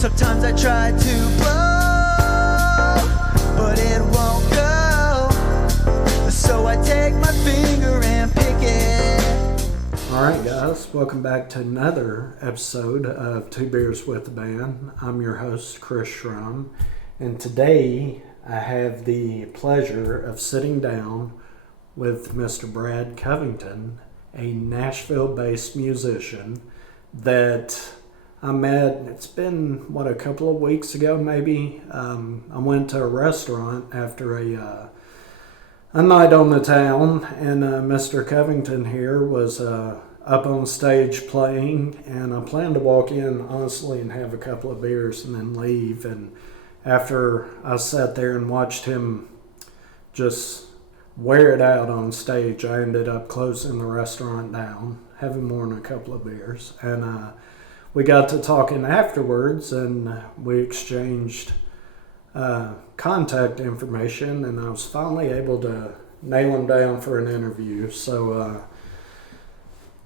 Sometimes I try to blow, but it won't go. So I take my finger and pick it. Alright guys, welcome back to another episode of Two Beers with the Band. I'm your host, Chris Shrum, and today I have the pleasure of sitting down with Mr. Brad Covington, a Nashville-based musician that I met. It's been, a couple of weeks ago maybe. I went to a restaurant after a night on the town, and Mr. Covington here was up on stage playing, and I planned to walk in honestly and have a couple of beers and then leave. And after I sat there and watched him just wear it out on stage, I ended up closing the restaurant down, having more than a couple of beers, and we got to talking afterwards, and we exchanged contact information, and I was finally able to nail him down for an interview. So,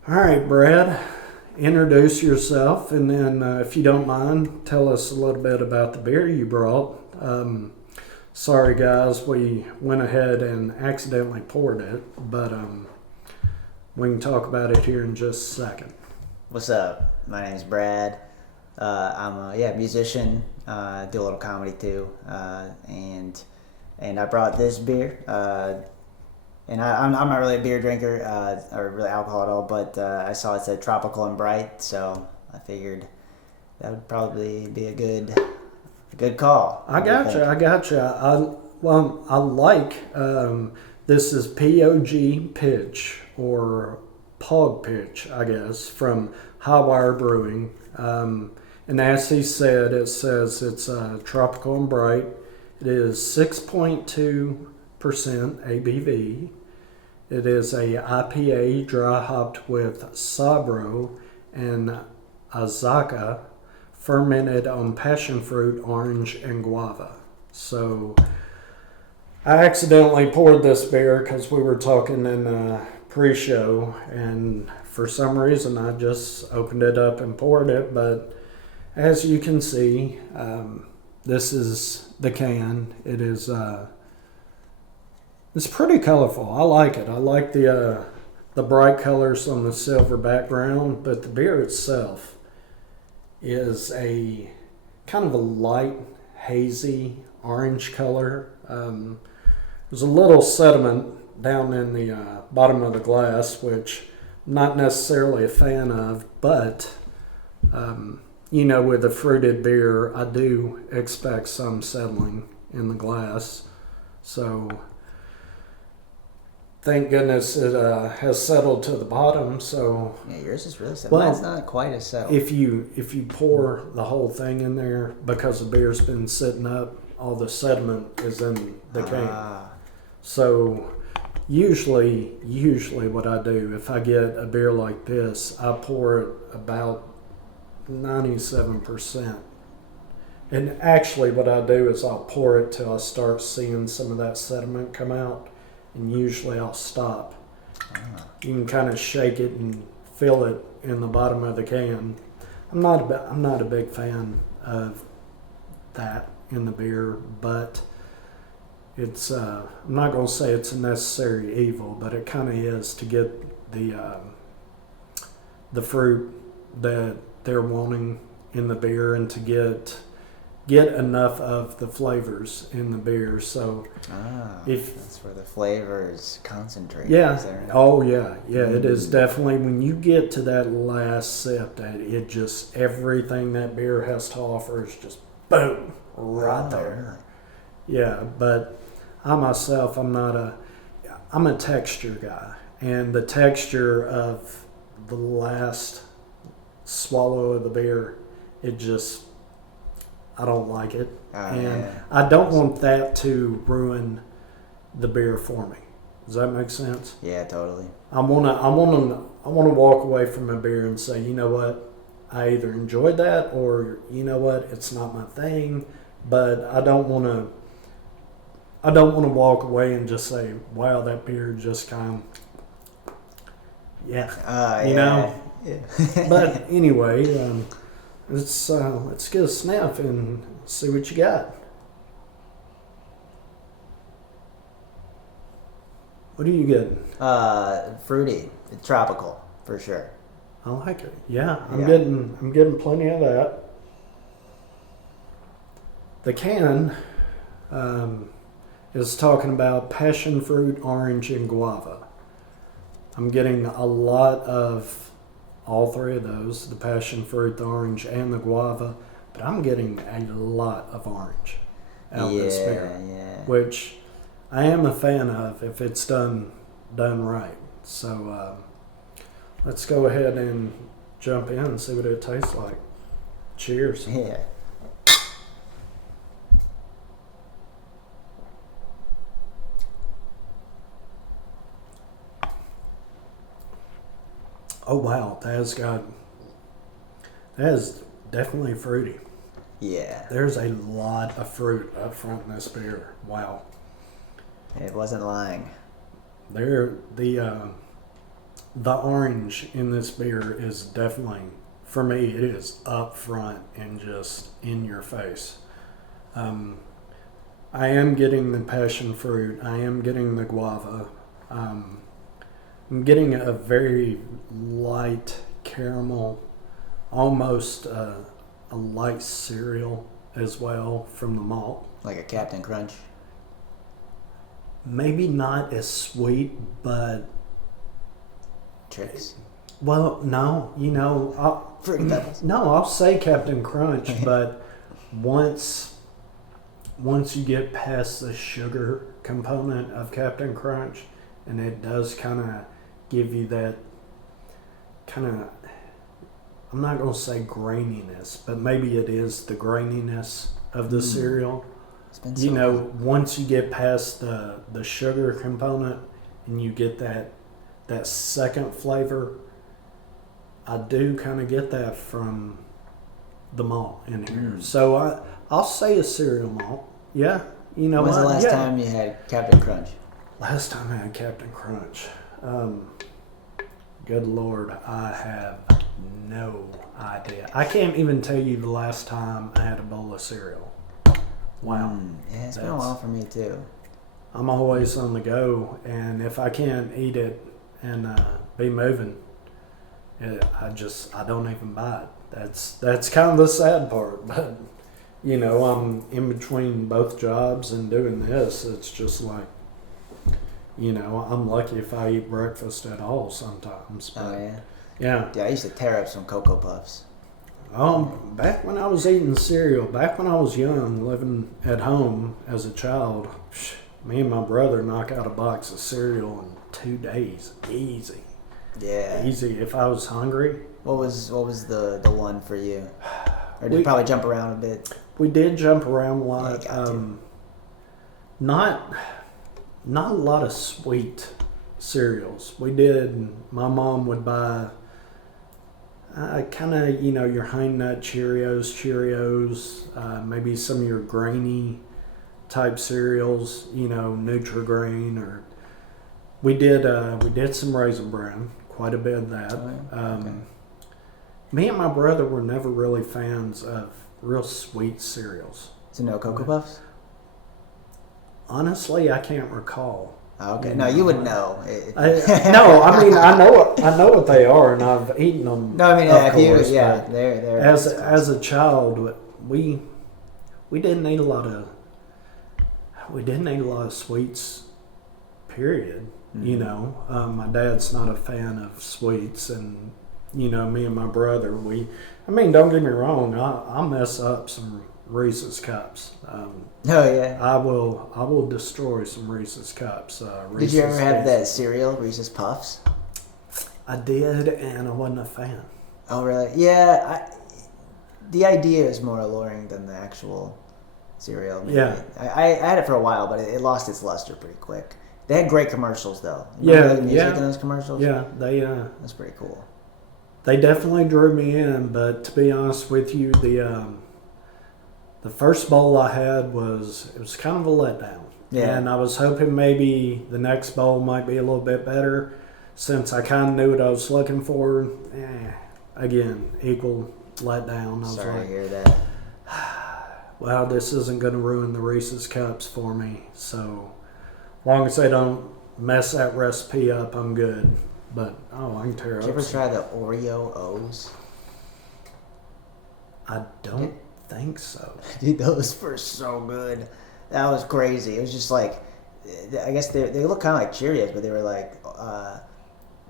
all right, Brad, introduce yourself, and then if you don't mind, tell us a little bit about the beer you brought. Sorry, guys, we went ahead and accidentally poured it, but we can talk about it here in just a second. What's up? My name's Brad. I'm a musician. Do a little comedy too, and I brought this beer. And I'm not really a beer drinker or really alcohol at all, but I saw it said tropical and bright, so I figured that would probably be a good call. I gotcha. I like this is POG Pitch, or Pog Pitch, I guess, from Highwire Brewing. And as he said, it says it's tropical and bright. It is 6.2% ABV. It is a IPA dry hopped with Sabro and Azaka, fermented on passion fruit, orange, and guava. So I accidentally poured this beer because we were talking in pre-show, and for some reason I just opened it up and poured it. But as you can see, this is the can. It is it's pretty colorful. I like it. I like the bright colors on the silver background, but the beer itself is a kind of a light, hazy orange color. There's a little sediment down in the bottom of the glass, which I'm not necessarily a fan of, but with a fruited beer, I do expect some settling in the glass. So thank goodness it has settled to the bottom. So yeah, yours is really settled. Mine's not quite as settled. If you pour the whole thing in there, because the beer's been sitting up, all the sediment is in the can. So usually what I do, if I get a beer like this, I pour it about 97%. And actually what I do is I'll pour it till I start seeing some of that sediment come out, and usually I'll stop. You can kind of shake it and feel it in the bottom of the can. I'm not a big fan of that in the beer, but it's I'm not going to say it's a necessary evil, but it kind of is to get the fruit that they're wanting in the beer, and to get enough of the flavors in the beer. So that's where the flavors concentrate. Yeah. It is definitely, when you get to that last sip, that it just, everything that beer has to offer is just boom right there. Yeah, but I myself, I'm a texture guy, and the texture of the last swallow of the beer, it just, I don't like it, and I don't want that to ruin the beer for me. Does that make sense? Yeah, totally. I wanna walk away from a beer and say, you know what, I either enjoyed that, or you know what, it's not my thing. But I don't want to walk away and just say, wow, that beer just kind of, you know. Yeah. But anyway, let's get a sniff and see what you got. What are you getting? Fruity, tropical for sure. I like it. Yeah, I'm Yeah. getting plenty of that. The can is talking about passion fruit, orange, and guava. I'm getting a lot of all three of those, the passion fruit, the orange, and the guava, but I'm getting a lot of orange out of this beer, which I am a fan of if it's done right. So let's go ahead and jump in and see what it tastes like. Cheers. Yeah. Oh wow, that is definitely fruity. Yeah. There's a lot of fruit up front in this beer. Wow. It wasn't lying. The orange in this beer is definitely, for me, it is up front and just in your face. I am getting the passion fruit. I am getting the guava. I'm getting a very light caramel, almost a light cereal as well from the malt. Like a Captain Crunch. Maybe not as sweet, but Tricks. well, no, Fruity Pebbles. No, I'll say Captain Crunch, but once you get past the sugar component of Captain Crunch, and it does kind of give you that kind of, I'm not going to say graininess, but maybe it is the graininess of the cereal. It's been You know, once you get past the sugar component and you get that second flavor, I do kind of get that from the malt in here. So I'll say a cereal malt. Yeah, you know When's what? the last Yeah. time you had Captain Crunch? Last time I had Captain Crunch. Good Lord, I have no idea. I can't even tell you the last time I had a bowl of cereal. Wow. Yeah, it's been a while for me too. I'm always on the go, and if I can't eat it and be moving, I don't even buy it. That's kind of the sad part. But I'm in between both jobs and doing this. It's just like, I'm lucky if I eat breakfast at all sometimes. But, Oh yeah. yeah. Yeah, I used to tear up some Cocoa Puffs. Back when I was eating cereal, back when I was young, living at home as a child, me and my brother knock out a box of cereal in 2 days. Easy. Yeah. Easy. If I was hungry. What was the one for you? Or did you probably jump around a bit? We did jump around a lot. Yeah, you got to. Not a lot of sweet cereals. We did. My mom would buy kind of your Honey Nut Cheerios, maybe some of your grainy type cereals, Nutri-Grain, or we did some Raisin Bran, quite a bit of that. Okay. Me and my brother were never really fans of real sweet cereals. So no Cocoa Puffs? Honestly, I can't recall. Oh, okay. No, you would know. No, I mean I know what they are, and I've eaten them. No, I mean, of course, they're as a child, we didn't eat a lot of sweets. Period. Mm-hmm. My dad's not a fan of sweets, and me and my brother, don't get me wrong, I mess up some Reese's Cups. Oh yeah. I will destroy some Reese's Cups. Did you ever have that cereal, Reese's Puffs? I did, and I wasn't a fan. Oh really? Yeah. The idea is more alluring than the actual cereal. Maybe. Yeah. I had it for a while, but it lost its luster pretty quick. They had great commercials though. Yeah, the music in those commercials? Yeah, That's pretty cool. They definitely drew me in, but to be honest with you, the first bowl I had was kind of a letdown. Yeah. And I was hoping maybe the next bowl might be a little bit better, since I kind of knew what I was looking for. Again, equal let down. I was Sorry to like, hear that. well, this isn't going to ruin the Reese's Cups for me. So long as they don't mess that recipe up, I'm good. But, I can tear up. Did you ever try the Oreo O's? I don't think so. Dude, those were so good. That was crazy. It was just like, I guess they look kind of like Cheerios, but they were like,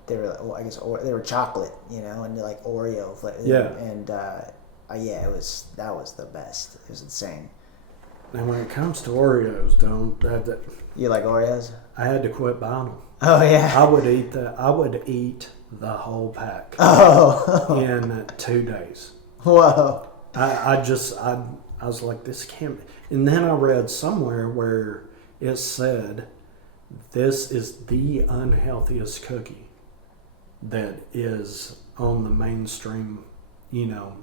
they were chocolate, and they're like Oreo flavor. Yeah. And that was the best. It was insane. And when it comes to Oreos, You like Oreos? I had to quit buying them. Oh yeah. I would eat the whole pack Oh. in 2 days. Whoa. I was like, this can't be. And then I read somewhere where it said this is the unhealthiest cookie that is on the mainstream,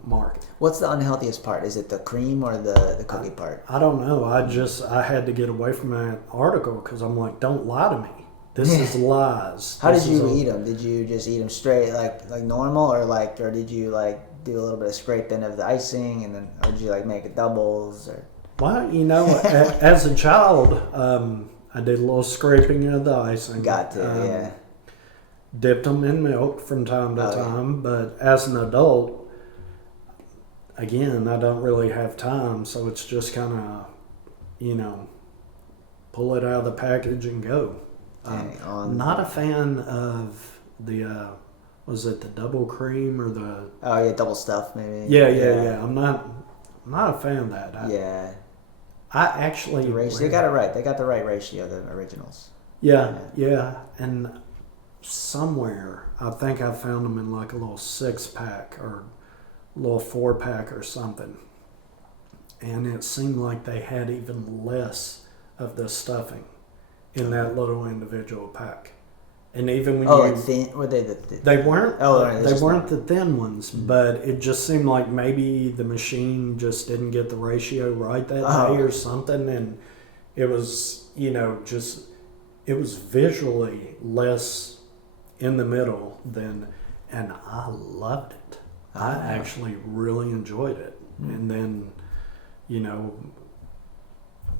market. What's the unhealthiest part? Is it the cream or the cookie part? I don't know. I had to get away from that article because I'm like, don't lie to me. This is lies. How did you eat them? Did you just eat them straight like normal, or did you do a little bit of scraping of the icing, or did you make it doubles or? Well, as a child, I did a little scraping of the icing. Got to, yeah. Dipped them in milk from time to time, but as an adult, again, I don't really have time, so it's just kind of, pull it out of the package and go. Not a fan of the, was it the double cream or the? Oh yeah, double stuff maybe. Yeah. I'm not a fan of that. Yeah. I actually. They got it right. They got the right ratio, the originals. Yeah. And somewhere, I think I found them in a little 6-pack or a little 4-pack or something. And it seemed like they had even less of the stuffing in that little individual pack. And even when thin? Were they they weren't. They weren't the thin ones, Mm-hmm. but it just seemed like maybe the machine just didn't get the ratio right that day or something, and it was it was visually less in the middle than, and I loved it. I actually really enjoyed it, and then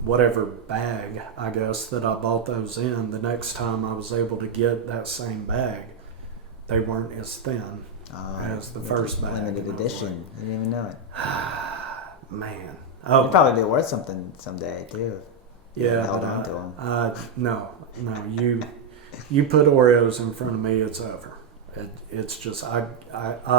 whatever bag, I guess, that I bought those in, the next time I was able to get that same bag, they weren't as thin as the first bag. Limited edition. You didn't even know it. Man. It'd probably be worth something someday, too. Yeah. Held on to them. No. You put Oreos in front of me, it's over. It's just, I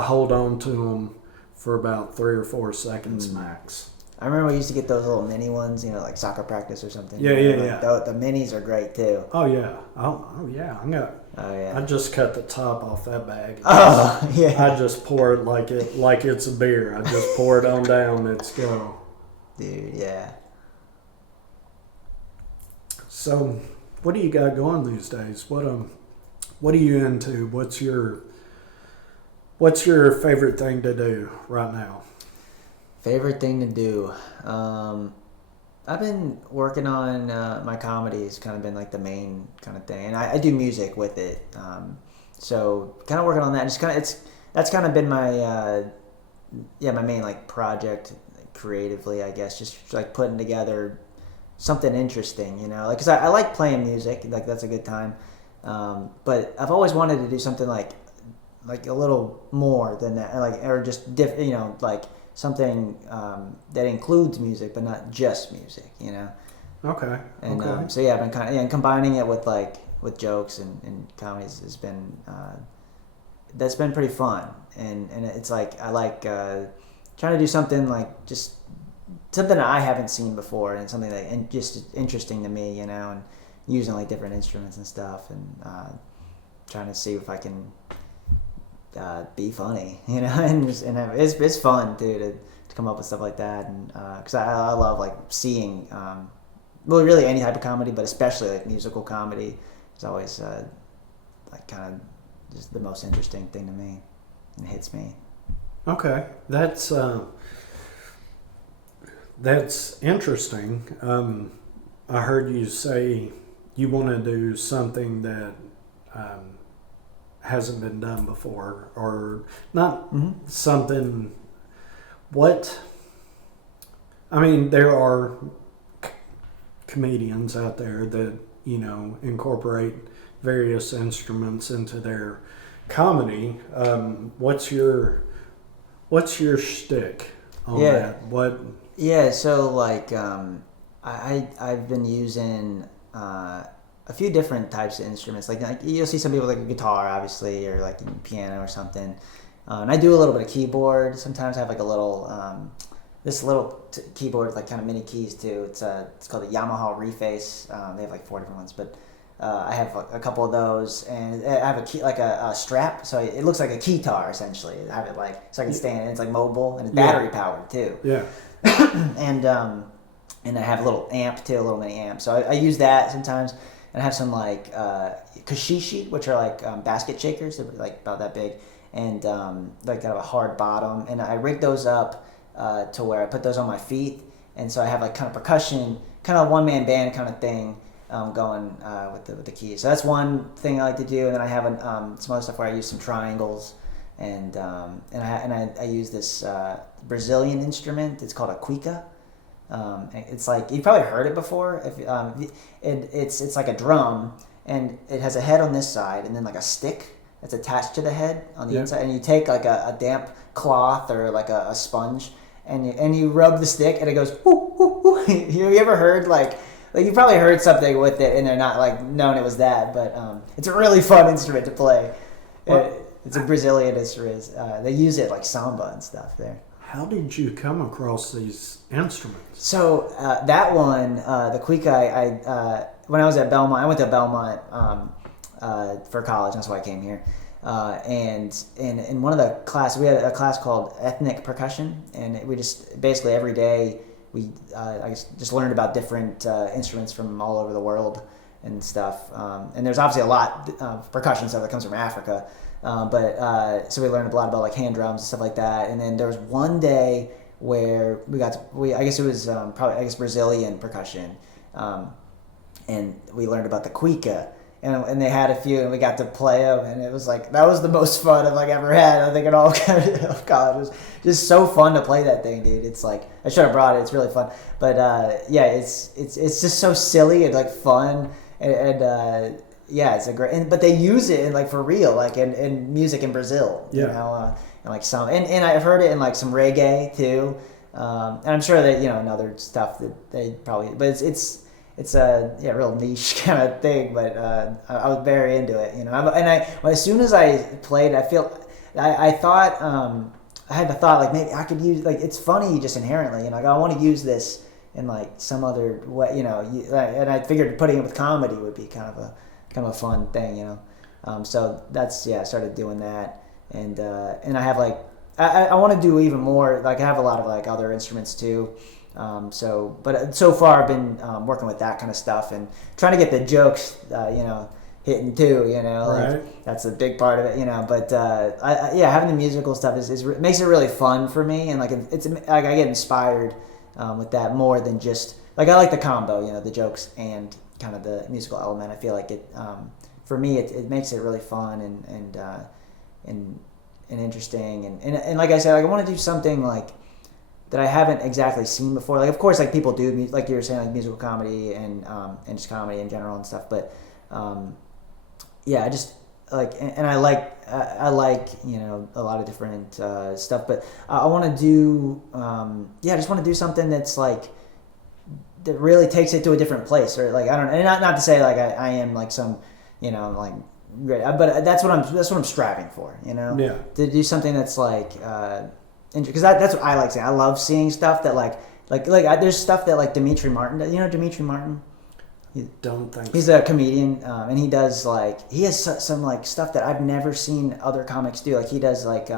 hold on to them for about 3 or 4 seconds max. I remember we used to get those little mini ones, like soccer practice or something. Yeah. The minis are great too. Oh yeah. Oh yeah. I just cut the top off that bag. Oh yeah. I just pour it like it's a beer. I just pour it on down. Let's go. Dude, yeah. So, what do you got going these days? What are you into? What's your favorite thing to do right now? Favorite thing to do. I've been working on my comedy. Has kind of been the main kind of thing, and I do music with it. So kind of working on that. That's kind of been my my main project creatively, I guess. Just putting together something interesting, because I like playing music. That's a good time. But I've always wanted to do something like a little more than that, or just something that includes music, but not just music, Okay. And okay. So yeah, I've been kind of combining it with with jokes and comedies has been that's been pretty fun, and it's I like trying to do something just something that I haven't seen before, and something and just interesting to me, and using different instruments and stuff, and trying to see if I can be funny, and it's fun too to come up with stuff like that, and because I love seeing really any type of comedy, but especially musical comedy is always kind of just the most interesting thing to me, and hits me. Okay, that's interesting. I heard you say you want to do something that hasn't been done before, or not something What, I mean, there are comedians out there that, you know, incorporate various instruments into their comedy. What's your shtick on that? What? Yeah, so like I've been using a few different types of instruments. Like you'll see some people like a guitar, obviously, or like piano or something. And I do a little bit of keyboard. Sometimes I have like a little this little keyboard with like kind of mini keys too. It's called a Yamaha Reface. They have like 4 different ones, but I have a couple of those, and I have a key, like a strap, so it looks like a keytar essentially. I have it like so I can stand. It's like mobile and it's battery powered too. Yeah. And I have a little amp too, a little mini amp. So I use that sometimes, and I have some like kashishi, which are like basket shakers. They're like about that big, and like they have a hard bottom. And I rig those up to where I put those on my feet, and so I have like kind of percussion, kind of one-man band kind of thing going with the keys. So that's one thing I like to do. And then I have some other stuff where I use some triangles, and I use this Brazilian instrument. It's called a cuica. It's like you've probably heard it before. It's like a drum, and it has a head on this side, and then like a stick that's attached to the head on the inside. And you take like a damp cloth or like a sponge, and you rub the stick, and it goes whoo whoo whoo. You ever heard like you probably heard something with it, and they're not like known it was that, but it's a really fun instrument to play. It's a Brazilian instrument. They use it like samba and stuff there. How did you come across these instruments? So that one, the cuica, I when I was at Belmont, I went to Belmont for college. That's why I came here. And in one of the classes, we had a class called ethnic percussion, and we just basically every day we I guess just learned about different instruments from all over the world and stuff. And there's obviously a lot of percussion stuff that comes from Africa. So we learned a lot about like hand drums and stuff like that. And then there was one day where I guess it was Brazilian percussion, and we learned about the cuica, and they had a few, and we got to play them, and it was like that was the most fun I've like ever had. I think in all of college. It was just so fun to play that thing, dude. It's like I should have brought it. It's really fun, but it's just so silly and like fun and yeah, it's a great, but they use it in like for real, like in music in Brazil, you know, and like some, and I've heard it in like some reggae too, and I'm sure that and other stuff that they probably, but it's a real niche kind of thing, but I was very into it, as soon as I played, I thought I had the thought like maybe I could use, like it's funny just inherently, like I want to use this in like some other way, and I figured putting it with comedy would be kind of a fun thing, so that's I started doing that, and I have like I want to do even more, like I have a lot of like other instruments too, but so far I've been working with that kind of stuff and trying to get the jokes hitting too, right. Like, that's a big part of it, but having the musical stuff is makes it really fun for me, and like it's like I get inspired with that more than just like I like the combo, the jokes and kind of the musical element. I feel like it for me it makes it really fun and interesting, and like I said, like I want to do something like that I haven't exactly seen before. Like of course like people do, like you were saying, like musical comedy and just comedy in general and stuff, but I just like, and I like a lot of different stuff, but I want to do I just want to do something that's like that really takes it to a different place, or like I don't know, and not to say like I am like some like great, but that's what I'm striving for, to do something that's like because that's what I like seeing. I love seeing stuff that like there's stuff that like Dimitri Martin does. Dimitri Martin? Don't think he's a comedian, and he does like he has some like stuff that I've never seen other comics do. Like he does like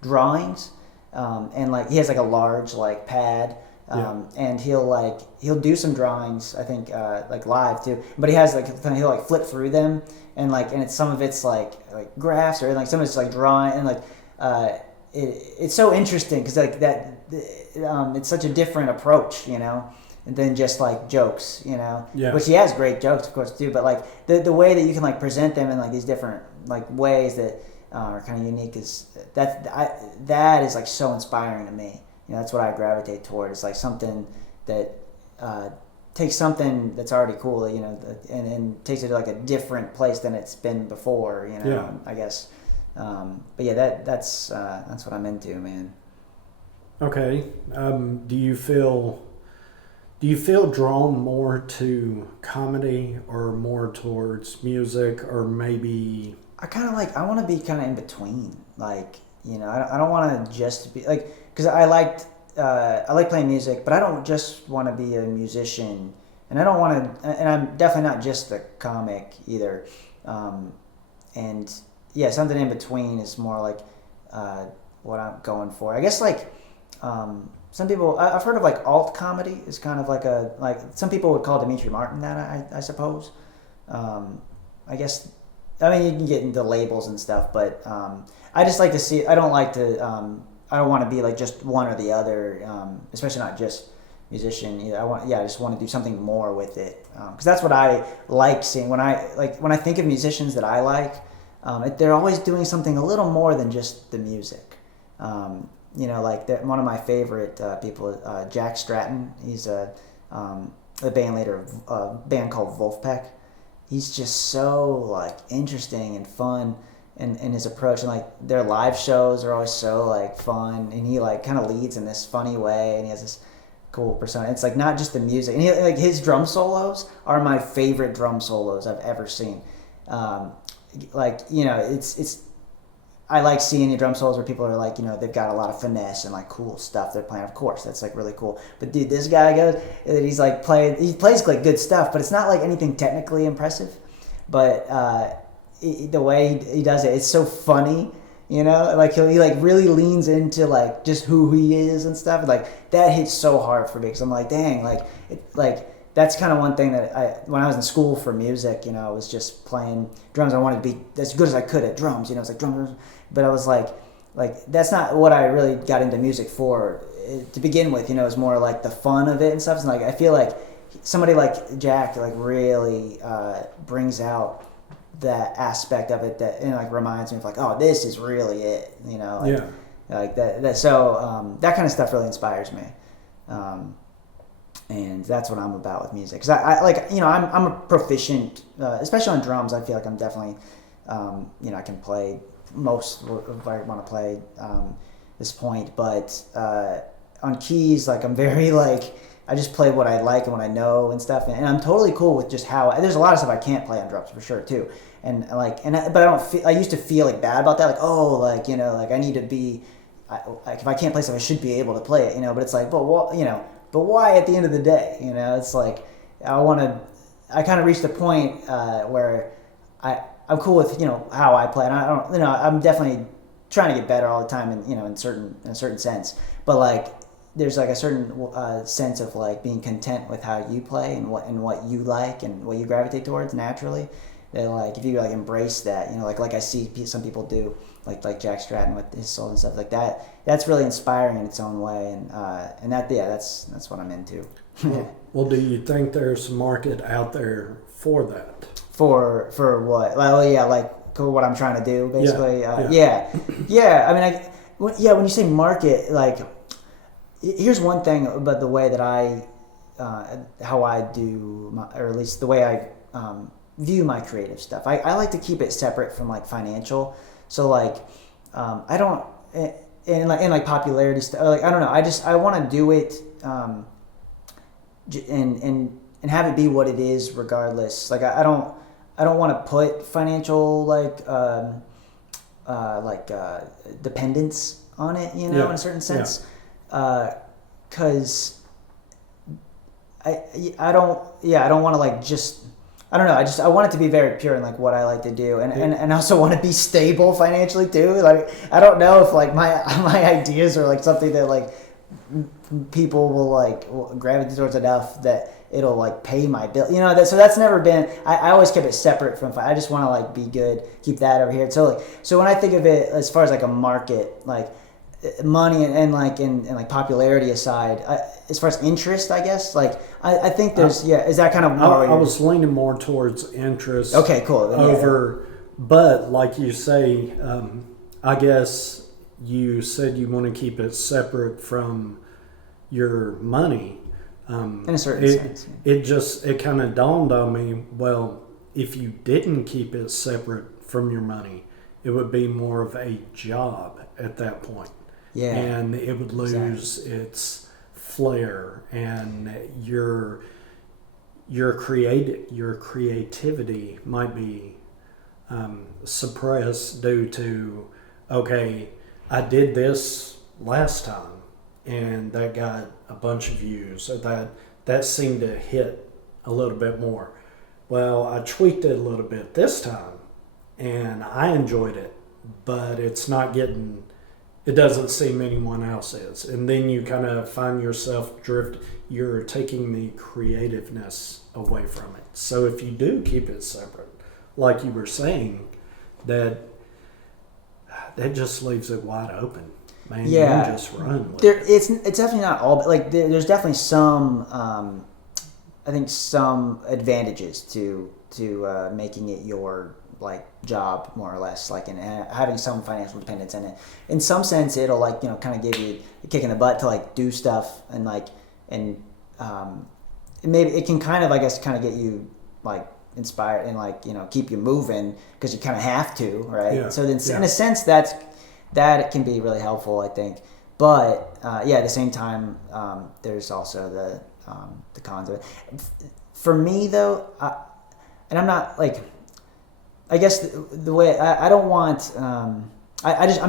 drawings, and like he has like a large like pad. And he'll do some drawings, I think, like live too. But he has like he'll like flip through them, and it's some of it's like graphs, or like some of it's like drawing, and like it's so interesting because like that it's such a different approach, than just like jokes, which he has great jokes of course too. But like the way that you can like present them in like these different like ways that are kind of unique is that is like so inspiring to me. that's what I gravitate toward. It's like something that takes something that's already cool, and takes it to like a different place than it's been before, I guess. But yeah, that's what I'm into, man. Okay. Do you feel drawn more to comedy or more towards music, or maybe? I want to be kind of in between. Like, I don't want to just be like, because I like playing music, but I don't just want to be a musician, and I don't want to, and I'm definitely not just a comic either. And yeah, something in between is more like what I'm going for. I guess like some people, I've heard of like alt comedy is kind of like some people would call Dimitri Martin that, I suppose. I guess, I mean, you can get into labels and stuff, but I just like to see, I don't want to be like just one or the other, especially not just musician either. I just want to do something more with it, because that's what I like seeing when I think of musicians that I like. They're always doing something a little more than just the music. Like one of my favorite people, Jack Stratton. He's a band leader of a band called Wolfpack. He's just so like interesting and fun in his approach, and like their live shows are always so like fun, and he like kind of leads in this funny way, and he has this cool persona. It's like not just the music, and like his drum solos are my favorite drum solos I've ever seen. It's I like seeing the drum solos where people are like, they've got a lot of finesse and like cool stuff they're playing. Of course, that's like really cool. But dude, this guy goes, he's like he plays like good stuff, but it's not like anything technically impressive. But the way he does it, it's so funny, like he like really leans into like just who he is and stuff. And like that hits so hard for me, because I'm like, dang, that's kind of one thing that when I was in school for music, I was just playing drums. I wanted to be as good as I could at drums, it's like drums. But I was like that's not what I really got into music for to begin with. It was more like the fun of it and stuff. And like I feel like somebody like Jack like really brings out that aspect of it that like reminds me of like, oh, this is really it. Like that. So that kind of stuff really inspires me. And that's what I'm about with music. Because I'm a proficient, especially on drums. I feel like I'm definitely, I can play most if I want to play this point. But on keys, like I'm very like, I just play what I like and what I know and stuff. And I'm totally cool with just how, there's a lot of stuff I can't play on drums for sure too. But I don't feel, I used to feel like bad about that. Like, oh, like, like I need to be, like if I can't play stuff, I should be able to play it, but it's like, but why at the end of the day, it's like, I kind of reached the point where I'm cool with, how I play. And I don't, I'm definitely trying to get better all the time in a certain sense. But like, there's like a certain sense of like being content with how you play and what you like and what you gravitate towards naturally. That like, if you like embrace that, like I see some people do, like Jack Stratton with his soul and stuff like that. That's really inspiring in its own way, and that's what I'm into. Well, do you think there's a market out there for that? For what? Well, yeah, like what I'm trying to do, basically. Yeah. I mean, when you say market, like, here's one thing about the way that how I do, or at least the way I view my creative stuff. I like to keep it separate from like financial. So like, I don't, and like popularity stuff. Like I don't know. I want to do it, and have it be what it is regardless. Like I don't want to put financial dependence on it. In a certain sense, because I don't want to like just. I don't know. I want it to be very pure in like what I like to do, and also want to be stable financially too. Like I don't know if like my ideas are like something that like people will gravitate towards enough that it'll like pay my bill. So that's never been. I always kept it separate from. I just want to like be good, keep that over here. So when I think of it as far as like a market, like money and popularity aside, as far as interest, I guess, like I think there's is that kind of more I was leaning more towards interest. Okay, cool. But like you say, I guess you said you want to keep it separate from your money. In a certain sense. It kind of dawned on me, well, if you didn't keep it separate from your money, it would be more of a job at that point. Yeah. And it would lose its flair, and your creativity might be suppressed due to, okay, I did this last time and that got a bunch of views, or that seemed to hit a little bit more. Well, I tweaked it a little bit this time and I enjoyed it, but it doesn't seem anyone else is. And then you kind of find yourself you're taking the creativeness away from it. So if you do keep it separate, like you were saying, that just leaves it wide open. Man, you just run with it. It's definitely not all, but like there's definitely some, I think some advantages to making it your like job more or less, like, and having some financial independence in it. In some sense, it'll like, you know, kind of give you a kick in the butt to like do stuff and like, and maybe it can kind of, I guess, kind of get you like inspired and like, you know, keep you moving because you kind of have to, right? Yeah. So then, in a sense, that it can be really helpful, I think. But at the same time, there's also the cons of it. For me, though, and I'm not like, I guess the way I don't want, I'm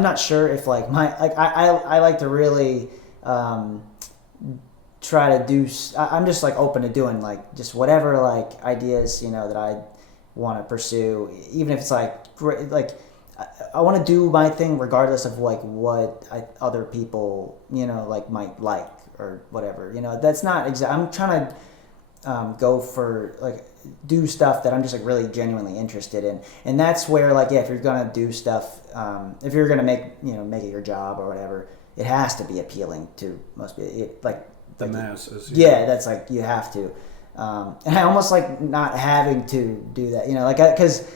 not sure if like I like to really try to do. I'm just like open to doing like just whatever like ideas, you know, that I want to pursue, even if it's like great, like. I want to do my thing regardless of like what other people, you know, like might like or whatever, you know. That's not I'm trying to go for like do stuff that I'm just like really genuinely interested in, and that's where like, yeah, if you're gonna do stuff, if you're gonna make it your job or whatever, it has to be appealing to most people, The masses. Yeah, that's like you have to, and I almost like not having to do that, you know, like because.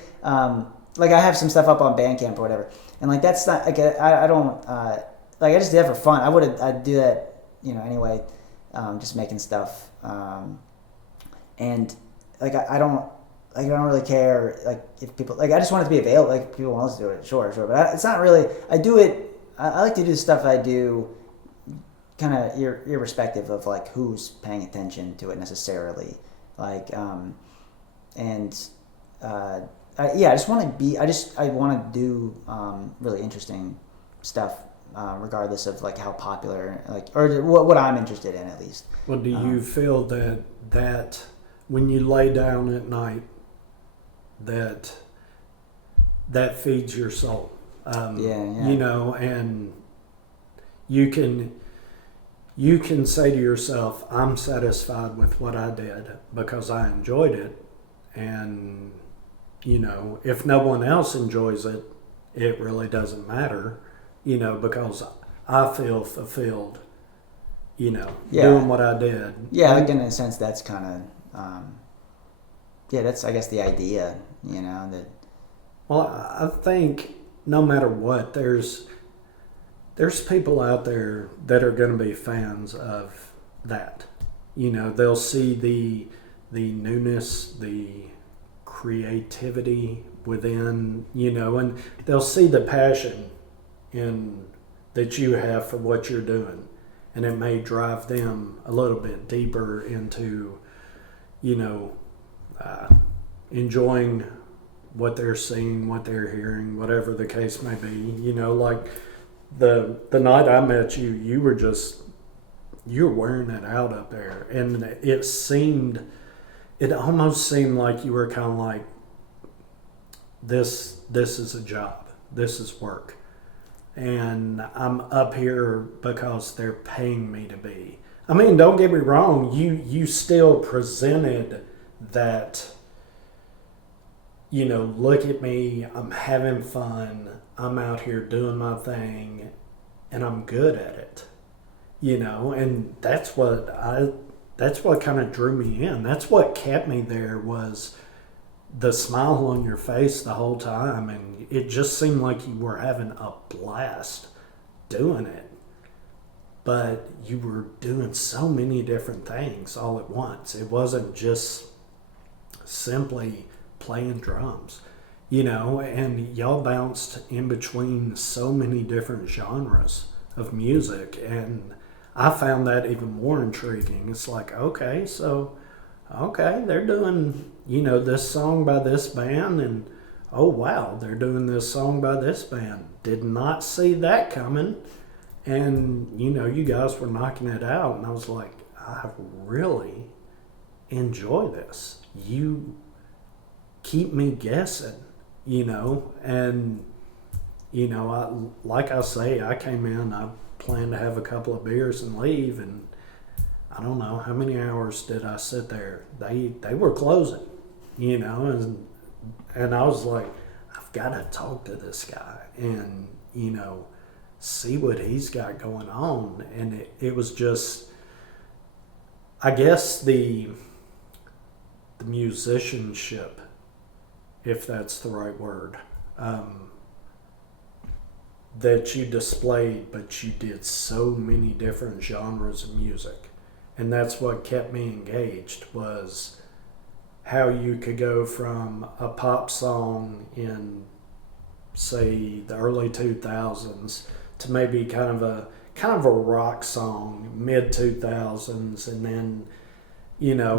Like I have some stuff up on Bandcamp or whatever, and like that's not like I don't like I just did that for fun. I'd do that, you know, anyway, just making stuff, and like I don't really care like if people like I just want it to be available. Like if people want us to do it, sure, but it's not really. I do it. I like to do the stuff I do, kind of irrespective of like who's paying attention to it necessarily, like I just want to be. I want to do really interesting stuff, regardless of like how popular, like, or what I'm interested in at least. Well, do you feel that when you lay down at night, that feeds your soul? You know, and you can say to yourself, "I'm satisfied with what I did because I enjoyed it," and you know, if no one else enjoys it, it really doesn't matter, you know, because I feel fulfilled, you know, doing what I did. Yeah, like in a sense, that's kind of, that's, I guess, the idea, you know, that. Well, I think no matter what, there's people out there that are going to be fans of that. You know, they'll see the newness, the creativity within, you know, and they'll see the passion that you have for what you're doing, and it may drive them a little bit deeper into, you know, enjoying what they're seeing, what they're hearing, whatever the case may be. You know, like the night I met you, you were wearing it out up there, and it almost seemed like you were kind of like, this is a job, this is work, and I'm up here because they're paying me to be. I mean, don't get me wrong, you still presented that, you know, look at me, I'm having fun, I'm out here doing my thing, and I'm good at it, you know, and that's what kind of drew me in. That's what kept me there, was the smile on your face the whole time, and it just seemed like you were having a blast doing it, but you were doing so many different things all at once. It wasn't just simply playing drums, and y'all bounced in between so many different genres of music, and I found that even more intriguing. It's like, okay, they're doing, this song by this band, and oh wow, they're doing this song by this band. Did not see that coming. And, you guys were knocking it out, and I was like, I really enjoy this. You keep me guessing, and, like I say, I came in, I planned to have a couple of beers and leave, and I don't know how many hours did I sit there. They were closing, and I was like, I've got to talk to this guy and, see what he's got going on. And it was just, I guess the musicianship, if that's the right word, that you displayed, but you did so many different genres of music. And that's what kept me engaged, was how you could go from a pop song in, say, the early 2000s to maybe kind of a rock song mid 2000s, and then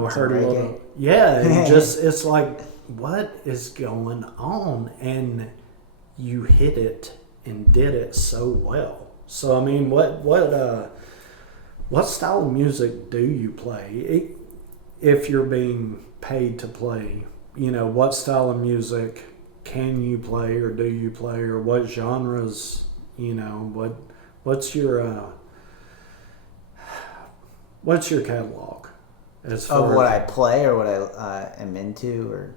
heard a little, and just, it's like, what is going on? And you hit it and did it so well. So I mean, what style of music do you play? If you're being paid to play, what style of music can you play, or do you play, or what genres, what's your catalog as far of what I play or what I am into, or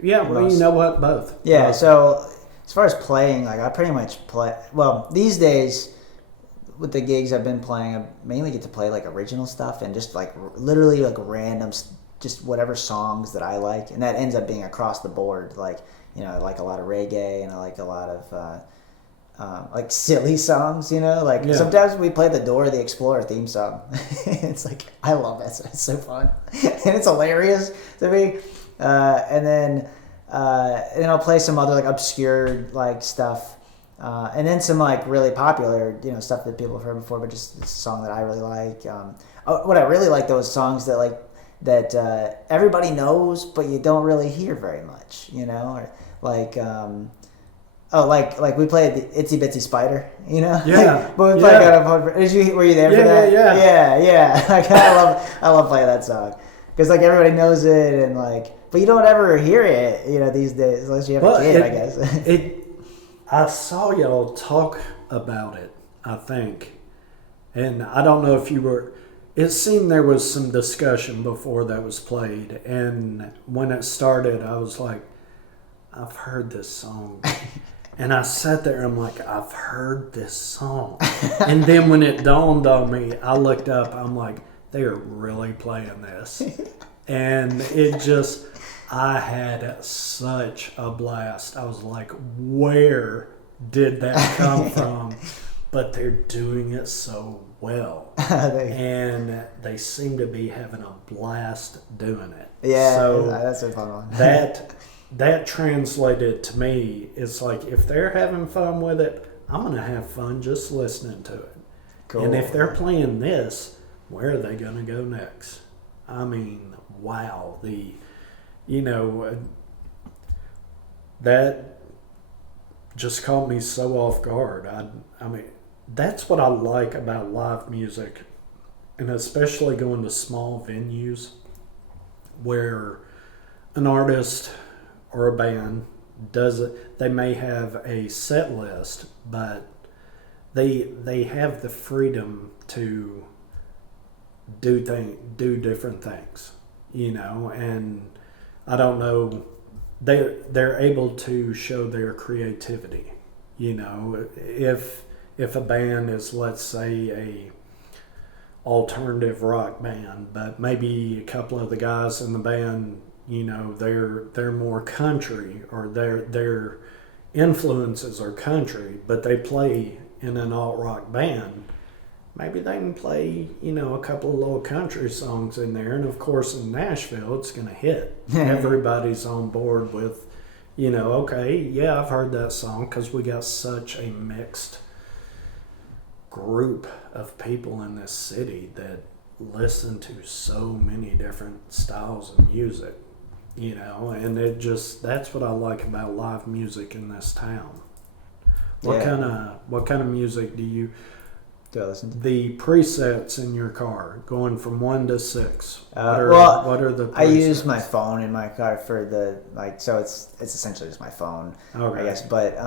both. Yeah, so as far as playing, like I pretty much play, well, these days with the gigs I've been playing, I mainly get to play like original stuff and just like literally like random, just whatever songs that I like, and that ends up being across the board. Like, I like a lot of reggae, and I like a lot of like silly songs, sometimes we play the Dora the Explorer theme song. It's like, I love it. It's so fun. And it's hilarious to me. And then I'll play some other like obscure like stuff. And then some like really popular, stuff that people have heard before, but just a song that I really like. What I really like, those songs that everybody knows, but you don't really hear very much, or like, like we played the Itsy Bitsy Spider, Yeah. But we played were you there for that? Yeah. Like I love playing that song, because like everybody knows it, and like, but you don't ever hear it, these days, unless you have a kid, I guess. I saw y'all talk about it, I think, and I don't know if you were. It seemed there was some discussion before that was played, and when it started, I was like, I've heard this song. And I sat there, I'm like, I've heard this song. And then when it dawned on me, I looked up, I'm like, they are really playing this. And it just, I had such a blast. I was like, where did that come from? But they're doing it so well. And they seem to be having a blast doing it. Yeah, so that's a fun one. that translated to me, it's like, if they're having fun with it, I'm going to have fun just listening to it. Cool. And if they're playing this, where are they going to go next? I mean, wow. That just caught me so off guard. I mean, that's what I like about live music, and especially going to small venues where an artist or a band does it. They may have a set list, but they have the freedom to do different things, and I don't know, they're able to show their creativity. If a band is, let's say, a alternative rock band, but maybe a couple of the guys in the band, they're more country, or their influences are country, but they play, in an alt-rock band, maybe they can play, a couple of little country songs in there. And of course, in Nashville, it's going to hit. Everybody's on board with, okay, yeah, I've heard that song, because we got such a mixed group of people in this city that listen to so many different styles of music, and that's what I like about live music in this town. What kind of music do I listen to? The presets in your car, going from 1 to 6. What are the presets? I use my phone in my car for so it's essentially just my phone, I guess. But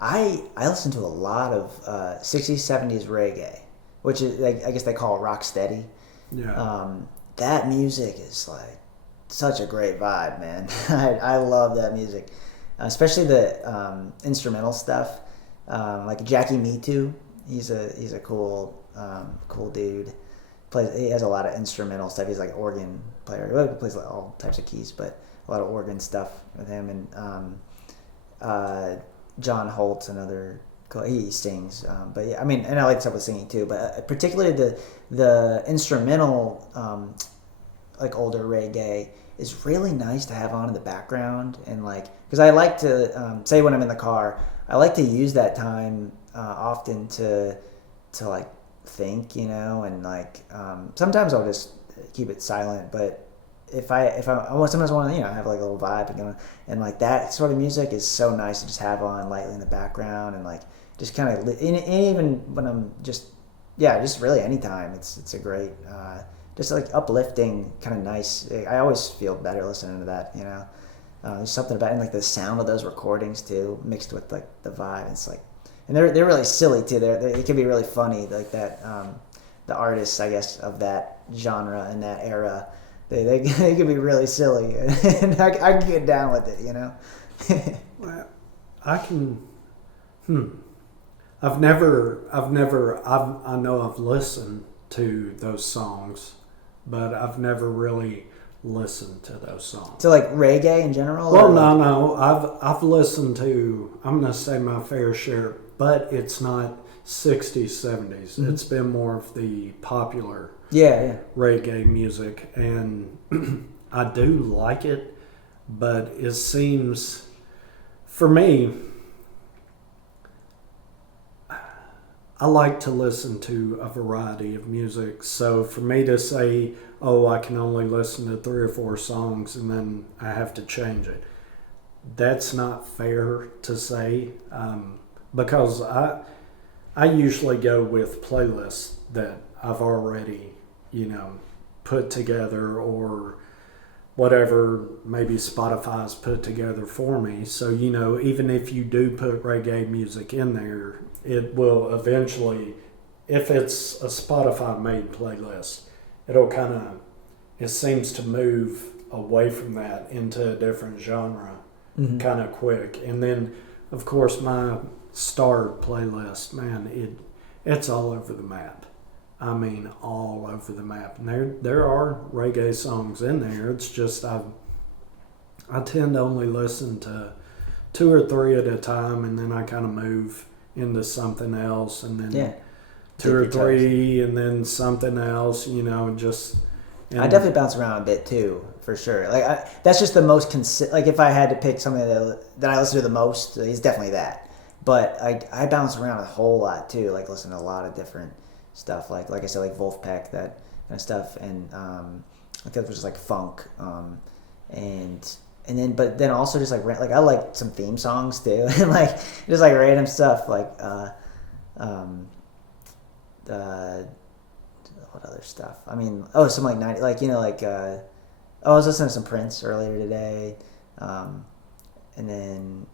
I listen to a lot of 60s, 70s reggae, which is, I guess they call it rock steady. Yeah. That music is like such a great vibe, man. I love that music, especially the instrumental stuff, like Jackie Me Too. He's a cool dude. He has a lot of instrumental stuff. He's like an organ player. He plays like all types of keys, but a lot of organ stuff with him. And John Holt's another. He sings, but yeah, I mean, and I like stuff with singing too. But particularly the instrumental, like older reggae, is really nice to have on in the background, and because I like to say when I'm in the car, I like to use that time often to think, and sometimes I'll just keep it silent, but if I sometimes want to have like a little vibe going, and that sort of music is so nice to just have on lightly in the background, and just kind of, and even when I'm just really anytime, it's a great just uplifting, kind of nice. I always feel better listening to that, there's something about it, and the sound of those recordings too, mixed with the vibe. It's and they're really silly too. It can be really funny, that the artists, I guess, of that genre and that era, they can be really silly, and I can get down with it, Well, I can. I know I've listened to those songs, but I've never really listened to those songs. So reggae in general? Well, no. I've listened to, I'm going to say, my fair share, but it's not 60s, 70s. Mm-hmm. It's been more of the popular reggae music, and I do like it, but it seems, for me, I like to listen to a variety of music. So for me to say, I can only listen to 3 or 4 songs and then I have to change it, that's not fair to say, because I usually go with playlists that I've already, put together, or whatever maybe Spotify's put together for me. So, even if you do put reggae music in there, it will eventually, if it's a Spotify-made playlist, it seems to move away from that into a different genre kind of quick. And then, of course, my starred playlist, man, it's all over the map. I mean, all over the map. And there are reggae songs in there. It's just I tend to only listen to 2 or 3 at a time, and then I kind of move into something else, and then 2 or 3, and then something else, I definitely bounce around a bit too, for sure. That's just the most if I had to pick something that I listen to the most, it's definitely that. But I bounce around a whole lot too, listen to a lot of different stuff, like I said, Wolfpack, that kind of stuff, and I think it was just funk, and then also just I like some theme songs too, and just random stuff, what other stuff? I mean, some 90, I was listening to some Prince earlier today, and then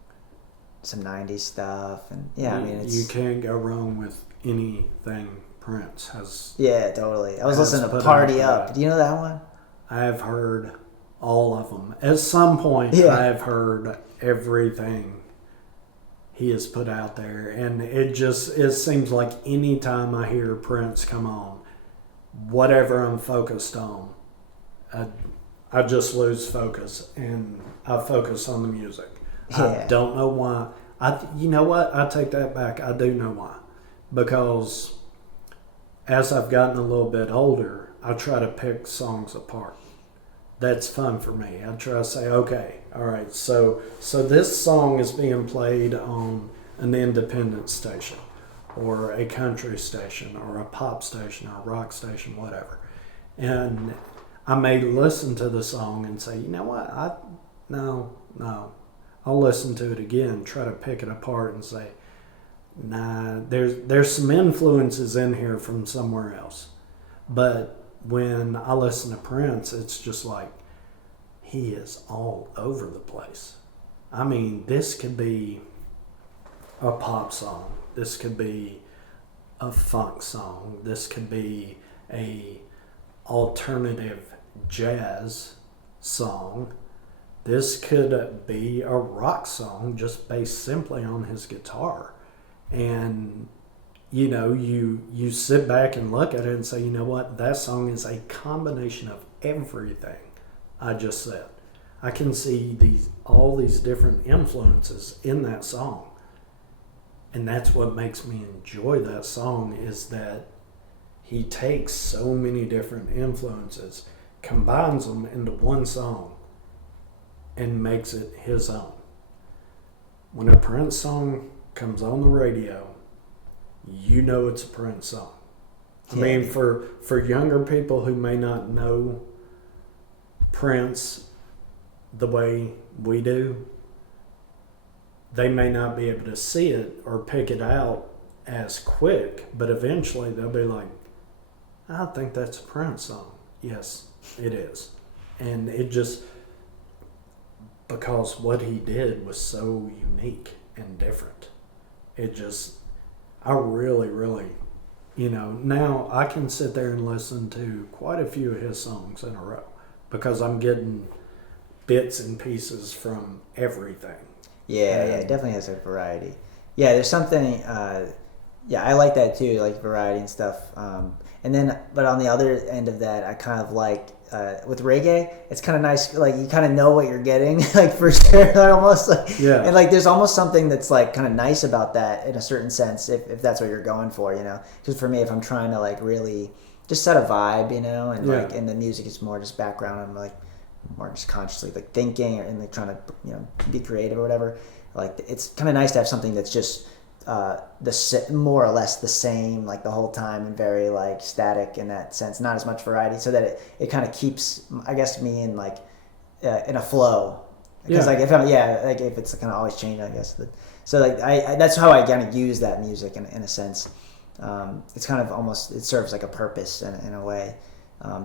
some 90s stuff, and I mean, you can't go wrong with anything Prince has. Yeah, totally. I was listening to Party Up. Do you know that one? I have heard all of them. At some point, I have heard everything he has put out there, and it seems like any time I hear Prince come on, whatever I'm focused on, I just lose focus, and I focus on the music. I don't know why. You know what? I take that back. I do know why. Because as I've gotten a little bit older, I try to pick songs apart. That's fun for me. I try to say, okay, all right, so this song is being played on an independent station or a country station or a pop station or a rock station, whatever. And I may listen to the song and say, you know what, no. I'll listen to it again, try to pick it apart and say, nah, there's some influences in here from somewhere else. But when I listen to Prince, it's just like, he is all over the place. I mean, this could be a pop song. This could be a funk song. This could be a alternative jazz song. This could be a rock song just based simply on his guitar. And you sit back and look at it and say, you know what, that song is a combination of everything I just said. I can see all these different influences in that song. And that's what makes me enjoy that song, is that he takes so many different influences, combines them into one song, and makes it his own. When a Prince song comes on the radio, you know it's a Prince song. I mean, for younger people who may not know Prince the way we do, they may not be able to see it or pick it out as quick, but eventually they'll be like, I think that's a Prince song. Yes, it is. And it just, because what he did was so unique and different. It just, I really, really, now I can sit there and listen to quite a few of his songs in a row because I'm getting bits and pieces from everything. Yeah, it definitely has a variety. Yeah, there's something, I like that too, like variety and stuff. And then, but on the other end of that, I kind of like, with reggae, it's kind of nice, like you kind of know what you're getting, like for sure, almost like, yeah. And like there's almost something that's like kind of nice about that in a certain sense, if that's what you're going for, because for me, if I'm trying to like really just set a vibe, and like, and the music is more just background, I'm like more just consciously like thinking and like trying to, be creative or whatever. Like it's kind of nice to have something that's just more or less the same like the whole time and very like static in that sense, not as much variety, so that it kind of keeps, I guess, me in like in a flow, because like if it's kind of always changing, I guess. So like I that's how I kind of use that music in a sense. It's kind of almost, it serves like a purpose in a way,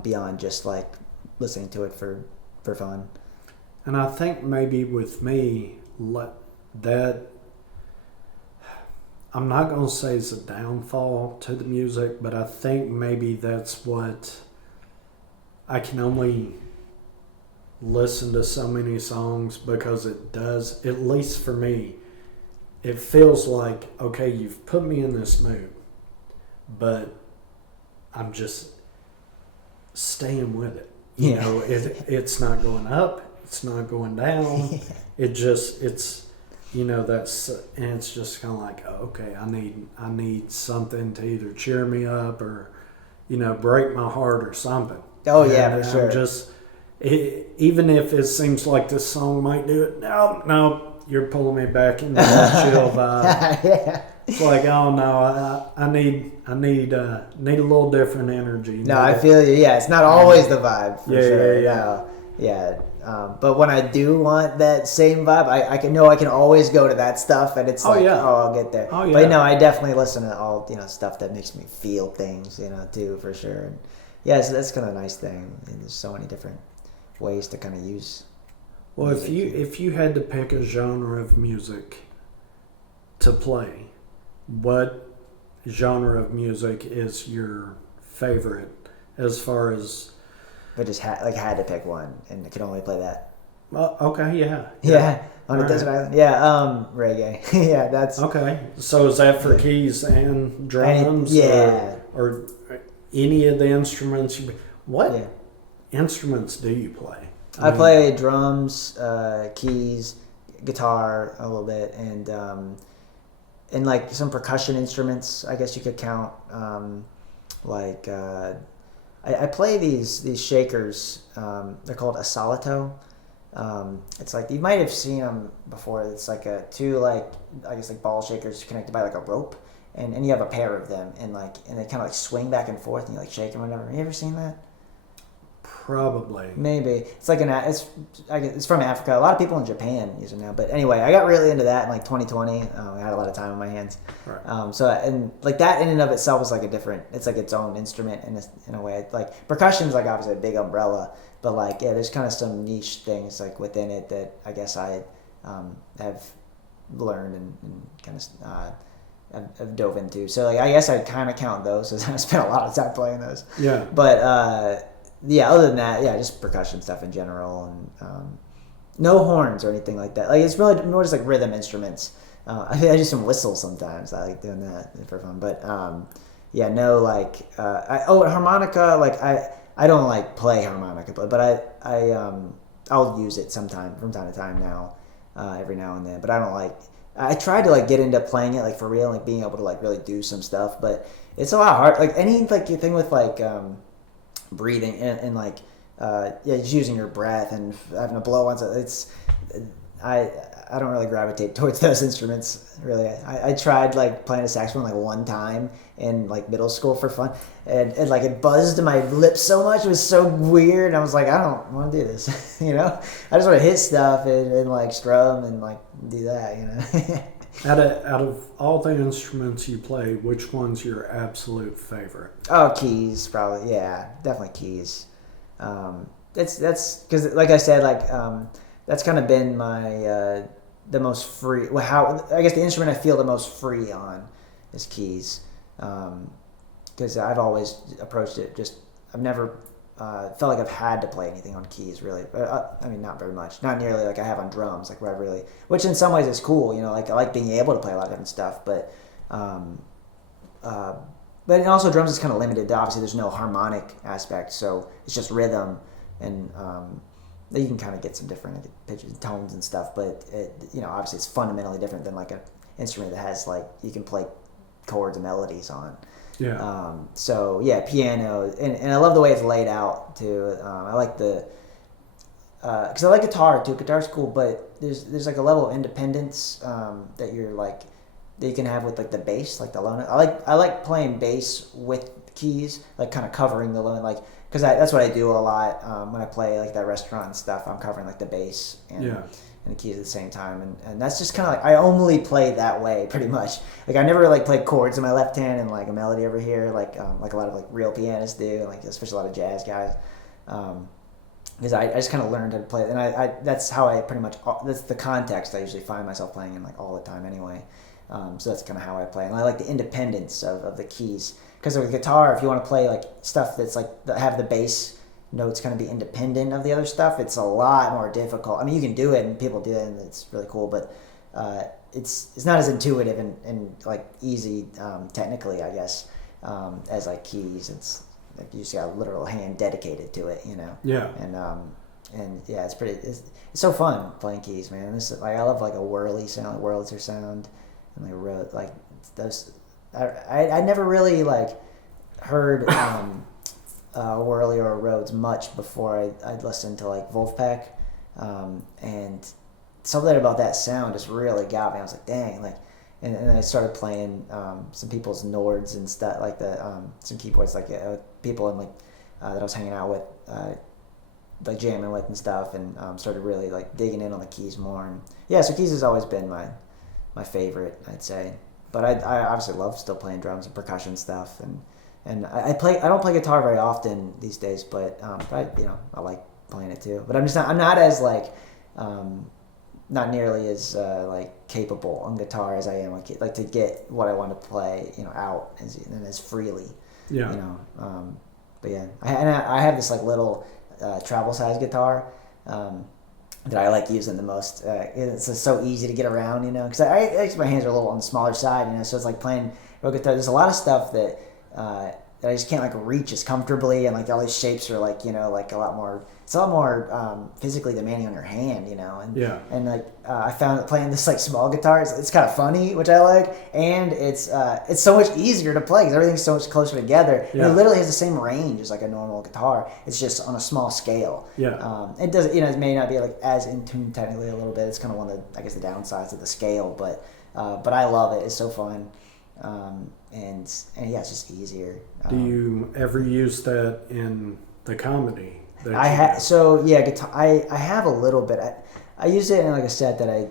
beyond just like listening to it for fun. And I think maybe with me, that I'm not going to say it's a downfall to the music, but I think maybe that's what I can only listen to so many songs, because it does, at least for me, it feels like, okay, you've put me in this mood, but I'm just staying with it. It's not going up, it's not going down. It's that's, and it's just kind of like, okay, I need something to either cheer me up or, break my heart or something. Oh yeah, for sure. I'm just, even if it seems like this song might do it, no, you're pulling me back into that chill vibe. Yeah. It's like, oh no, I need a little different energy. No, I feel you. Yeah, it's not always the vibe. For sure. Yeah. Yeah. But when I do want that same vibe, I can always go to that stuff, and it's I'll get there. Oh yeah. But I definitely listen to all stuff that makes me feel things, too, for sure. And so that's kind of a nice thing. And there's so many different ways to kind of use. Well, if you had to pick a genre of music to play, what genre of music is your favorite as far as? But just had to pick one, and I could only play that. Okay, yeah. On a desert island. Yeah, reggae. Yeah, that's okay. So is that for keys and drums? Or any of the instruments? What instruments do you play? I play drums, keys, guitar a little bit, and like some percussion instruments, I guess you could count. I play these shakers. They're called a solito. It's like you might have seen them before. It's like two I guess like ball shakers connected by like a rope, and you have a pair of them, and they kind of like swing back and forth, and you like shake them or whatever. Have you ever seen that? Probably. Maybe it's like it's from Africa. A lot of people in Japan use it now. But anyway, I got really into that in like 2020. I had a lot of time on my hands. Right. So and like that in and of itself is like it's like its own instrument in a way. Like percussion's like obviously a big umbrella, but like yeah, there's kind of some niche things like within it that I guess I have learned and kind of I've dove into. So like I guess I kind of count those because I spent a lot of time playing those. Yeah. But yeah, other than that, yeah, just percussion stuff in general, and no horns or anything like that. Like it's really more just like rhythm instruments. I do some whistles sometimes. I like doing that for fun. But yeah, no like harmonica. Like I don't like play harmonica, but I'll use it from time to time now, every now and then. But I don't like. I tried to like get into playing it like for real, like being able to like really do some stuff, but it's a lot hard. Like any like thing with like breathing and like just using your breath and having to blow on something. I don't really gravitate towards those instruments really. I tried like playing a saxophone like one time in like middle school for fun, and like it buzzed my lips so much. It was so weird, and I was like, I don't want to do this. You know, I just want to hit stuff and like strum and like do that, you know. Out of all the instruments you play, which one's your absolute favorite? Oh, keys, probably. Yeah, definitely keys. That's because, like I said, like that's kind of been my the most free. Well, how I guess the instrument I feel the most free on is keys, because I've always approached it. I've never felt like I've had to play anything on keys really. I mean, not very much. Not nearly like I have on drums. Like where I really, which in some ways is cool. You know, like I like being able to play a lot of different stuff, but also drums is kind of limited. Obviously, there's no harmonic aspect, so it's just rhythm, and you can kind of get some different pitches, tones, and stuff. But obviously, it's fundamentally different than like an instrument that has like you can play chords and melodies on. Yeah. So yeah, piano, and I love the way it's laid out too. I like because I like guitar too. Guitar's cool, but there's like a level of independence that you can have with like the bass, like the low note. I like playing bass with keys, like kind of covering the low, like because that's what I do a lot when I play like that restaurant and stuff. I'm covering like the bass and the keys at the same time, and that's just kind of like I only play that way pretty much. Like I never like play chords in my left hand and like a melody over here, like a lot of like real pianists do, like especially a lot of jazz guys. Because I just kind of learned how to play it, and I that's how I pretty much that's the context I usually find myself playing in like all the time anyway. So that's kind of how I play, and I like the independence of the keys. Because with guitar, if you want to play like stuff that's like have the bass notes kind of be independent of the other stuff, it's a lot more difficult. I mean, you can do it, and people do it, and it's really cool, but it's not as intuitive and like easy technically, I guess, as like keys. It's like you just got a literal hand dedicated to it, you know. Yeah. And yeah, it's so fun playing keys, man. I love like a whirly sound, Wurlitzer sound, and like those. I never really like heard a Whirly or a Rhodes much before I'd listened to like Wolfpack, and something about that sound just really got me. I was like, dang, like, and then I started playing some people's Nords and stuff, like some keyboards, like people in like that I was hanging out with, like jamming with and stuff, and started really like digging in on the keys more. And yeah, so keys has always been my favorite, I'd say. But I obviously love still playing drums and percussion stuff, and I don't play guitar very often these days, but I like playing it too. But I'm not as like not nearly as like capable on guitar as I am like to get what I want to play out as freely. Yeah. But yeah, I have this like little travel size guitar. That I like using the most. It's just so easy to get around, because my hands are a little on the smaller side, so it's like playing real guitar. There's a lot of stuff that that I just can't like reach as comfortably, and like all these shapes are like like a lot more. It's a lot more physically demanding on your hand, and like I found that playing this like small guitar, it's kind of funny, which I like, and it's so much easier to play because everything's so much closer together. Yeah. And it literally has the same range as like a normal guitar. It's just on a small scale. Yeah. It does, it may not be like as in tune technically a little bit. It's kind of one of the, I guess, the downsides of the scale, but I love it. It's so fun, and yeah, it's just easier. Do you ever use that in the comedy? Guitar. I have a little bit. I used it in like a set that I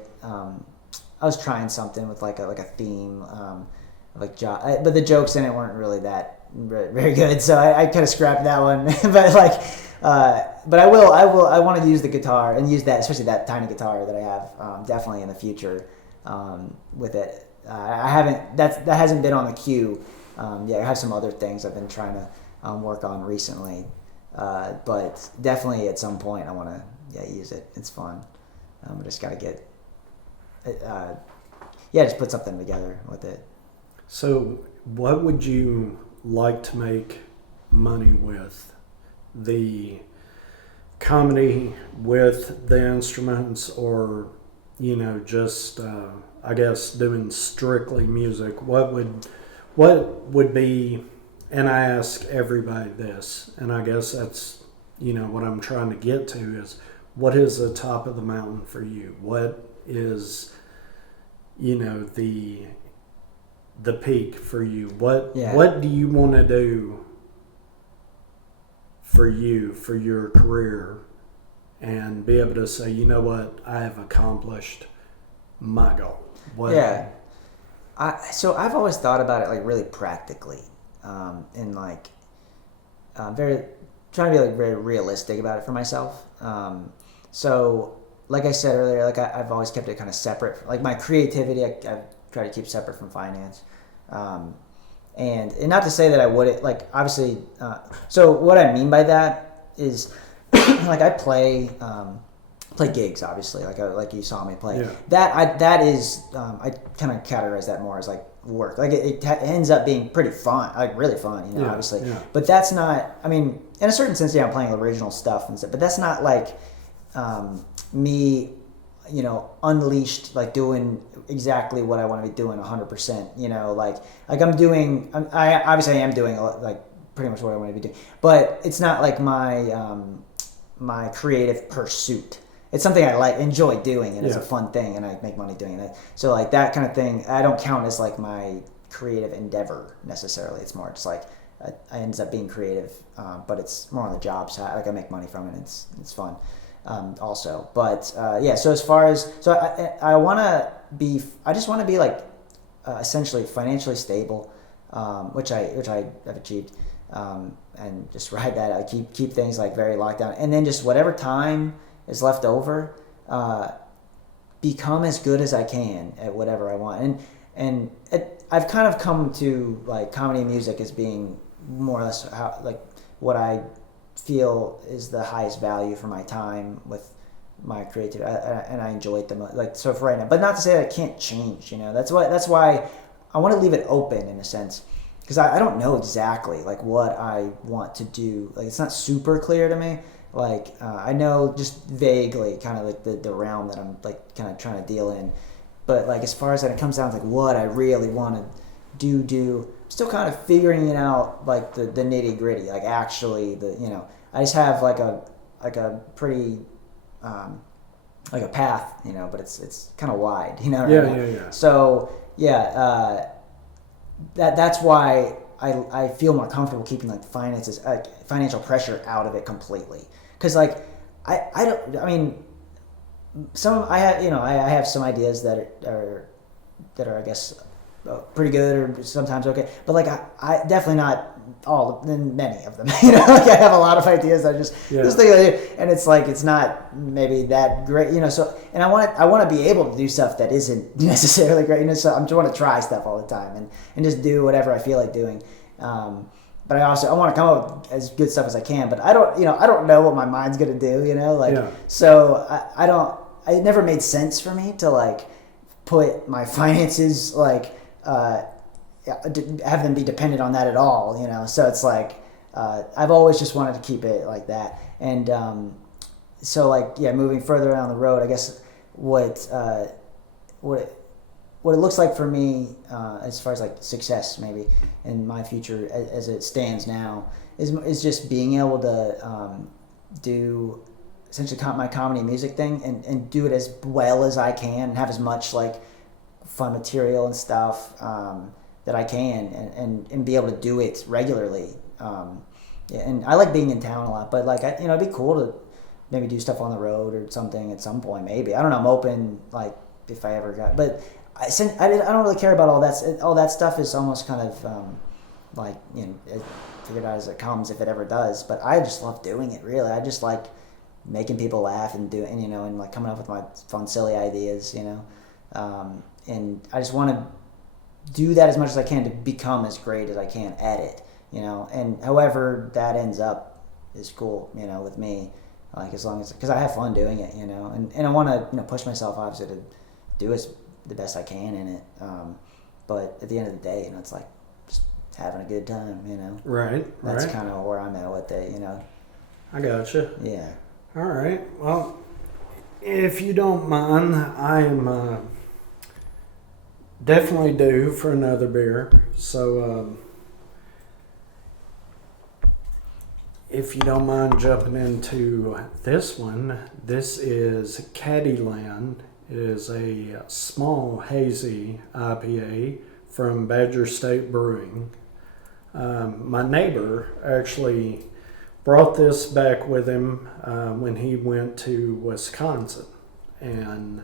was trying something with like a theme, but the jokes in it weren't really that very good, so I kind of scrapped that one. But I want to use the guitar and use that, especially that tiny guitar that I have, definitely in the future, with it. I haven't. That hasn't been on the queue. I have some other things I've been trying to work on recently. But definitely at some point I want to use it. It's fun. I just got to get just put something together with it. So what would you like to make money with? The comedy with the instruments, or just I guess doing strictly music? What would be, and I ask everybody this, and I guess that's, what I'm trying to get to is, what is the top of the mountain for you? What is, the peak for you? What do you want to do for you, for your career, and be able to say, you know what, I have accomplished my goal? So I've always thought about it like really practically. And like very trying to be like very realistic about it for myself. So like I said earlier, like I've always kept it kind of separate. Like my creativity, I try to keep separate from finance. And not to say that I wouldn't, like, obviously. So what I mean by that is, like, I play gigs, obviously, like you saw me play. Yeah. That is I kind of categorize that more as like work. Like it ends up being pretty fun, like really fun, obviously. Yeah. But that's not. I mean, in a certain sense, I'm playing original stuff and stuff. But that's not like me, unleashed, like doing exactly what I want to be doing 100%. Like I'm doing. I obviously am doing like pretty much what I want to be doing. But it's not like my creative pursuit. It's something I enjoy doing, and it's a fun thing, and I make money doing it. So like that kind of thing, I don't count as like my creative endeavor necessarily. It's more just like I ends up being creative, but it's more on the job side. Like I make money from it. And it's fun, also. But so as far as I want to be, I just want to be like essentially financially stable, which I have achieved, and just ride that. I keep things like very locked down, and then just whatever time is left over, become as good as I can at whatever I want. And I've kind of come to like comedy and music as being more or less what I feel is the highest value for my time with my creativity, and I enjoy it the most. Like, so for right now, but not to say that it can't change. That's why I want to leave it open in a sense, because I don't know exactly like what I want to do. Like, it's not super clear to me. Like, I know just vaguely kind of like the realm that I'm like kind of trying to deal in, but like as far as that it comes down to like what I really want to do, I'm still kind of figuring it out, like the nitty gritty, like actually I just have like a pretty like a path, but it's kind of wide, Yeah. So that's why I feel more comfortable keeping like finances, financial pressure out of it completely. Because like I have some ideas that are I guess pretty good or sometimes okay, but like I definitely not many of them. Like I have a lot of ideas that I just think I do, and it's like it's not maybe that great, So and I want to be able to do stuff that isn't necessarily great, So I want to try stuff all the time and just do whatever I feel like doing. But I want to come up with as good stuff as I can. But I don't know what my mind's gonna do. So it never made sense for me to like put my finances like have them be dependent on that at all, you know. So it's like I've always just wanted to keep it like that. And so like moving further down the road, I guess what it looks like for me as far as like success maybe in my future as it stands now is just being able to do essentially my comedy music thing and do it as well as I can and have as much like fun material and stuff that I can and be able to do it regularly. And I like being in town a lot, but like it'd be cool to maybe do stuff on the road or something at some point. Maybe I don't know. I'm open like if I ever got, but I don't really care about all that. All that stuff is almost kind of like figured out as it comes if it ever does. But I just love doing it. Really, I just like making people laugh and and like coming up with my fun, silly ideas. And I just want to do that as much as I can to become as great as I can at it. And however that ends up is cool. With me, like as long as because I have fun doing it. And I want to push myself obviously to do the best I can in it. But at the end of the day, it's like just having a good time. Right. That's kind of where I'm at with it. I gotcha. Yeah. All right. Well, if you don't mind, I am definitely due for another beer. So, if you don't mind jumping into this one, this is Caddyland. It is a small hazy IPA from Badger State Brewing. My neighbor actually brought this back with him when he went to Wisconsin. And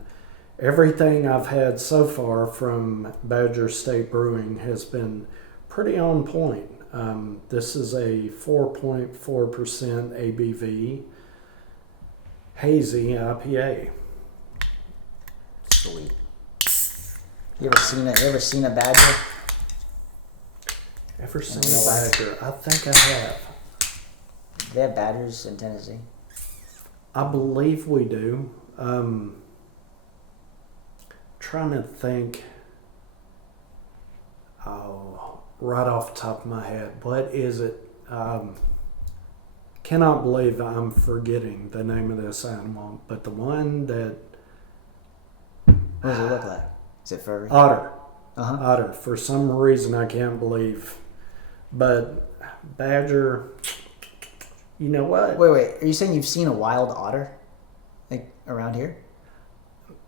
everything I've had so far from Badger State Brewing has been pretty on point. This is a 4.4% ABV hazy IPA. Sweet. You ever seen a badger? Ever seen a badger? I think I have. They have badgers in Tennessee. I believe we do. Trying to think. Oh, right off the top of my head, what is it? Cannot believe I'm forgetting the name of this animal, but the one that. What does it look like? Is it furry? Otter. Uh-huh. Otter. For some reason, I can't believe. But badger, you know what? Wait. Are you saying you've seen a wild otter? Like, around here?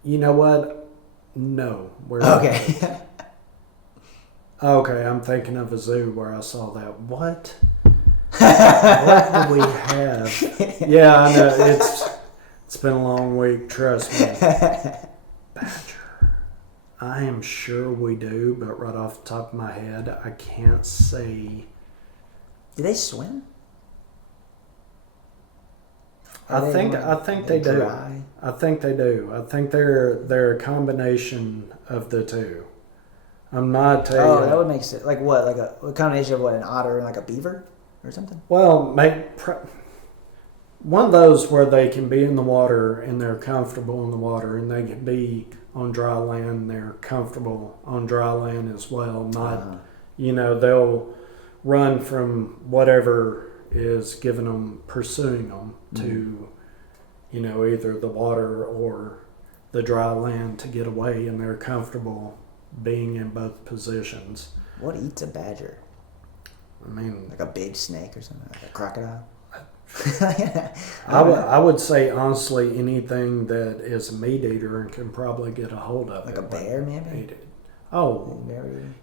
You know what? No. Okay. Okay, I'm thinking of a zoo where I saw that. What? What do we have? Yeah, I know. It's been a long week, trust me. Badger. I am sure we do, but right off the top of my head, I can't say. Do they swim? I think they do. Dry? I think they do. I think they're a combination of the two. I'm not telling you. That would make sense. Like what? Like a combination of what? An otter and like a beaver or something? Well, one of those where they can be in the water and they're comfortable in the water, and they can be on dry land and they're comfortable on dry land as well. Not, they'll run from whatever is giving them, pursuing them to, either the water or the dry land to get away, and they're comfortable being in both positions. What eats a badger? I mean, like a big snake or something, like a crocodile. I would say honestly anything that is a meat eater and can probably get a hold of like it. A bear, maybe. Eat it. Oh,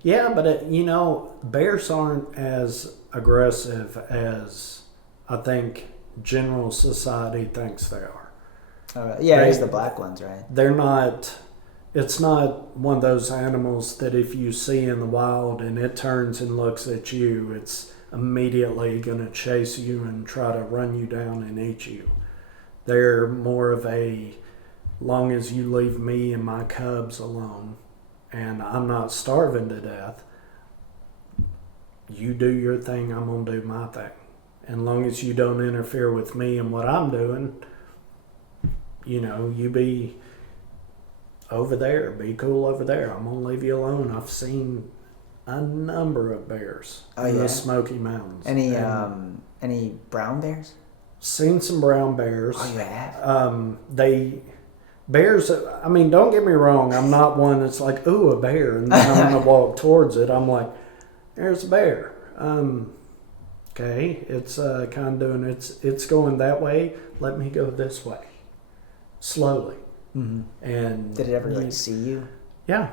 yeah, but bears aren't as aggressive as I think general society thinks they are. Yeah, it's the black ones, right? They're not. It's not one of those animals that if you see in the wild and it turns and looks at you, it's immediately going to chase you and try to run you down and eat you. They're more of a, long as you leave me and my cubs alone and I'm not starving to death, you do your thing, I'm going to do my thing. And long as you don't interfere with me and what I'm doing, you be over there, be cool over there. I'm going to leave you alone. I've seen a number of bears Oh, in yeah? the Smoky Mountains. Any brown bears? Seen some brown bears. Oh, you have? Bears, I mean, don't get me wrong. I'm not one that's like, ooh, a bear, and then I'm going to walk towards it. I'm like, there's a bear. Okay, it's kind of doing, it's going that way. Let me go this way. Slowly. Mm-hmm. And Did it ever see you? Yeah.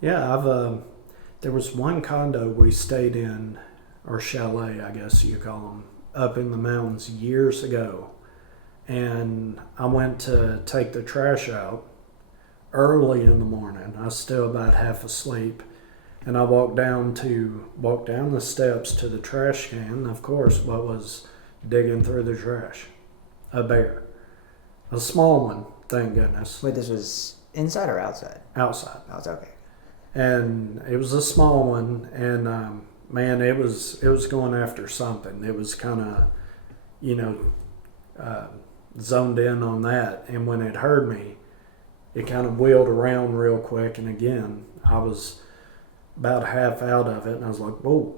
Yeah, there was one condo we stayed in, or chalet, I guess you call them, up in the mountains years ago. And I went to take the trash out early in the morning. I was still about half asleep. And I walked down the steps to the trash can. Of course, what was digging through the trash? A bear. A small one, thank goodness. Wait, this was inside or outside? Outside. Outside, okay. And it was a small one, and man, it was going after something. It was kind of, zoned in on that. And when it heard me, it kind of wheeled around real quick. And again, I was about half out of it, and I was like, whoa,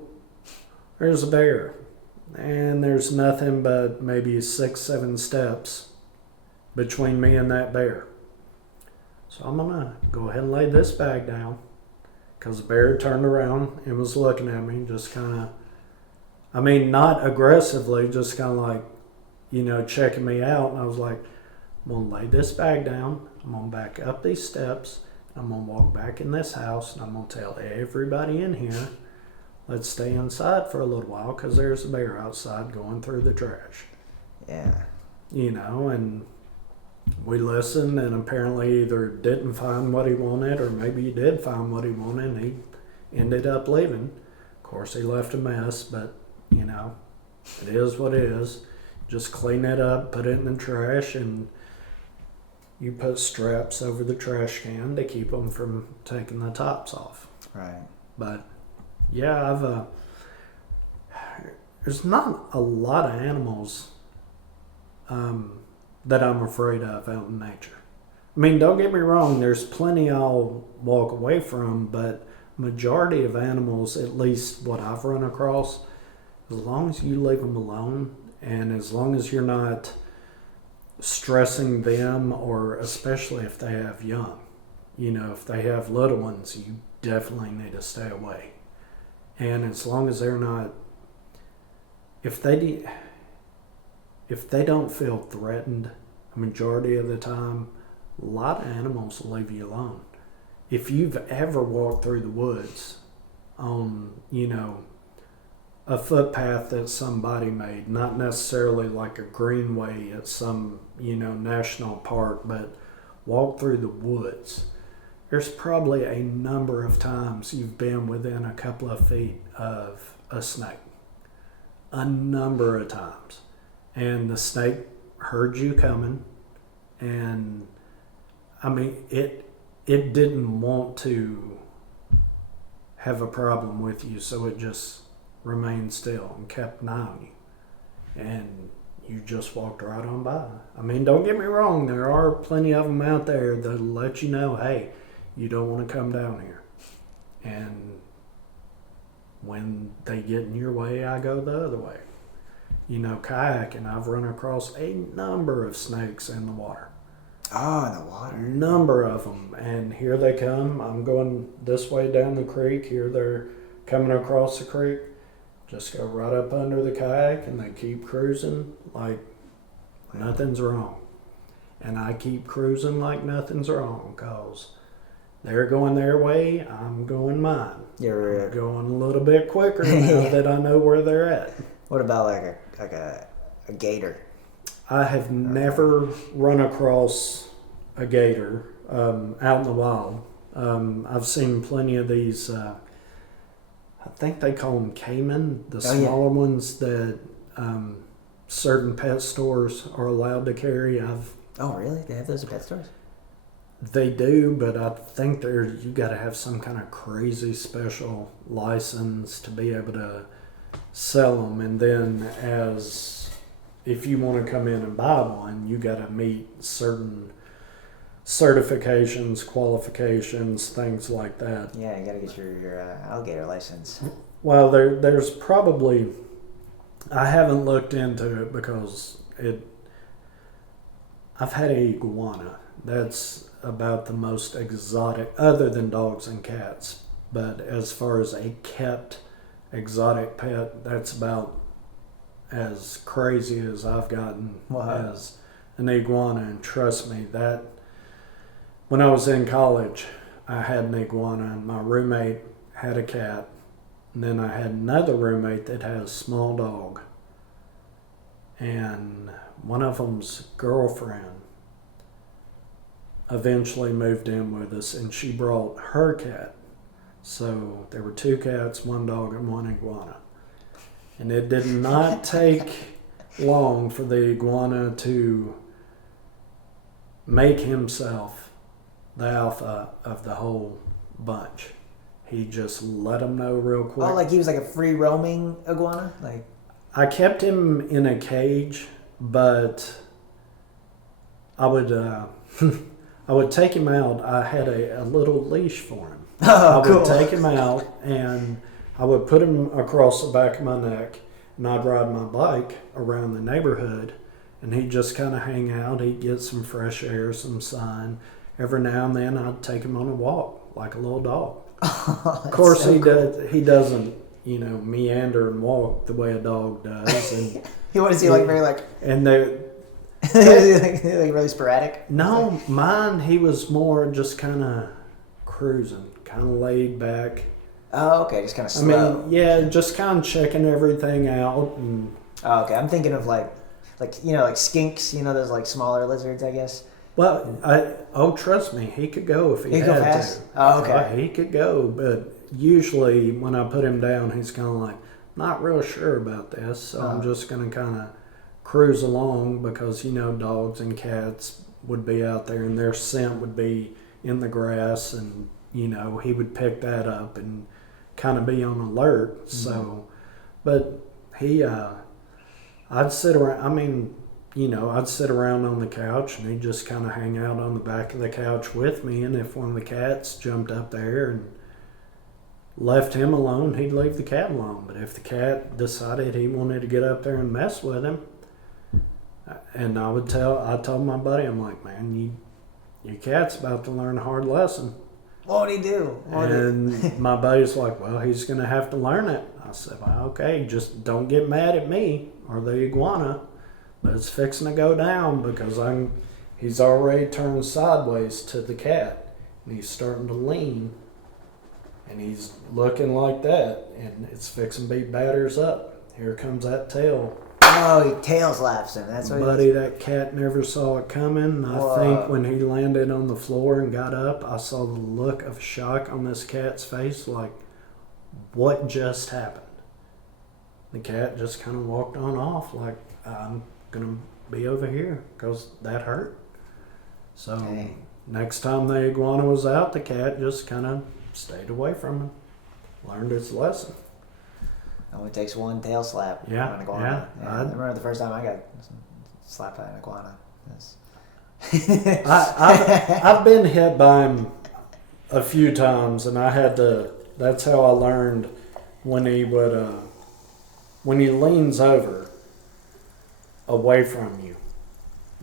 there's a bear. And there's nothing but maybe 6-7 steps between me and that bear. So I'm going to go ahead and lay this bag down, because the bear turned around and was looking at me, just kind of, I mean, not aggressively, just kind of like, checking me out. And I was like, I'm going to lay this bag down. I'm going to back up these steps. I'm going to walk back in this house, and I'm going to tell everybody in here, let's stay inside for a little while, because there's a bear outside going through the trash. Yeah. And we listened, and apparently either didn't find what he wanted, or maybe he did find what he wanted, and he ended up leaving. Of course, he left a mess, but, it is what it is. Just clean it up, put it in the trash, and you put straps over the trash can to keep them from taking the tops off. Right. But, yeah, there's not a lot of animals that I'm afraid of out in nature. I mean, don't get me wrong, there's plenty I'll walk away from, but majority of animals, at least what I've run across, as long as you leave them alone, and as long as you're not stressing them, or especially if they have young, if they have little ones, you definitely need to stay away. And as long as they're not, if they don't feel threatened, a majority of the time, a lot of animals will leave you alone. If you've ever walked through the woods on, a footpath that somebody made, not necessarily like a greenway at some, national park, but walk through the woods, there's probably a number of times you've been within a couple of feet of a snake. A number of times. And the snake heard you coming, and I mean, it didn't want to have a problem with you, so it just remained still and kept an eye on you. And you just walked right on by. I mean, don't get me wrong, there are plenty of them out there that'll let you know, hey, you don't want to come down here. And when they get in your way, I go the other way. Kayaking, I've run across a number of snakes in the water. Oh, in the water. Number of them. And here they come. I'm going this way down the creek. Here they're coming across the creek. Just go right up under the kayak, and they keep cruising like nothing's wrong. And I keep cruising like nothing's wrong, because they're going their way, I'm going mine. You're I'm going a little bit quicker now that I know where they're at. What about like a gator? I have never run across a gator out in the wild. I've seen plenty of these, I think they call them caiman, the smaller ones that certain pet stores are allowed to carry. Oh, really? They have those at pet stores? They do, but I think you got to have some kind of crazy special license to be able to sell them. And then if you want to come in and buy one, you got to meet certain certifications, qualifications, things like that. Yeah, you gotta get your alligator license. Well, there's probably, I haven't looked into it because I've had an iguana. That's about the most exotic, other than dogs and cats. But as far as a kept exotic pet, that's about as crazy as I've gotten as an iguana. And trust me, that when I was in college, I had an iguana, and my roommate had a cat. And then I had another roommate that had a small dog. And one of them's girlfriend eventually moved in with us, and she brought her cat. So there were 2 cats, 1 dog, and 1 iguana. And it did not take long for the iguana to make himself the alpha of the whole bunch. He just let them know real quick. Oh, like he was like a free roaming iguana? Like I kept him in a cage, but I would I would take him out. I had a little leash for him. Oh, I cool. would take him out, and I would put him across the back of my neck, and I'd ride my bike around the neighborhood, and he'd just kind of hang out. He'd get some fresh air, some sun. Every now and then, I'd take him on a walk like a little dog. Of course, so cool. He doesn't, meander and walk the way a dog does. And you want to see like very like and they like really sporadic? No, mine, he was more just kind of cruising, kind of laid back. Oh, okay, just kind of slow. Just kind of checking everything out. And oh, okay, I'm thinking of like skinks, those like smaller lizards, I guess. Well, trust me, he could go if he had go fast? to. Oh, okay. He could go, but usually when I put him down, he's kind of like, not real sure about this, so I'm just going to kind of cruise along because, dogs and cats would be out there and their scent would be in the grass, and, he would pick that up and kind of be on alert. Mm-hmm. So, but I'd sit around, I'd sit around on the couch and he'd just kind of hang out on the back of the couch with me. And if one of the cats jumped up there and left him alone, he'd leave the cat alone. But if the cat decided he wanted to get up there and mess with him, and I told my buddy, I'm like, man, your cat's about to learn a hard lesson. What would he do? And my buddy's like, well, he's going to have to learn it. I said, well, okay, just don't get mad at me or the iguana. But it's fixing to go down because he's already turned sideways to the cat. And he's starting to lean. And he's looking like that. And it's fixing to be batters up. Here comes that tail. Oh, he tail slaps him. That's what Buddy, that cat never saw it coming. I think when he landed on the floor and got up, I saw the look of shock on this cat's face, like, what just happened? The cat just kind of walked on off like, I'm going to be over here because that hurt. So next time the iguana was out, the cat just kind of stayed away from him, learned its lesson. Only takes one tail slap. Yeah, on an iguana. yeah. I remember the first time I got slapped by an iguana. I've been hit by him a few times, and I had to. That's how I learned when he would, when he leans over away from you.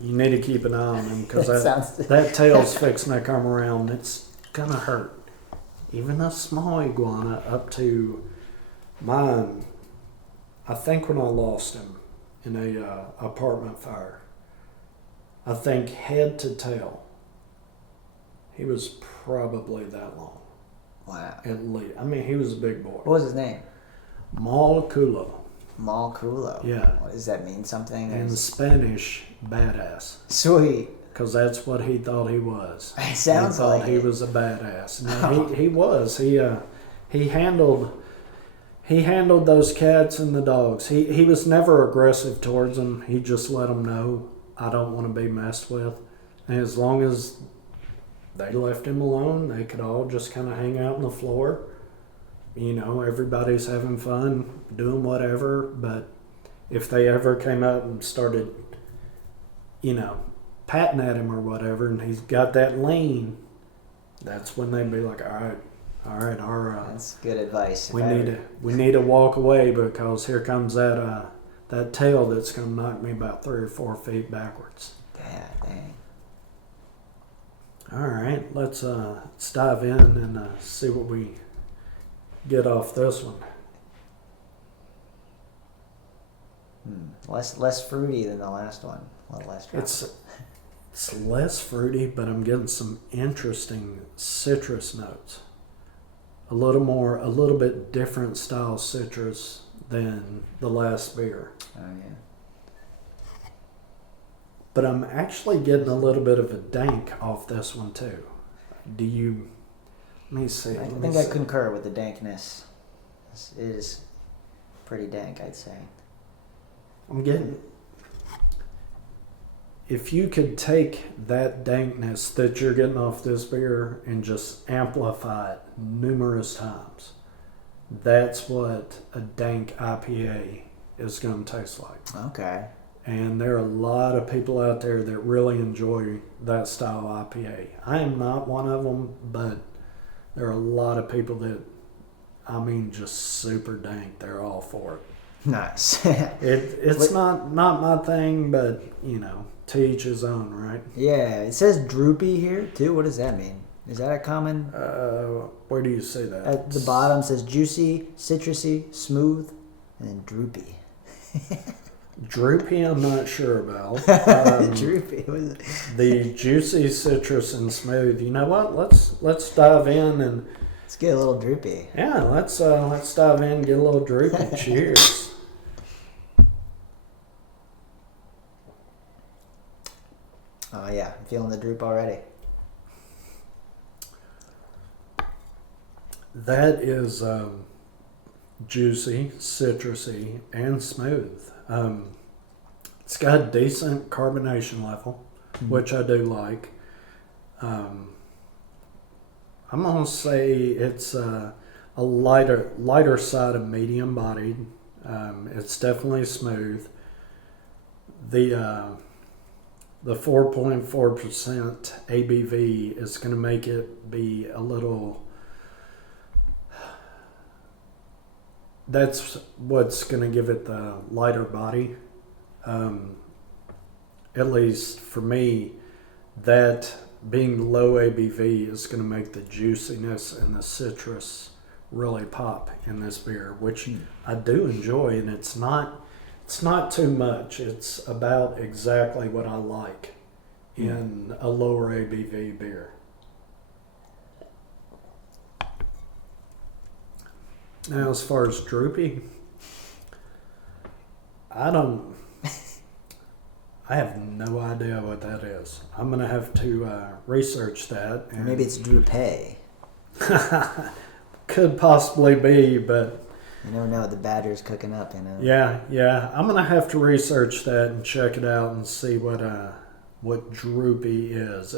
You need to keep an eye on him because that tail's fixing to come around. It's gonna hurt. Even a small iguana up to mine. I think when I lost him in a apartment fire, I think head to tail, he was probably that long. Wow. At least. I mean, he was a big boy. What was his name? Malculo. Malculo. Yeah. What, does that mean something? In Spanish, badass. Sweet. Because that's what he thought he was. It sounds he like he was a badass. No, he was. He handled those cats and the dogs. He was never aggressive towards them. He just let them know, I don't want to be messed with. And as long as they left him alone, they could all just kind of hang out on the floor. Everybody's having fun, doing whatever. But if they ever came out and started, patting at him or whatever, and he's got that lean, that's when they'd be like, all right, That's good advice. we need to walk away because here comes that tail that's going to knock me about 3 or 4 feet backwards. Yeah, dang. All right, let's dive in and see what we get off this one. Less fruity than the last one. A little less tropical. It's less fruity, but I'm getting some interesting citrus notes. A little bit different style citrus than the last beer. Oh yeah. But I'm actually getting a little bit of a dank off this one too. Do you? Let me see. I think I concur with the dankness. It is pretty dank, I'd say. I'm getting. If you could take that dankness that you're getting off this beer and just amplify it numerous times, that's what a dank IPA is going to taste like. Okay. And there are a lot of people out there that really enjoy that style IPA. I am not one of them, but there are a lot of people that, just super dank. They're all for it. Nice. It's not my thing, but, to each his own, right? Yeah, it says droopy here, too. What does that mean? Is that a common? Where do you say that? At the bottom says juicy, citrusy, smooth, and then droopy. Droopy, I'm not sure about. Droopy. The juicy, citrus, and smooth. You know what? Let's dive in and let's get a little droopy. Yeah, let's dive in and get a little droopy. Cheers. Oh yeah, I'm feeling the droop already. That is juicy, citrusy, and smooth. It's got a decent carbonation level, which I do like. I'm gonna say it's a lighter side of medium bodied. It's definitely smooth. The 4.4% ABV is going to make it be a little. That's what's going to give it the lighter body. At least for me, that being low ABV is going to make the juiciness and the citrus really pop in this beer, which I do enjoy, and it's not too much. It's about exactly what I like in a lower ABV beer. Now, as far as droopy, I have no idea what that is. I'm going to have to research that. Or maybe it's droopy. Could possibly be, but you never know what the badger's cooking up, Yeah. I'm going to have to research that and check it out and see what droopy is.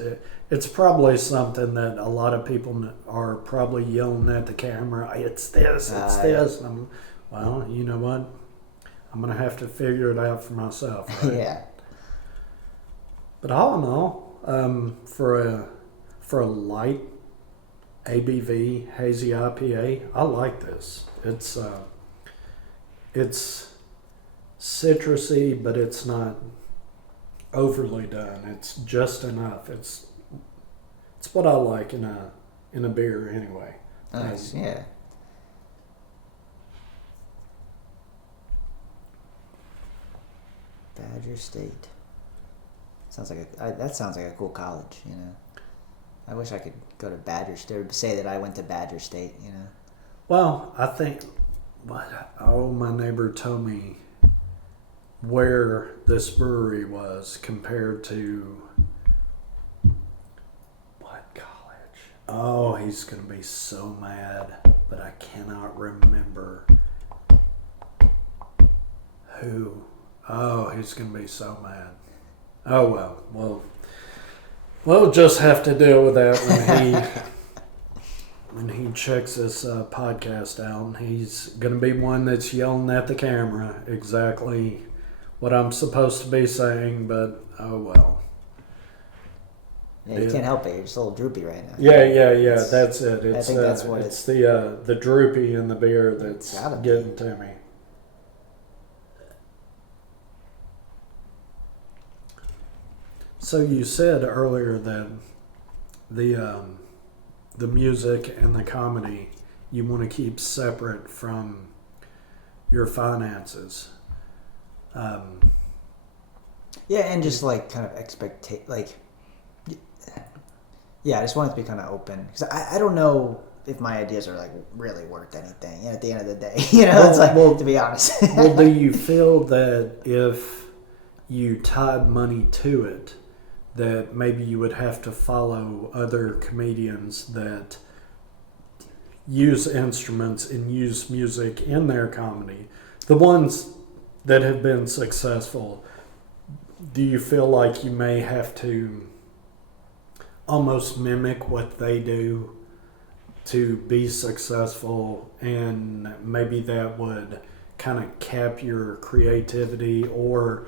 It's probably something that a lot of people are probably yelling at the camera. It's this. And I'm, well, you know what? I'm going to have to figure it out for myself. Right? Yeah. But all in all, for a light ABV hazy IPA, I like this. It's citrusy, but it's not overly done. It's just enough. It's what I like in a beer anyway. Nice, yeah. Badger State. That sounds like a cool college, I wish I could go to Badger State or say that I went to Badger State, Well, I think my neighbor told me where this brewery was compared to what college? Oh, he's going to be so mad, but I cannot remember who. Oh, he's going to be so mad. Oh, well, we'll just have to deal with that when he checks this podcast out. And he's going to be one that's yelling at the camera exactly what I'm supposed to be saying, but oh well. Yeah, you can't help it. You're just a little droopy right now. Yeah. That's it. It's, I think that's what it's the droopy in the beer that's getting to me. So you said earlier that the music and the comedy you want to keep separate from your finances. Yeah, and just like kind of I just want it to be kind of open because I don't know if my ideas are like really worth anything at the end of the day. To be honest. Well, do you feel that if you tied money to it, that maybe you would have to follow other comedians that use instruments and use music in their comedy? The ones that have been successful, do you feel like you may have to almost mimic what they do to be successful, and maybe that would kind of cap your creativity? Or,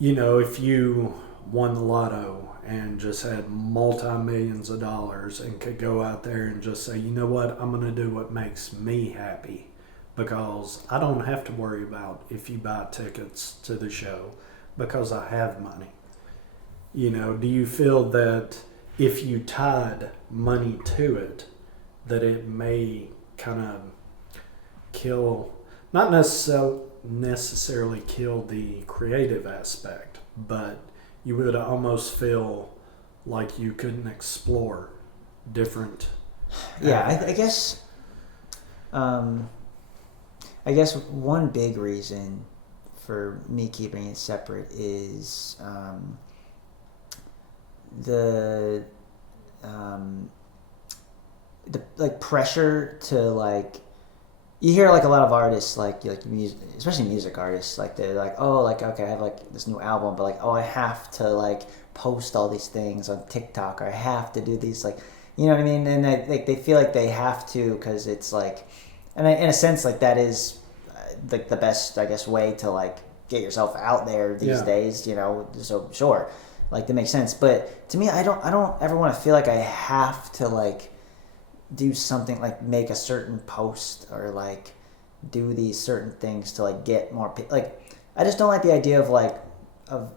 if you won the lotto and just had multi-millions of dollars and could go out there and just say, you know what, I'm going to do what makes me happy because I don't have to worry about if you buy tickets to the show because I have money. Do you feel that if you tied money to it, that it may kind of kill, not necessarily kill the creative aspect, but you would almost feel like you couldn't explore different. Yeah, I guess one big reason for me keeping it separate is the like pressure to like. You hear like a lot of artists like music, especially music artists, like they're like, oh, like okay, I have like this new album, but like, oh, I have to like post all these things on TikTok, or I have to do these, like, you know what I mean? And they feel like they have to because it's like, and in a sense, like that is like the best, I guess, way to like get yourself out there these days, So sure, like that makes sense. But to me, I don't ever want to feel like I have to like do something, like make a certain post or like do these certain things to like get more like I just don't like the idea of like of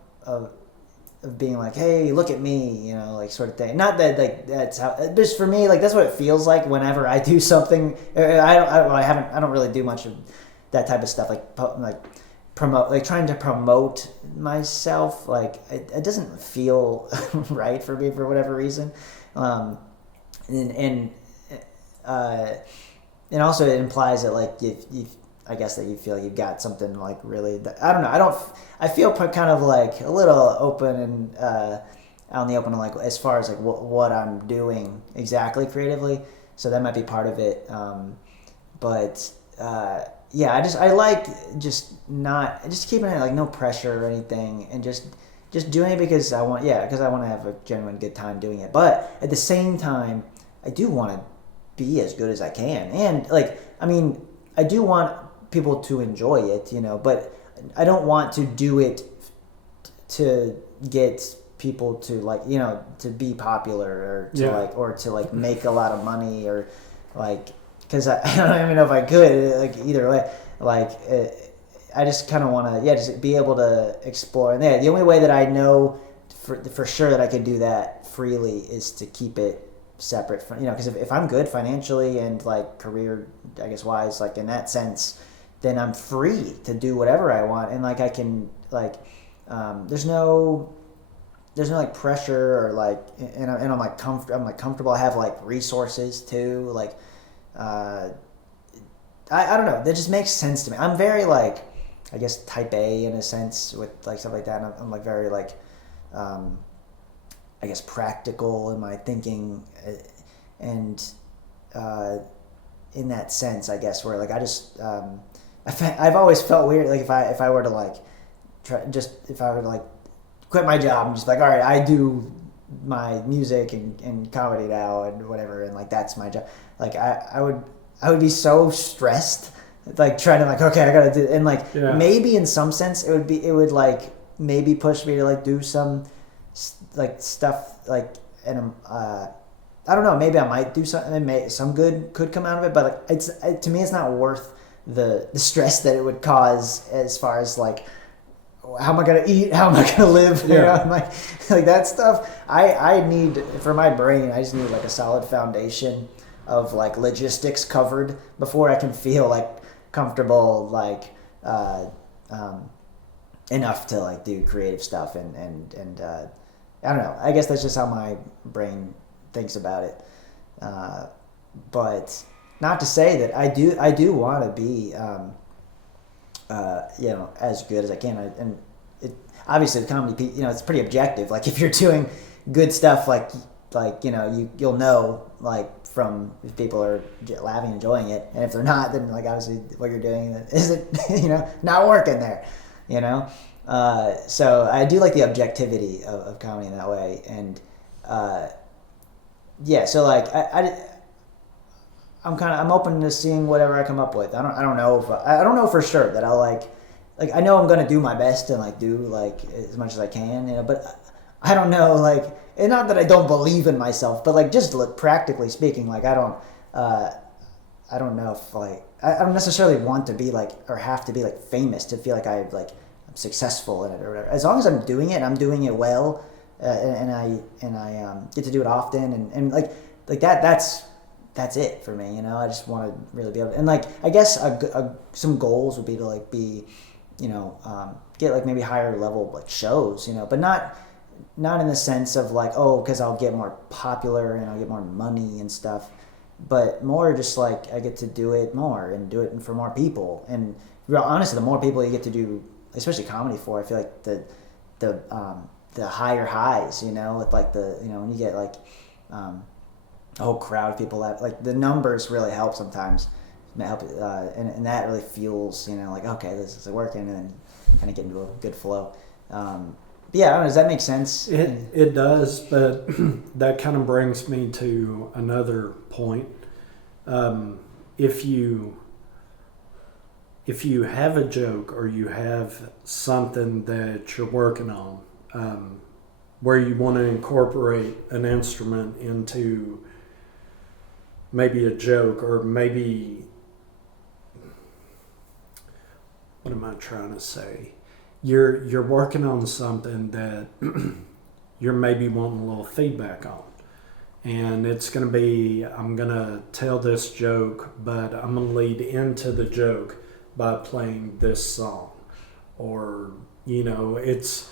being like, hey, look at me, like sort of thing. Not that like that's how, just for me, like that's what it feels like whenever I do something. I don't really do much of that type of stuff, like promote, like trying to promote myself. Like it doesn't feel right for me for whatever reason. And also it implies that like you I guess that you feel you've got something like really that, I don't know, I feel kind of like a little open and out in the open, like as far as like what I'm doing exactly creatively, so that might be part of it. I like just keeping it like no pressure or anything, and just doing it because I want to have a genuine good time doing it. But at the same time, I do want to be as good as I can, and like I do want people to enjoy it, but I don't want to do it to get people to like, to be popular or to like make a lot of money, or like, because I don't even know if I could, like either way, like I just kind of want to just be able to explore. And the only way that I know for sure that I could do that freely is to keep it separate from, because if I'm good financially and like career, I guess wise, like in that sense, then I'm free to do whatever I want, and like I can like there's no like pressure or like, and I'm like comfortable. I have like resources too, like I don't know, that just makes sense to me. I'm very like, I guess type A in a sense with like stuff like that, and I'm like very like I guess practical in my thinking, and in that sense, I guess, where like I just I've always felt weird, like if I were to like if I were to like quit my job and just like, all right, I do my music and comedy now and whatever, and like that's my job, like I would be so stressed, like trying to like, okay, I gotta do, and like maybe in some sense it would like maybe push me to like do some like stuff like, and I don't know, maybe I might do something, some good could come out of it, but like to me it's not worth the stress that it would cause as far as like, how am I gonna eat? How am I gonna live? You know, like that stuff. I need, for my brain, I just need like a solid foundation of like logistics covered before I can feel like comfortable, like enough to like do creative stuff and I don't know. I guess that's just how my brain thinks about it. But not to say that I do want to be as good as I can. And it, obviously the comedy, it's pretty objective. Like if you're doing good stuff, like you'll know like from if people are laughing, enjoying it, and if they're not, then like obviously what you're doing isn't not working there. So I do like the objectivity of comedy in that way, and so like I'm open to seeing whatever I come up with. I don't know for sure that I'll like I know I'm gonna do my best and like do like as much as I can, but I don't know, like, and not that I don't believe in myself, but like just practically speaking, like I don't know if like I don't necessarily want to be like or have to be like famous to feel like I'm successful in it or whatever. As long as I'm doing it, and I'm doing it well, and I get to do it often, and like that's it for me. I just want to really be able to, and like I guess some goals would be to like be, get like maybe higher level like shows, but not in the sense of like, oh, because I'll get more popular and I'll get more money and stuff, but more just like I get to do it more and do it for more people. And honestly, the more people you get to do, especially comedy for, I feel like the higher highs, with like when you get like a whole crowd of people that like the numbers really help sometimes, and that really fuels, like, okay, this is working, and then kind of get into a good flow. I don't know, does that make sense? It does, but that kind of brings me to another point. If you have a joke or you have something that you're working on, where you want to incorporate an instrument into maybe a joke, or maybe, what am I trying to say? You're working on something that you're maybe wanting a little feedback on. And it's going to be, I'm going to tell this joke, but I'm going to lead into the joke by playing this song. Or, it's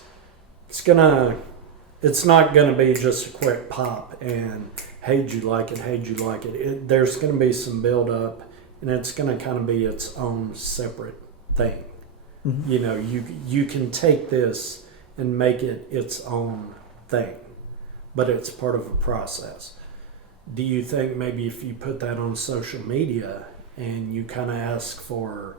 not going to be just a quick pop and, how'd you like it? There's going to be some build up, and it's going to kind of be its own separate thing. Mm-hmm. You can take this and make it its own thing, but it's part of a process. Do you think maybe if you put that on social media and you kind of ask for,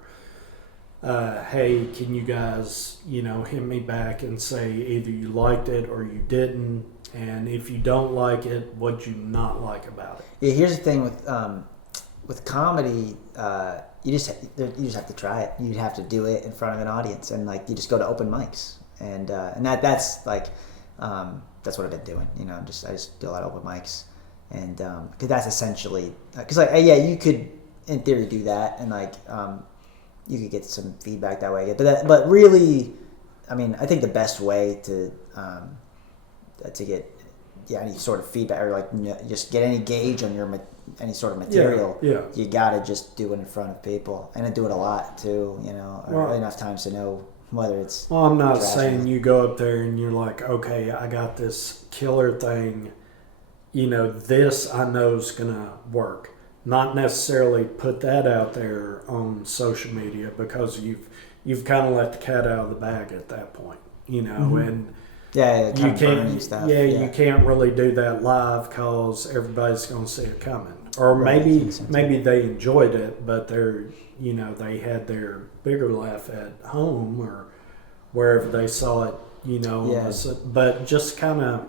hey, can you guys, hit me back and say either you liked it or you didn't, and if you don't like it, what you not like about it? Yeah, here's the thing with comedy. You just have to try it. You have to do it in front of an audience, and like you just go to open mics, and that's like that's what I've been doing. I just do a lot of open mics, and because that's essentially because like you could in theory do that, and like you could get some feedback that way. But really, I mean, I think the best way to get any sort of feedback or like just get any gauge on any sort of material, you gotta just do it in front of people, and then do it a lot too, or enough times to know whether it's. Well, I'm not saying you go up there and you're like, okay, I got this killer thing, this I know is gonna work. Not necessarily put that out there on social media, because you've kind of let the cat out of the bag at that point, Mm-hmm. and. You can't. Stuff. You can't really do that live because everybody's going to see it coming. Or maybe they enjoyed it, but they had their bigger laugh at home or wherever they saw it. But just kind of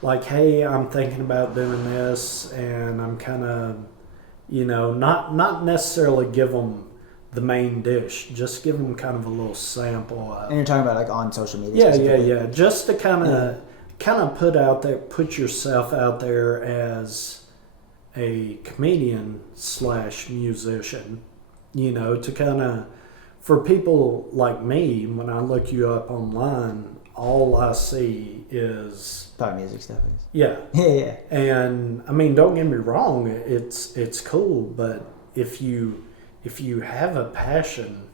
like, hey, I'm thinking about doing this, and I'm kind of, not necessarily give them the main dish, just give them kind of a little sample. And you're talking about like on social media? Yeah. Just to kind of kind of put yourself out there as a comedian / musician, to kind of, for people like me, when I look you up online, all I see is Probably music stuff. yeah. Yeah. And I mean, don't get me wrong, it's cool, but if you have a passion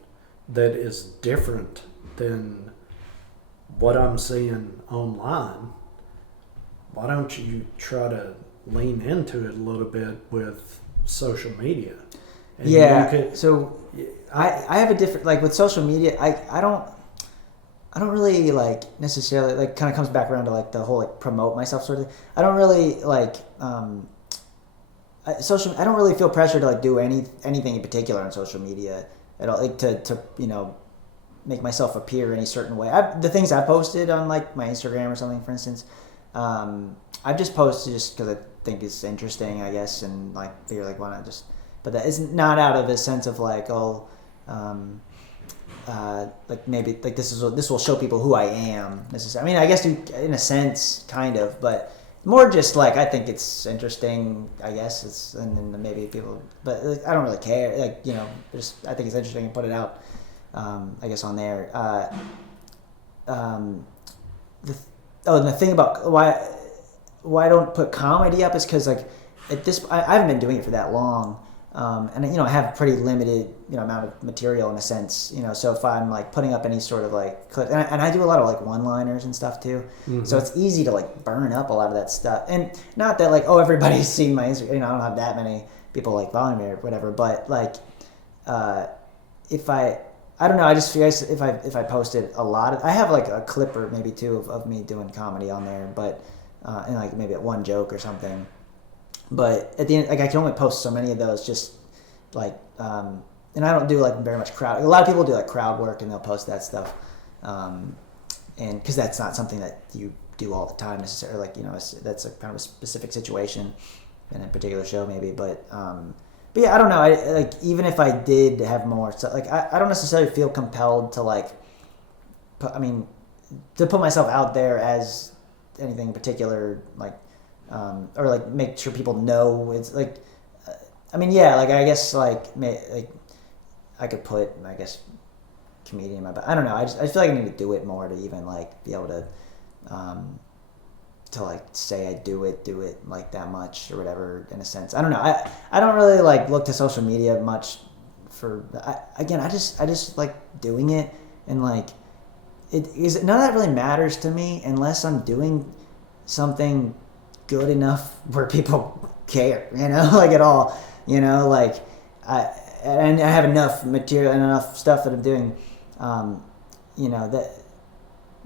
that is different than what I'm seeing online, why don't you try to lean into it a little bit with social media? And Yeah. So I have a different, like with social media, I don't really like necessarily, like, kind of comes back around to like the whole like promote myself sort of thing. I don't really like I don't really feel pressure to like do anything in particular on social media at all, like to make myself appear any certain way. The things I posted on like my Instagram or something, for instance, I've just posted just because I think it's interesting, I guess, and like figure like why not just. But that is not out of a sense of like like maybe like this will show people who I am necessarily. I mean, I guess in a sense, kind of, but more just like I think it's interesting. I guess and then maybe people, but like, I don't really care. Like just I think it's interesting and put it out. I guess on there. And the thing about why I don't put comedy up is because like at this I haven't been doing it for that long. And I have a pretty limited amount of material in a sense, so if I'm like putting up any sort of like clip, and I do a lot of like one-liners and stuff too, so it's easy to like burn up a lot of that stuff. And not that like everybody's seen my Instagram, I don't have that many people like following me or whatever, but like if I don't know, I just feel if I posted a lot I have like a clip or maybe two of me doing comedy on there, but and like maybe at one joke or something. But at the end, like I can only post so many of those, just like, and I don't do like very much crowd. A lot of people do like crowd work and they'll post that stuff, and because that's not something that you do all the time necessarily. Like that's a kind of a specific situation in a particular show maybe. But yeah, I don't know. I like even if I did have more, so like I don't necessarily feel compelled to like, to put myself out there as anything in particular, like. Or like make sure people know it's like, like I guess like I could put comedian in my, but I don't know. I feel like I need to do it more to even like be able to like say I do it like that much or whatever in a sense. I don't know. I don't really like look to social media much for. I just like doing it and like none of that really matters to me unless I'm doing something good enough where people care, like at all, like and I have enough material and enough stuff that I'm doing,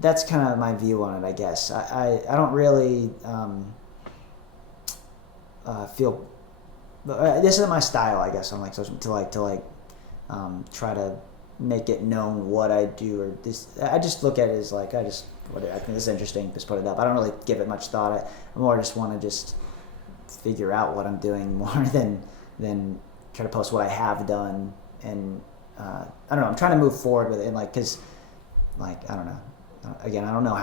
that's kind of my view on it, I guess. I don't really feel this isn't my style, I guess, on like social to try to make it known what I do or this. I just look at it as like I think this is interesting, just put it up. I don't really give it much thought. I more just want to just figure out what I'm doing more than try to post what I have done. And I don't know. I'm trying to move forward with it, and like, cause like I don't know. Again, I don't know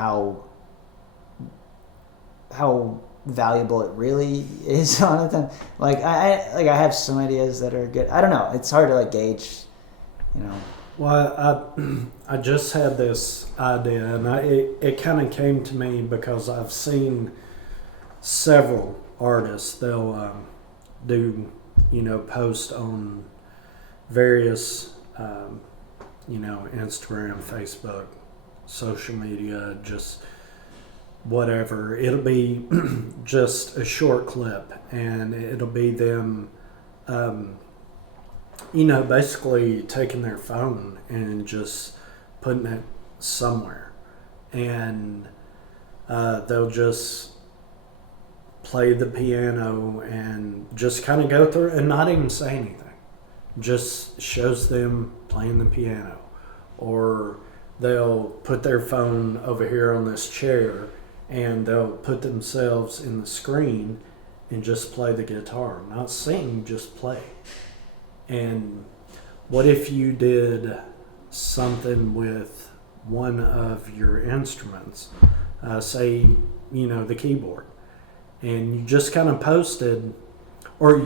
how valuable it really is on it. Then like I have some ideas that are good. I don't know. It's hard to like gauge, Well, I just had this idea, and it kind of came to me because I've seen several artists. They'll do post on various Instagram, Facebook, social media, just whatever. It'll be just a short clip, and it'll be them. Basically taking their phone and just putting it somewhere, and they'll just play the piano and just kind of go through and not even say anything. Just shows them playing the piano, or they'll put their phone over here on this chair and they'll put themselves in the screen and just play the guitar, not sing, just play. And what if you did something with one of your instruments, say, the keyboard, and you just kind of posted, or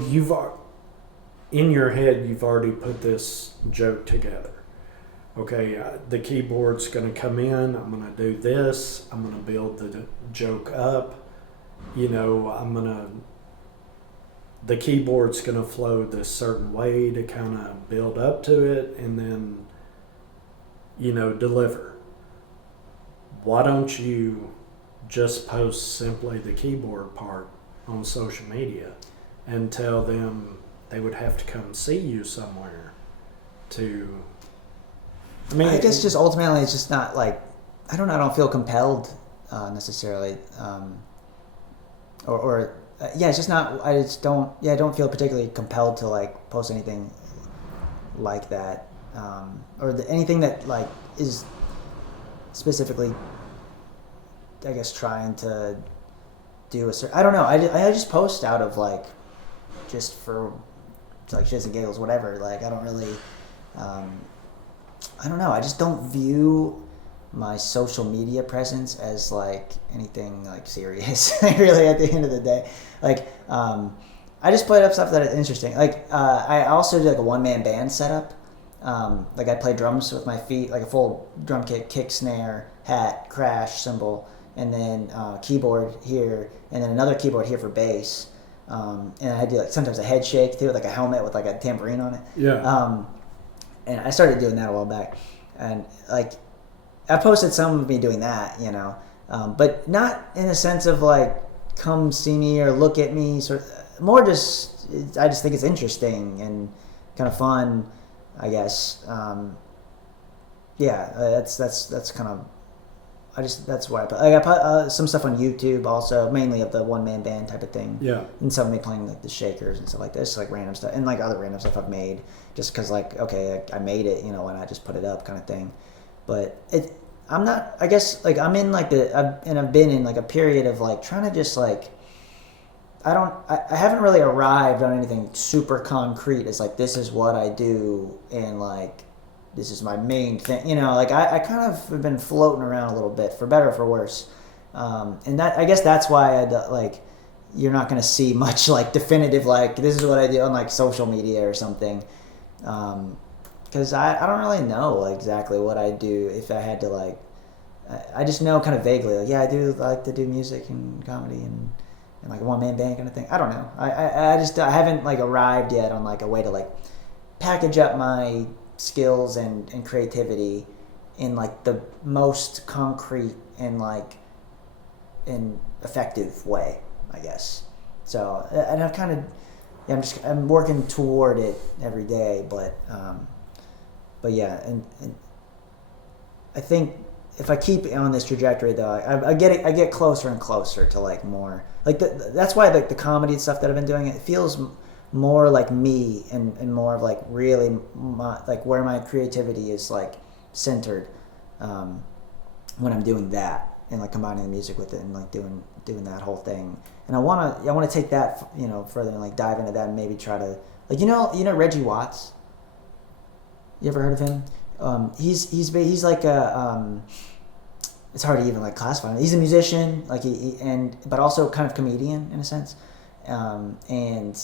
in your head, you've already put this joke together. Okay, the keyboard's going to come in, I'm going to do this, I'm going to build the joke up, the keyboard's going to flow this certain way to kind of build up to it and then, deliver. Why don't you just post simply the keyboard part on social media and tell them they would have to come see you somewhere to... I guess just ultimately it's just not like, I don't feel compelled necessarily. It's just not, I don't feel particularly compelled to like post anything like that. Anything that like is specifically, I guess, trying to do a certain, I don't know. I just post out of like, just for like shits and giggles, whatever. Like I don't really, I don't know. I just don't view my social media presence as like anything like serious. Really, at the end of the day, like I just put up stuff that is interesting. Like I also do like a one-man band setup. Like I play drums with my feet, like a full drum kit, kick, snare, hat, crash, cymbal, and then keyboard here, and then another keyboard here for bass. And I do like sometimes a head shake too, like a helmet with like a tambourine on it. Yeah. And I started doing that a while back, and like I posted some of me doing that, but not in a sense of like come see me or look at me. Sort of, more just I just think it's interesting and kind of fun, I guess. That's kind of that's why I put some stuff on YouTube also, mainly of the one man band type of thing. Yeah. And some of me playing like the shakers and stuff like this, like random stuff, and like other random stuff I've made, just because like okay, I made it, why not just put it up, kind of thing. But I'm not. I guess like I'm in like I've been in like a period of like trying to just like. I haven't really arrived on anything super concrete. It's like this is what I do, and like this is my main thing. Like I kind of have been floating around a little bit, for better or for worse. And that I guess that's why like you're not going to see much like definitive like this is what I do on like social media or something. Because I don't really know exactly what I do if I had to like. I just know kind of vaguely like I do like to do music and comedy and like a one-man band kind of thing. I don't know. I haven't like arrived yet on like a way to like package up my skills and creativity in like the most concrete and like an effective way, I guess. So and I've kind of I'm working toward it every day, but yeah, and I think if I keep on this trajectory though, I get closer and closer to like more like that's why like the comedy and stuff that I've been doing, it feels more like me and more of like really like where my creativity is like centered when I'm doing that and like combining the music with it and like doing that whole thing. And I want to take that further and like dive into that and maybe try to like Reggie Watts. You ever heard of him? He's like a it's hard to even like classify him. He's a musician, like but also kind of comedian in a sense, and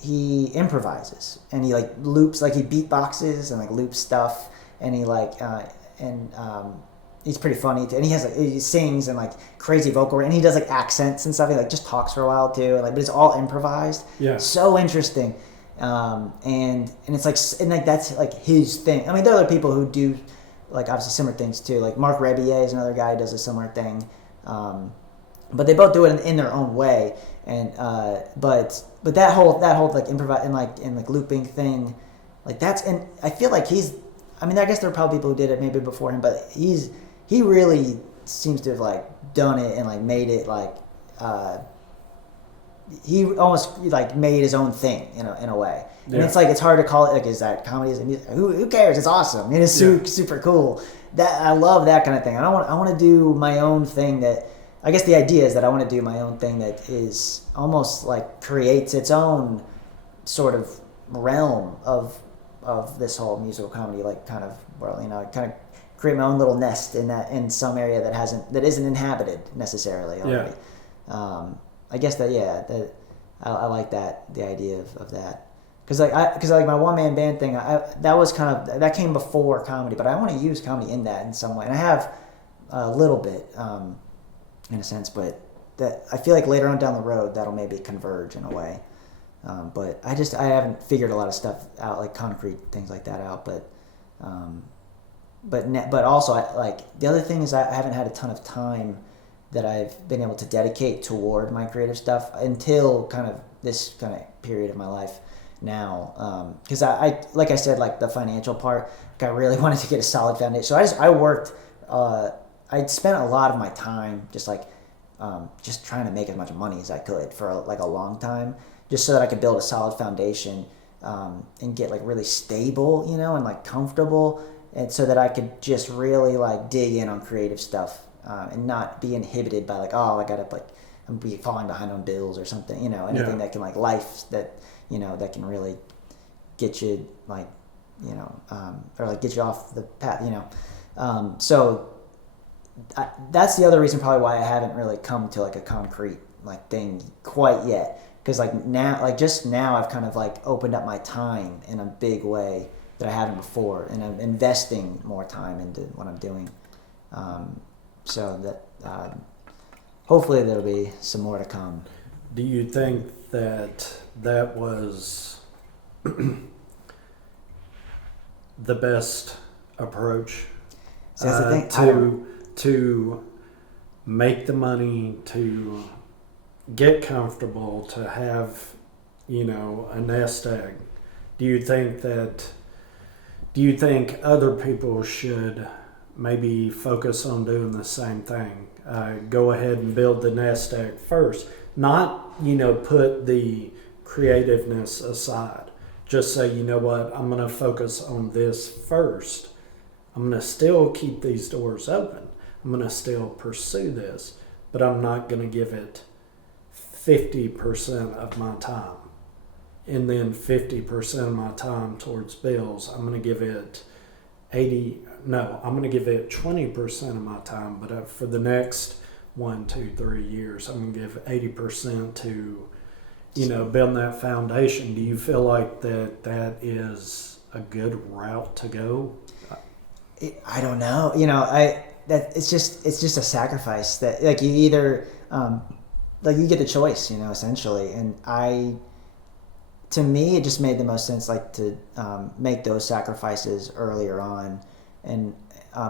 he improvises and he like loops, like he beatboxes and like loops stuff, and he like he's pretty funny too. And he sings and like crazy vocal, and he does like accents and stuff. He like just talks for a while too, and like but it's all improvised. Yeah, so interesting. And it's like, and like that's like his thing. I mean, there are other people who do like obviously similar things too. Like Mark Rebier is another guy who does a similar thing, but they both do it in their own way. And but that whole like improvise and like looping thing, like that's, and I feel like I mean, I guess there are probably people who did it maybe before him, but he really seems to have like done it and like made it like. He almost like made his own thing, in a way. And it's like it's hard to call it like, is that comedy? Is it music? Who cares? It's awesome. It is super cool. That I love that kind of thing. I want to do my own thing. That I guess the idea is that I want to do my own thing that is almost like creates its own sort of realm of this whole musical comedy like kind of world. Kind of create my own little nest in some area that isn't inhabited necessarily already. I guess that I like the idea of that. Because like my one man band thing, that came before comedy, but I want to use comedy in that in some way, and I have a little bit in a sense, but that I feel like later on down the road that'll maybe converge in a way. But I haven't figured a lot of stuff out, like concrete things like that out. But also the other thing is I haven't had a ton of time that I've been able to dedicate toward my creative stuff until kind of this kind of period of my life now, because I like I said, like the financial part, like I really wanted to get a solid foundation. So I worked. I spent a lot of my time just trying to make as much money as I could for a long time, just so that I could build a solid foundation and get like really stable, and like comfortable, and so that I could just really like dig in on creative stuff and not be inhibited by like, oh, I gotta I'm be falling behind on bills or something, anything that can like life that that can really get you like or like get you off the path, so that's the other reason probably why I haven't really come to like a concrete like thing quite yet, because like now I've kind of like opened up my time in a big way that I haven't before, and I'm investing more time into what I'm doing, so that hopefully there'll be some more to come. Do you think that was the best approach So that's the thing. to make the money, to get comfortable, to have a nest egg? Do you think other people should maybe focus on doing the same thing? Go ahead and build the nest egg first, not put the creativeness aside. Just say, you know what, I'm going to focus on this first. I'm going to still keep these doors open. I'm going to still pursue this, but I'm not going to give it 50% of my time. And then 50% of my time towards bills. I'm going to give it I'm going to give it 20% of my time, but for the next 1, 2, 3 years, I'm going to give 80% to, building that foundation. Do you feel like that is a good route to go? I don't know. It's just a sacrifice that like you either you get the choice, essentially. And to me, it just made the most sense like to make those sacrifices earlier on, and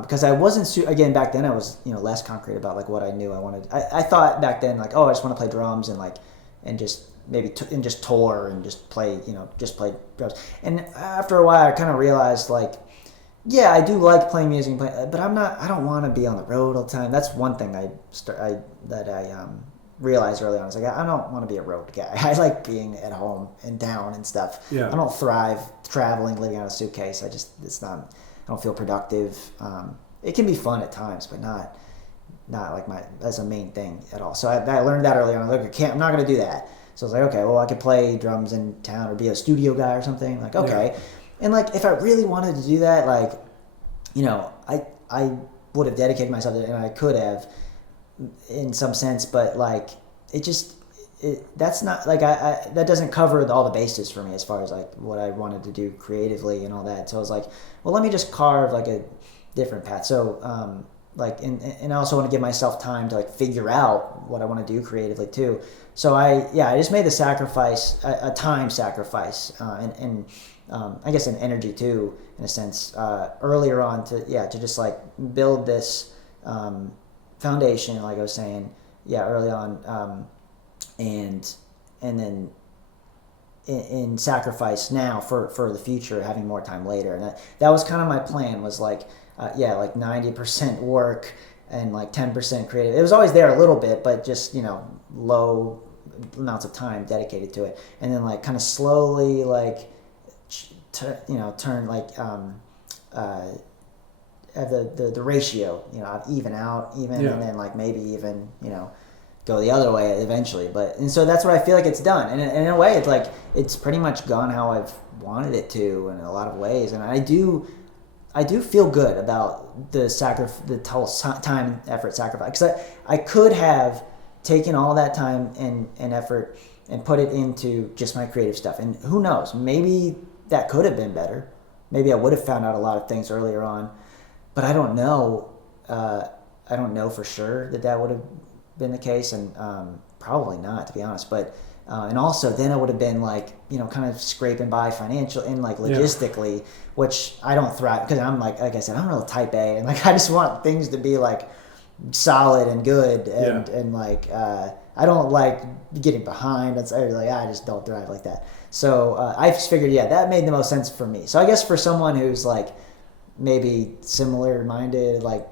because I wasn't again back then I was less concrete about like what I knew I wanted. I thought back then like, oh, I just want to play drums and just maybe just tour and just play drums. And after a while, I kind of realized like, yeah, I do like playing music, but I don't want to be on the road all the time. That's one thing I realized early on. I was like, I don't want to be a road guy. I like being at home and down and stuff. Yeah. I don't thrive traveling, living out of a suitcase. I don't feel productive. It can be fun at times, but not like as a main thing at all. So I learned that early on. Like, I'm not going to do that. So I was like, okay, well, I could play drums in town or be a studio guy or something. Like, okay. Yeah. And like, if I really wanted to do that, like, I would have dedicated myself to it, and I could have in some sense, but like, that's not like, that doesn't cover all the bases for me as far as like what I wanted to do creatively and all that. So I was like, well, let me just carve like a different path. So, and I also want to give myself time to like figure out what I want to do creatively too. So I just made the sacrifice, a time sacrifice, and I guess an energy too, in a sense, earlier on to just like build this foundation, like I was saying, early on, and then in sacrifice now for the future, having more time later. And that was kind of my plan, was like, like 90% work and like 10% creative. It was always there a little bit, but just, low amounts of time dedicated to it. And then like kind of slowly like, turn like, have the ratio, even out, and then like maybe even, go the other way eventually. And so that's what I feel like it's done. And in a way, it's like, it's pretty much gone how I've wanted it to in a lot of ways. And I I do feel good about the whole time and effort sacrifice, because I could have taken all that time and effort and put it into just my creative stuff, and who knows, maybe that could have been better. Maybe I would have found out a lot of things earlier on, but I don't know. I don't know for sure that would have been the case, and probably not, to be honest. But and also then I would have been like, kind of scraping by financial and like logistically, which I don't thrive, because I'm like I said, I'm real type A, and like I just want things to be like solid and good, and like I don't like getting behind. It's like I just don't thrive like that. So I just figured, that made the most sense for me. So I guess for someone who's like maybe similar minded, like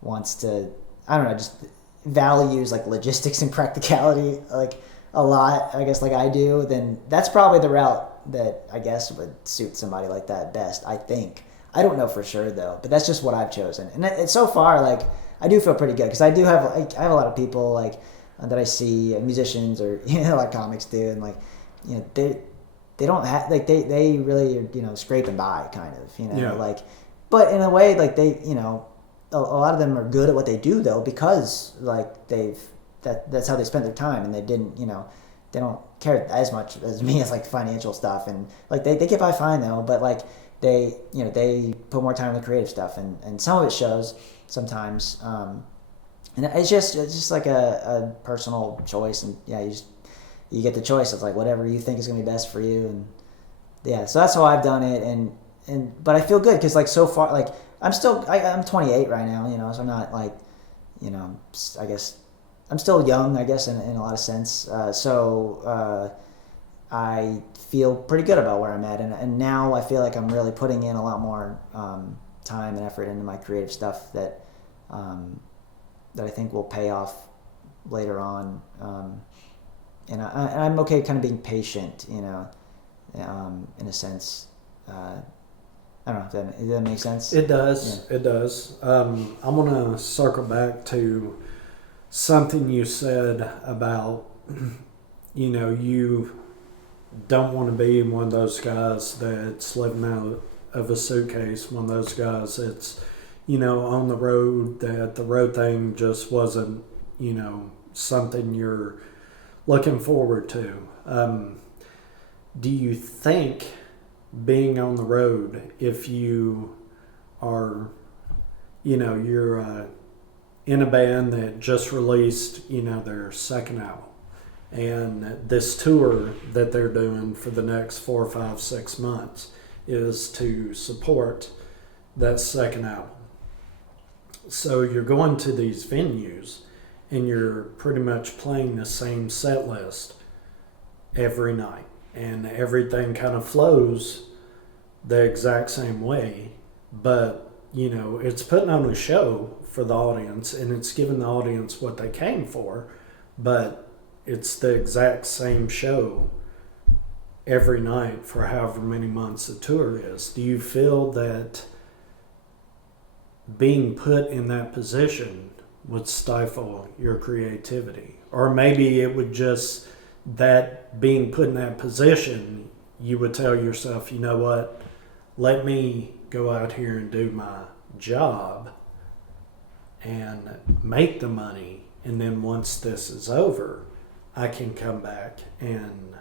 wants to, I don't know, just values like logistics and practicality like a lot, I guess, like I do, then that's probably the route that I guess would suit somebody like that best, I think. I don't know for sure though, but that's just what I've chosen. And so far, like, I do feel pretty good, because I have a lot of people like that I see, musicians or like comics do, and like they don't have, like, they really are scraping by kind of, like, but in a way, like, they a lot of them are good at what they do though, because like that's how they spent their time, and they didn't they don't care as much as me as like financial stuff, and like they get by fine though, but like they they put more time in the creative stuff, and some of it shows sometimes, and it's just like a personal choice, and you get the choice of like whatever you think is going to be best for you, and so that's how I've done it, and but I feel good, because like so far, like I'm 28 right now, so I'm not like, I guess I'm still young, I guess, in a lot of sense, so I feel pretty good about where I'm at, and now I feel like I'm really putting in a lot more time and effort into my creative stuff that I think will pay off later on, and I'm okay kind of being patient, in a sense. I don't know if that makes sense. It does. Yeah. It does. I want to circle back to something you said about, you don't want to be one of those guys that's living out of a suitcase, one of those guys that's, on the road, that the road thing just wasn't, something you're looking forward to. Do you think being on the road, if you are, you're in a band that just released, their second album, and this tour that they're doing for the next 4, 5, 6 months is to support that second album. So you're going to these venues and you're pretty much playing the same set list every night, and everything kind of flows the exact same way, but it's putting on a show for the audience, and it's giving the audience what they came for, but it's the exact same show every night for however many months the tour is. Do you feel that being put in that position would stifle your creativity? Or maybe it would just, that being put in that position, you would tell yourself, what, let me go out here and do my job and make the money, and then once this is over, I can come back and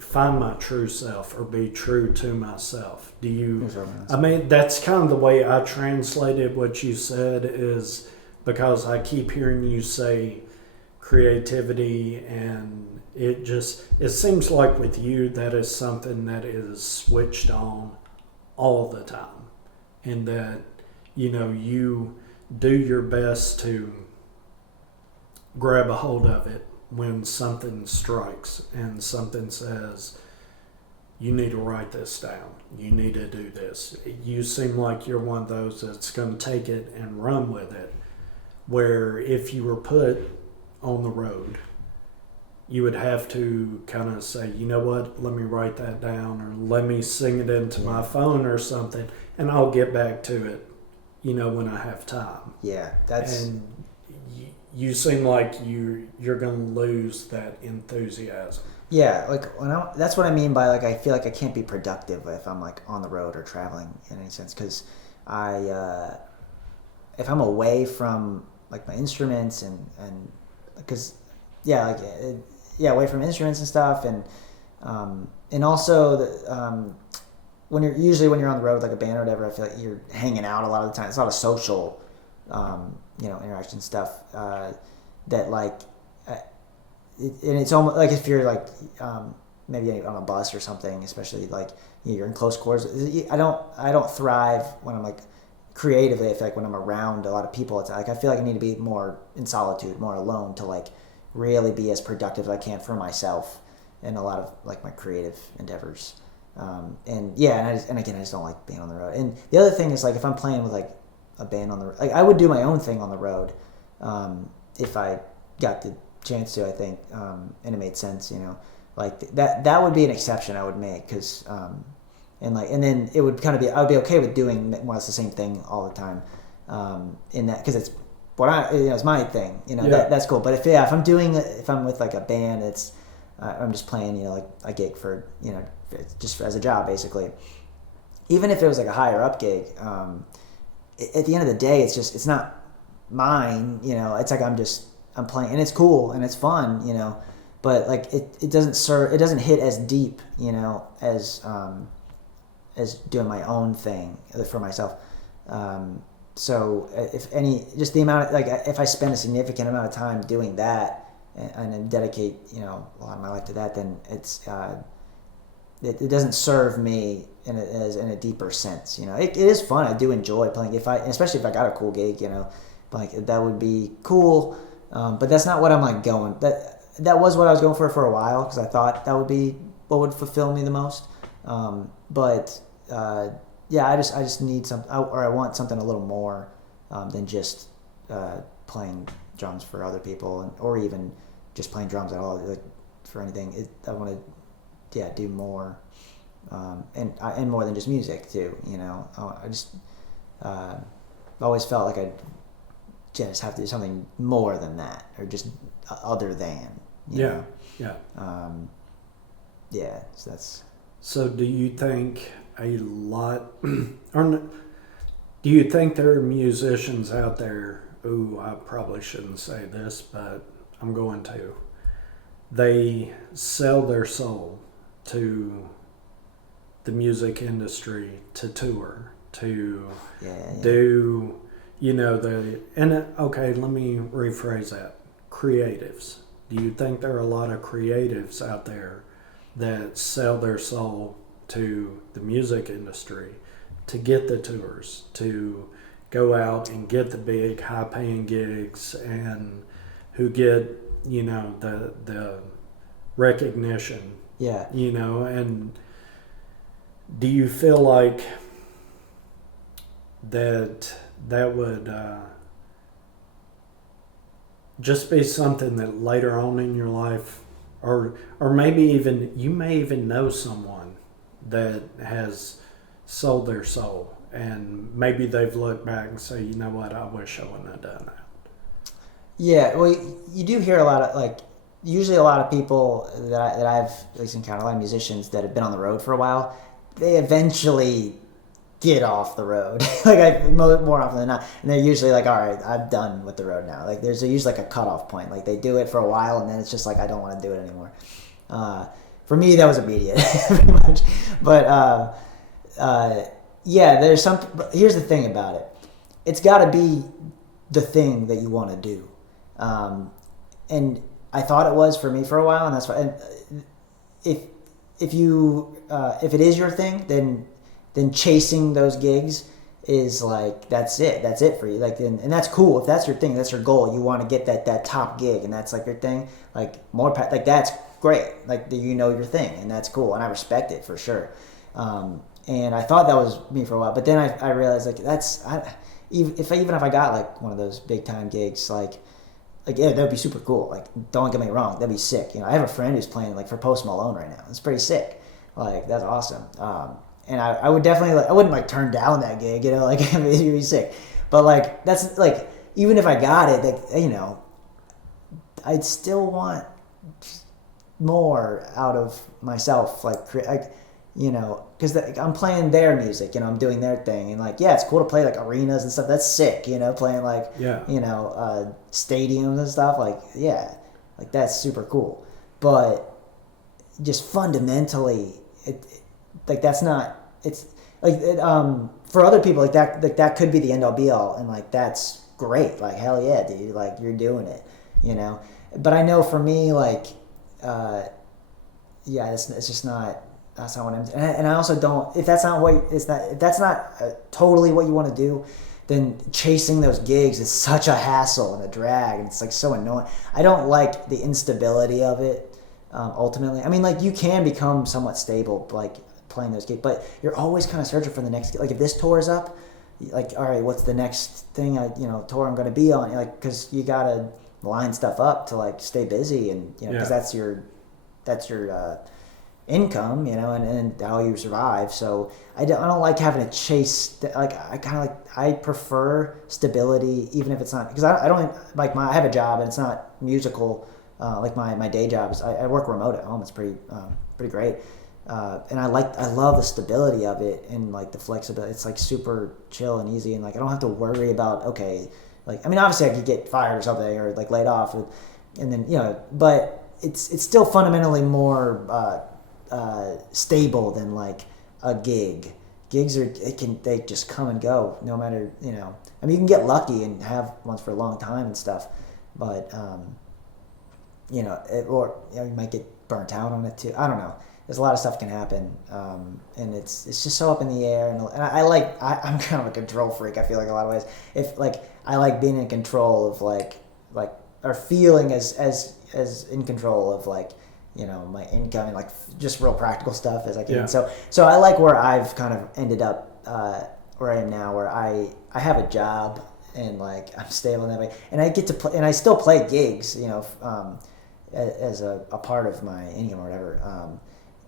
find my true self, or be true to myself. Do you, I mean, that's kind of the way I translated what you said, is because I keep hearing you say creativity, and it seems like with you that is something that is switched on all the time, and that you do your best to grab a hold of it when something strikes and something says, you need to write this down, you need to do this. You seem like you're one of those that's going to take it and run with it, where if you were put on the road, you would have to kind of say, what, let me write that down, or let me sing it into my phone or something, and I'll get back to it, when I have time. Yeah, that's... And you seem like you're going to lose that enthusiasm. Yeah, like that's what I mean by like I feel like I can't be productive if I'm like on the road or traveling in any sense because I if I'm away from like my instruments and because yeah like yeah away from instruments and stuff and also when you're on the road with like a band or whatever I feel like you're hanging out a lot of the time. It's a lot of social interaction stuff that like. And it's almost like if you're like maybe on a bus or something, especially like you're in close quarters. I don't thrive when I'm like creatively. I feel like when I'm around a lot of people, it's like I feel like I need to be more in solitude, more alone to like really be as productive as I can for myself in a lot of like my creative endeavors. And yeah, and again, I just don't like being on the road. And the other thing is like if I'm playing with like a band on the road, like I would do my own thing on the road if I got the chance to, I think, and it made sense, like that would be an exception I would make because and then it would kind of be I would be okay with doing more or less the same thing all the time in that because it's what it's my thing, that's cool. But if I'm with like a band, it's I'm just playing, like a gig for just as a job basically. Even if it was like a higher up gig, at the end of the day, it's not mine, it's like I'm playing and it's cool and it's fun, but like it doesn't hit as deep, as doing my own thing for myself. So if just the amount of, like if I spend a significant amount of time doing that and then dedicate, a lot of my life to that, then it doesn't serve me in a deeper sense. It is fun. I do enjoy playing especially if I got a cool gig, like that would be cool. But that's not what I'm like going. That was what I was going for a while because I thought that would be what would fulfill me the most. Yeah, I just need something, or I want something a little more than just playing drums for other people, or even just playing drums at all, like for anything. I want to, do more, and more than just music too. I just always felt like I just have to do something more than that, or just other than. Yeah. So that's. So, do you think a lot, or do you think there are musicians out there? Ooh, I probably shouldn't say this, but I'm going to. They sell their soul to the music industry, to tour, to do. Okay, let me rephrase that. Creatives. Do you think there are a lot of creatives out there that sell their soul to the music industry to get the tours, to go out and get the big high-paying gigs, and who get, the recognition? Yeah. And do you feel like that would just be something that later on in your life, or maybe even you may even know someone that has sold their soul, and maybe they've looked back and say, you know what, I wish I wouldn't have done that. Yeah, well, you do hear a lot of usually a lot of people that I've at least encountered, a lot of musicians that have been on the road for a while, they eventually get off the road, more often than not, and they're usually like, all right, I'm done with the road now. Like there's usually like a cutoff point. Like they do it for a while and then it's just like I don't want to do it anymore. For me, that was immediate, pretty much. But there's some. Here's the thing about it: it's got to be the thing that you want to do, and I thought it was for me for a while, and that's why. And if it is your thing, then chasing those gigs is like that's it for you. Like and that's cool if that's your thing, that's your goal. You want to get that top gig, and that's like your thing. Like like that's great. Like your thing, and that's cool, and I respect it for sure. And I thought that was me for a while, but then I realized like even if I got like one of those big time gigs, like yeah, that'd be super cool. Like don't get me wrong, that'd be sick. I have a friend who's playing like for Post Malone right now. It's pretty sick. Like that's awesome. And I would definitely I wouldn't like turn down that gig, like it'd be sick. But like that's like even if I got it, like I'd still want more out of myself, because I'm playing their music, I'm doing their thing, and like, yeah, it's cool to play like arenas and stuff. That's sick, playing like, stadiums and stuff. Like, yeah, like that's super cool. But just fundamentally, that's not. It's like for other people, that could be the end all be all, and like that's great. Like, hell yeah, dude, like you're doing it, But I know for me, like, it's just not. That's not what I'm. And I also don't. If that's not totally what you want to do, then chasing those gigs is such a hassle and a drag, and it's like so annoying. I don't like the instability of it. Ultimately, I mean, like you can become somewhat stable, like playing those gigs, but you're always kind of searching for the next. Like if this tour is up, like all right, what's the next thing tour I'm going to be on? Like because you gotta line stuff up to like stay busy, and because that's your income, and how you survive. So I don't like having to chase. Like I prefer stability, even if it's not, because I don't like I have a job and it's not musical. Like my day job is I work remote at home. It's pretty great, and I love the stability of it and like the flexibility. It's like super chill and easy, and like I don't have to worry about like I mean obviously I could get fired or something or like laid off, and then but it's still fundamentally more stable than like a gig. Gigs they just come and go no matter I mean you can get lucky and have ones for a long time and stuff, but you might get burnt out on it too. I don't know. There's a lot of stuff can happen, and it's just so up in the air. And I'm kind of a control freak. I feel like a lot of ways. If like I like being in control of like or feeling as in control of like my income and like just real practical stuff as I can. Yeah. So I like where I've kind of ended up where I am now, where I have a job and like I'm stable in that way, and I get to play, and I still play gigs, as a part of my income or whatever,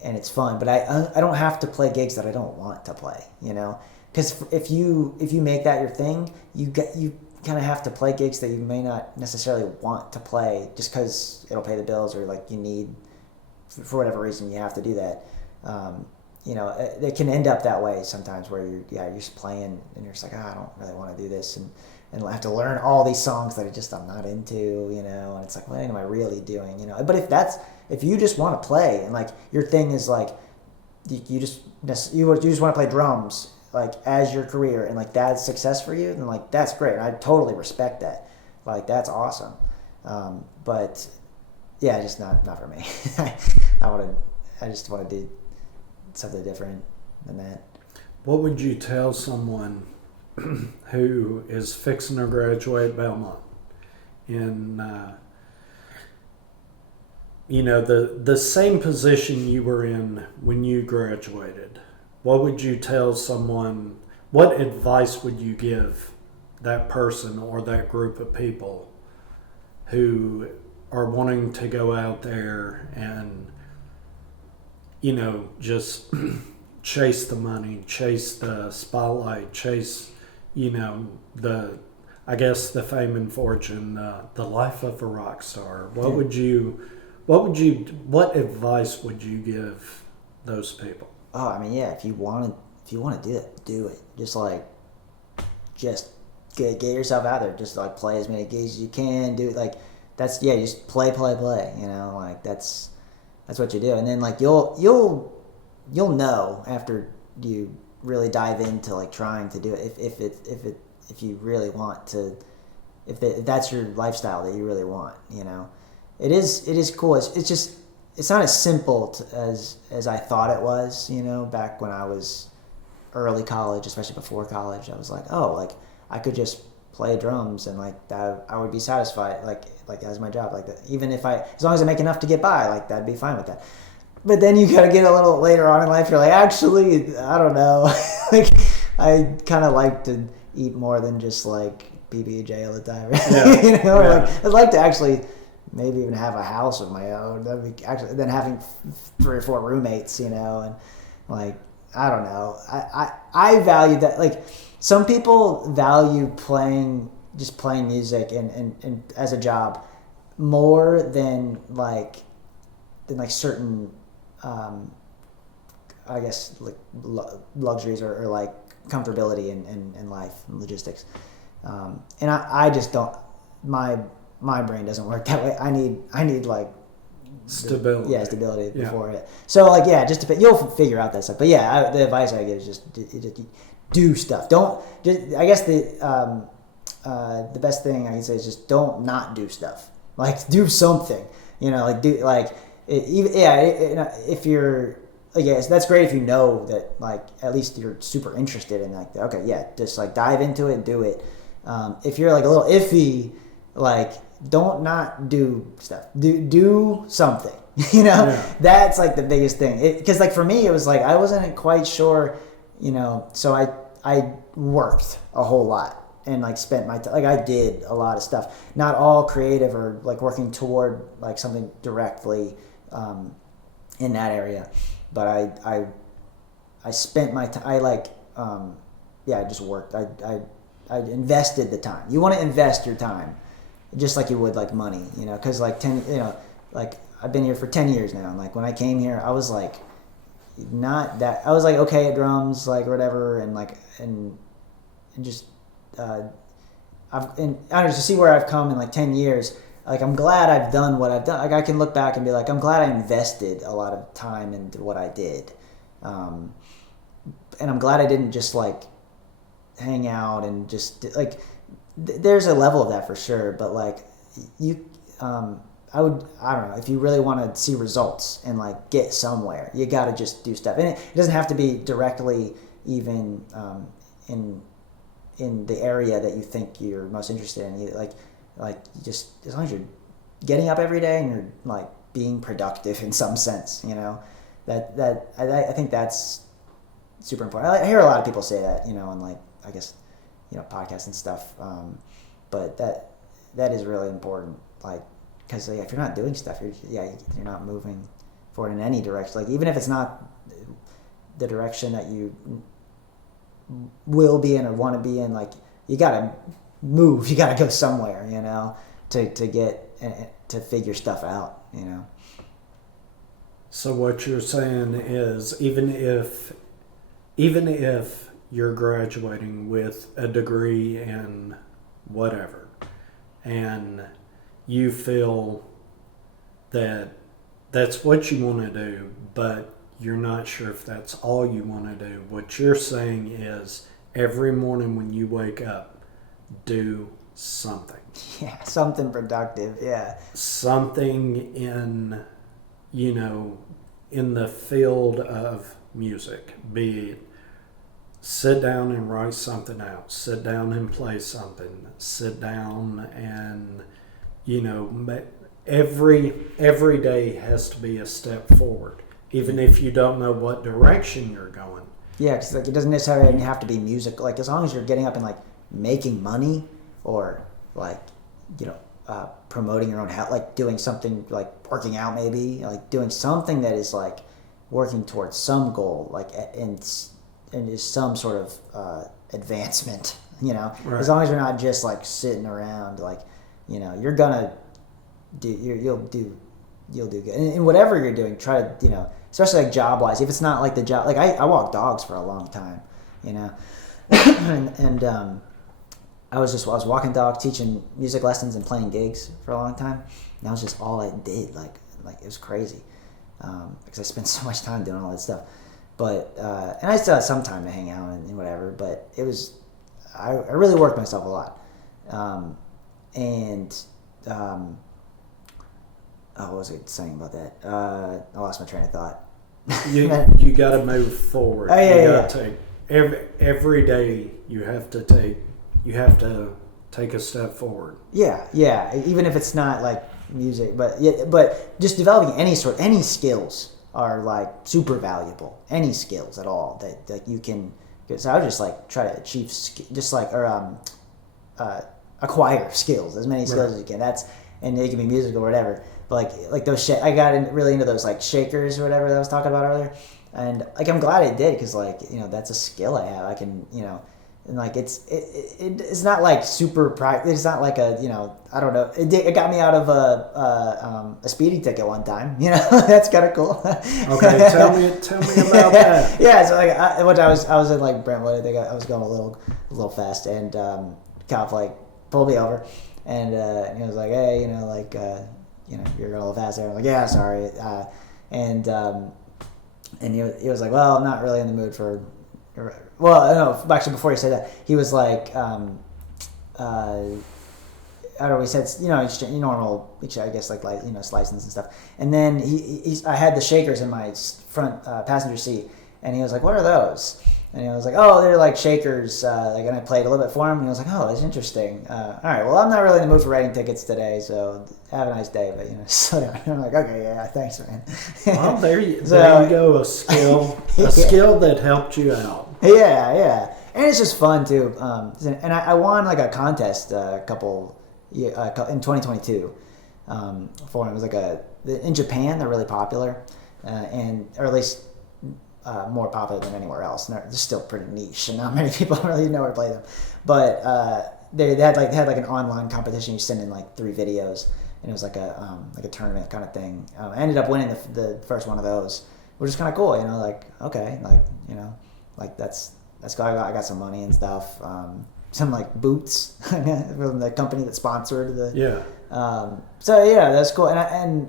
and it's fun. But I don't have to play gigs that I don't want to play, because if you make that your thing, you kind of have to play gigs that you may not necessarily want to play just because it'll pay the bills or like you need, for whatever reason you have to do that. It can end up that way sometimes where you're just playing and you're just like, I don't really want to do this, and I have to learn all these songs that I'm not into, and it's like, what am I really doing, But if you just want to play and like your thing is like you just want to play drums like as your career and like that's success for you, then like that's great. I totally respect that. Like that's awesome. But yeah, just not for me. I just want to do something different than that. What would you tell someone who is fixing to graduate Belmont in the same position you were in when you graduated? What would you tell someone? What advice would you give that person or that group of people who are wanting to go out there and just chase the money, chase the spotlight, chase the fame and fortune, the life of a rock star? What advice would you give those people? Oh, I mean, yeah, if you want to do it, do it. Just get yourself out there. Just like play as many gigs as you can. Do like that's just play. Like that's what you do, and then like you'll know after you really dive into like trying to do it if you really want to, if that's your lifestyle that you really want. It is cool. It's not as simple as I thought it was. Back when I was early college, especially before college, I was like, oh, like I could just play drums and like that I would be satisfied, like as my job, like that. Even if as long as I make enough to get by, like that'd be fine with that. But then you gotta get a little later on in life, you're like, actually, I don't know. Like I kind of like to eat more than just like PB&J all the time. Yeah. Like I'd like to actually maybe even have a house of my own. That'd be actually, then having 3 or 4 roommates, and like I don't know. I value that. Like some people value playing music and as a job more than like like certain, I guess like luxuries or like comfortability in life and logistics. And I just don't, my brain doesn't work that way. I need like stability. Stability before it. So like, you'll figure out that stuff. But yeah, the advice I give is just do stuff. Don't just, I guess the best thing I can say is just don't not do stuff. Like do something, like do like, if you're, so that's great if you know that, like, at least you're super interested in, like, okay, just like dive into it and do it. If you're like a little iffy, like, don't not do stuff. Do something. That's like the biggest thing. Because like for me, it was like I wasn't quite sure, so I worked a whole lot and like spent my time, like I did a lot of stuff. Not all creative or like working toward like something directly in that area. But I spent my time. I like I just worked. I invested the time. You want to invest your time, just like you would like money, because like like I've been here for 10 years now, and like when I came here, I was like not that. I was like okay at drums, like whatever, and like and just I don't know, to see where I've come in like 10 years. Like, I'm glad I've done what I've done. Like, I can look back and be like, I'm glad I invested a lot of time into what I did. And I'm glad I didn't just, like, hang out and just, like, there's a level of that for sure. But, like, I don't know, if you really want to see results and, like, get somewhere, you got to just do stuff. And it doesn't have to be directly even in the area that you think you're most interested in. Like just as long as you're getting up every day and you're like being productive in some sense, that I think that's super important. I hear a lot of people say that, and like I guess podcasts and stuff, but that is really important. Like, because if you're not doing stuff, you're not moving forward in any direction. Like even if it's not the direction that you will be in or want to be in, like you gotta move, you gotta go somewhere, to get to figure stuff out, So what you're saying is even if you're graduating with a degree in whatever and you feel that that's what you want to do, but you're not sure if that's all you want to do, what you're saying is every morning when you wake up, do something. Yeah, something productive, yeah. Something in, in the field of music, be it sit down and write something out, sit down and play something, sit down and, every day has to be a step forward, even if you don't know what direction you're going. Yeah, because like, it doesn't necessarily have to be music. Like, as long as you're getting up and like making money or like, promoting your own health, like doing something like working out, maybe like doing something that is like working towards some goal, like and is some sort of advancement, Right. As long as you're not just like sitting around, like, you're gonna do, you'll do good. And whatever you're doing, try to, especially like job wise, if it's not like the job, like I walked dogs for a long time, and I was walking dogs, teaching music lessons and playing gigs for a long time. And that was just all I did. Like it was crazy. Because I spent so much time doing all that stuff. But, and I still had some time to hang out and whatever, but it was, I really worked myself a lot. What was I saying about that? I lost my train of thought. You got to move forward. Oh, yeah, you got to take every day. You have to take a step forward. Yeah. Even if it's not like music, but just developing any skills are like super valuable. Any skills at all that you can. So I would just like try to achieve, acquire skills, as many skills as you can. And it can be music or whatever. But like those I got really into those like shakers or whatever that I was talking about earlier, and like I'm glad I did, because like that's a skill I have. I can and like it's not like super practical. It's not like a, you know, I don't know. It got me out of a speeding ticket one time. You know, that's kind of cool. Okay, tell me about that. Yeah, so like I was in like Brentwood. I think I was going a little fast, and cop like pulled me over, and he was like, hey, you know, like you know, you're going a little fast there. I'm like, yeah, sorry, and he was like, well, I'm not really in the mood for. Well, no, actually, before he said that, he was like, I don't know, he said, you know, normal, I guess, like, you know, license and stuff. And then I had the shakers in my front passenger seat, and he was like, what are those? And he was like, oh, they're like shakers. Like, and I played a little bit for him, and he was like, oh, that's interesting. All right, well, I'm not really in the mood for writing tickets today, so have a nice day. But, you know, so I'm like, okay, yeah, thanks, man. Well, there you go, a skill that helped you out. Yeah, and it's just fun too. And I won like a contest in 2022 for it. It was like in Japan they're really popular, and or at least more popular than anywhere else. And they're still pretty niche, and not many people really know where to play them. But they had like an online competition. You send in like 3 videos, and it was like a tournament kind of thing. I ended up winning the first one of those, which is kind of cool. You know, like okay, like you know. Like that's cool. I got some money and stuff. Some like boots from the company that sponsored the. Yeah. So yeah, that's cool. And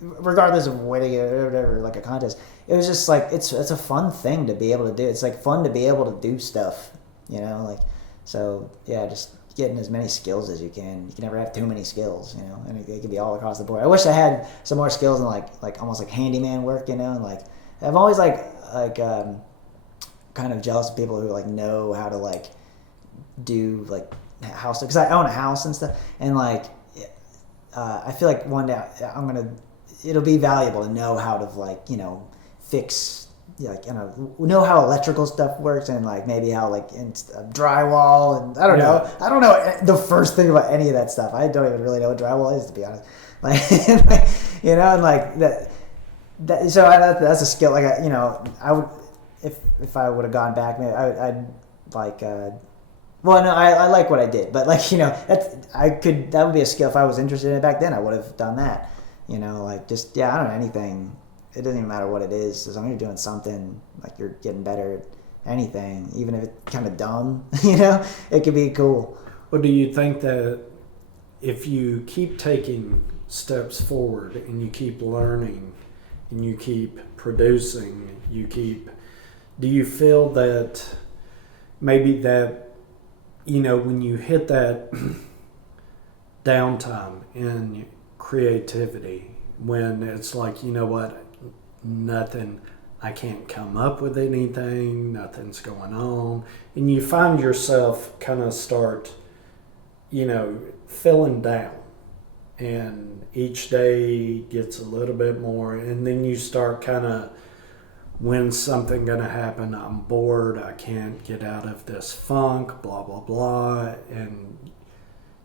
regardless of winning or whatever, like a contest, it was just like it's a fun thing to be able to do. It's like fun to be able to do stuff. You know, like so yeah, just getting as many skills as you can. You can never have too many skills. You know, and it could be all across the board. I wish I had some more skills in like almost like handyman work. You know, and like I've always like kind of jealous of people who like know how to like do like house, because I own a house and stuff, and like I feel like one day it'll be valuable to know how to like, you know, fix, like, you know how electrical stuff works, and like maybe how like in drywall, and I don't know the first thing about any of that stuff. I don't even really know what drywall is, to be honest. Like, you know, and like that so that's a skill. Like you know, I would. If I would have gone back, maybe I'd like. Well, no, I like what I did, but like, you know, that would be a skill. If I was interested in it back then, I would have done that. You know, like just I don't know, anything. It doesn't even matter what it is, as long as you're doing something, like you're getting better at anything, even if it's kind of dumb. You know, it could be cool. Well, do you think that if you keep taking steps forward and you keep learning and you keep producing, do you feel that maybe that, you know, when you hit that downtime in creativity, when it's like, you know what, I can't come up with anything, nothing's going on, and you find yourself kind of start, you know, feeling down, and each day gets a little bit more, and then you start kind of, when's something going to happen? I'm bored. I can't get out of this funk, blah, blah, blah. And,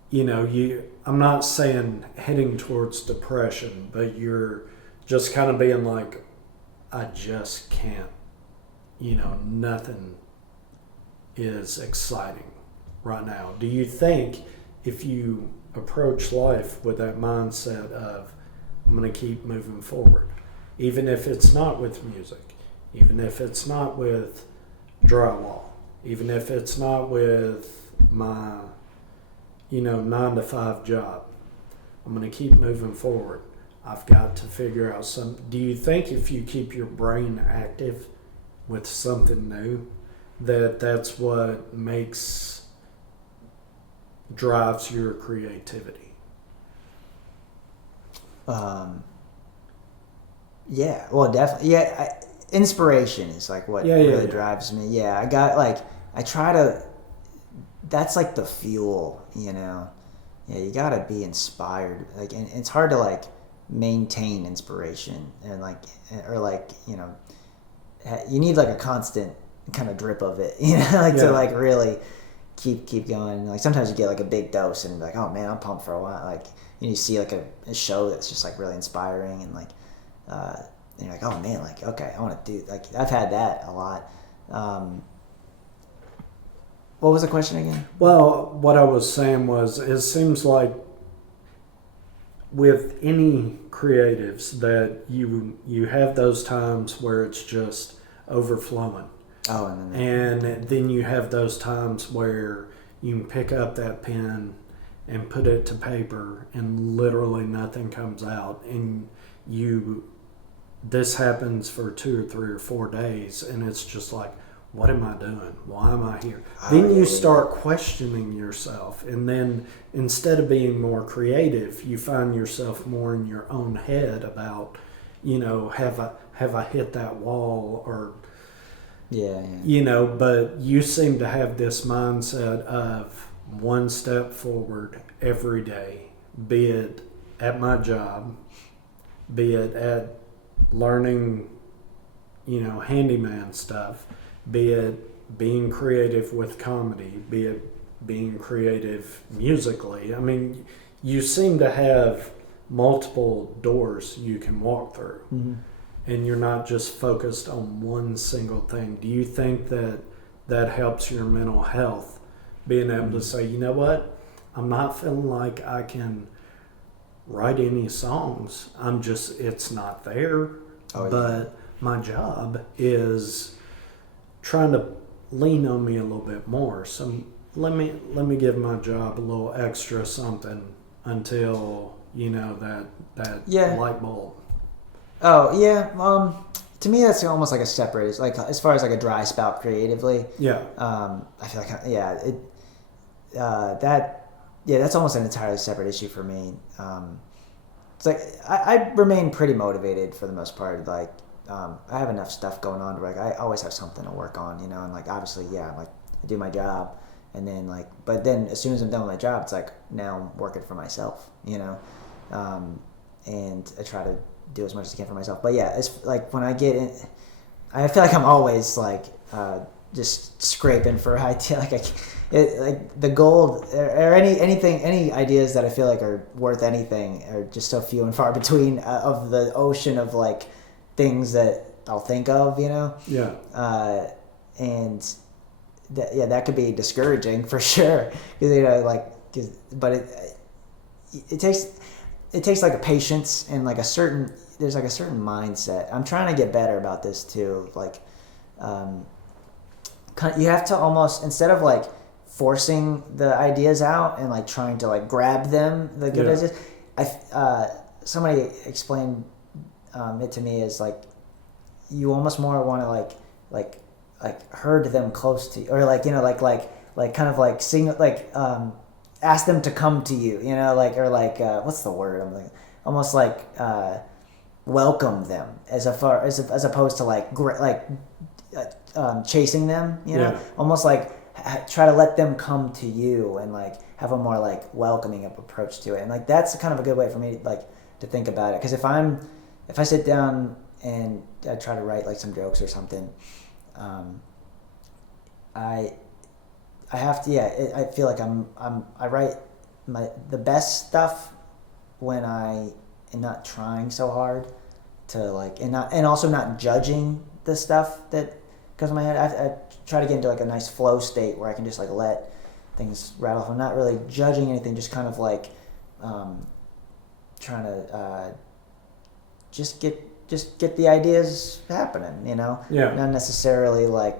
you know, I'm not saying heading towards depression, but you're just kind of being like, I just can't, you know, nothing is exciting right now. Do you think if you approach life with that mindset of, I'm going to keep moving forward, even if it's not with music, even if it's not with drywall, even if it's not with my, you know, 9-to-5 job, I'm going to keep moving forward. I've got to figure out do you think if you keep your brain active with something new, that's what drives your creativity? Yeah, well, definitely. Yeah, inspiration is like what really drives me. Yeah, I try to, that's like the fuel, you know. Yeah, you gotta be inspired. Like, and it's hard to like maintain inspiration, and like, or like, you know, you need like a constant kind of drip of it, you know, like to like really keep going. Like sometimes you get like a big dose and be like, oh man, I'm pumped for a while. Like, you see like a show that's just like really inspiring, and like and you're like, oh man, like okay, I want to do, like I've had that a lot. What was the question again? Well, what I was saying was, it seems like with any creatives that you have those times where it's just overflowing. Oh, and then you have those times where you can pick up that pen and put it to paper and literally nothing comes out, and this happens for 2 or 3 or 4 days, and it's just like, what am I doing? Why am I here? Then you start questioning yourself, and then instead of being more creative, you find yourself more in your own head about, have I hit that wall, or but you seem to have this mindset of one step forward every day, be it at my job, be it at learning, handyman stuff, be it being creative with comedy, be it being creative musically. I mean, you seem to have multiple doors you can walk through, and you're not just focused on one single thing. Do you think that helps your mental health, being able to say, you know what, I'm not feeling like I can write any songs. It's not there. But my job is trying to lean on me a little bit more. So let me give my job a little extra something until that light bulb. Oh yeah. To me, that's almost like a separate. It's like as far as like a dry spout creatively. Yeah. I feel like that's almost an entirely separate issue for me. It's like I remain pretty motivated for the most part. Like I have enough stuff going on to like I always have something to work on, and like obviously like I do my job, and then but then as soon as I'm done with my job, it's like now I'm working for myself, and I try to do as much as I can for myself. But yeah, it's like when I get in, I feel like I'm always like just scraping for idea, like the gold or any ideas that I feel like are worth anything are just so few and far between of the ocean of like things that I'll think of, Yeah. And that could be discouraging for sure, because but it takes like a patience and like there's like a certain mindset. I'm trying to get better about this too. Like, you have to almost, instead of like forcing the ideas out and like trying to like grab them, the good ideas. Somebody explained it to me as like you almost more want to like herd them close to you, or like kind of like sing ask them to come to you, what's the word? I'm like almost like welcome them as opposed to chasing them, almost like try to let them come to you and like have a more like welcoming approach to it, and like that's kind of a good way for me like to think about it, because if I sit down and I try to write like some jokes or something, I have to I feel like I write the best stuff when I am not trying so hard to like and also not judging the stuff that goes in my head. I try to get into like a nice flow state where I can just like let things rattle off. I'm not really judging anything, just kind of like trying to just get the ideas happening, not necessarily like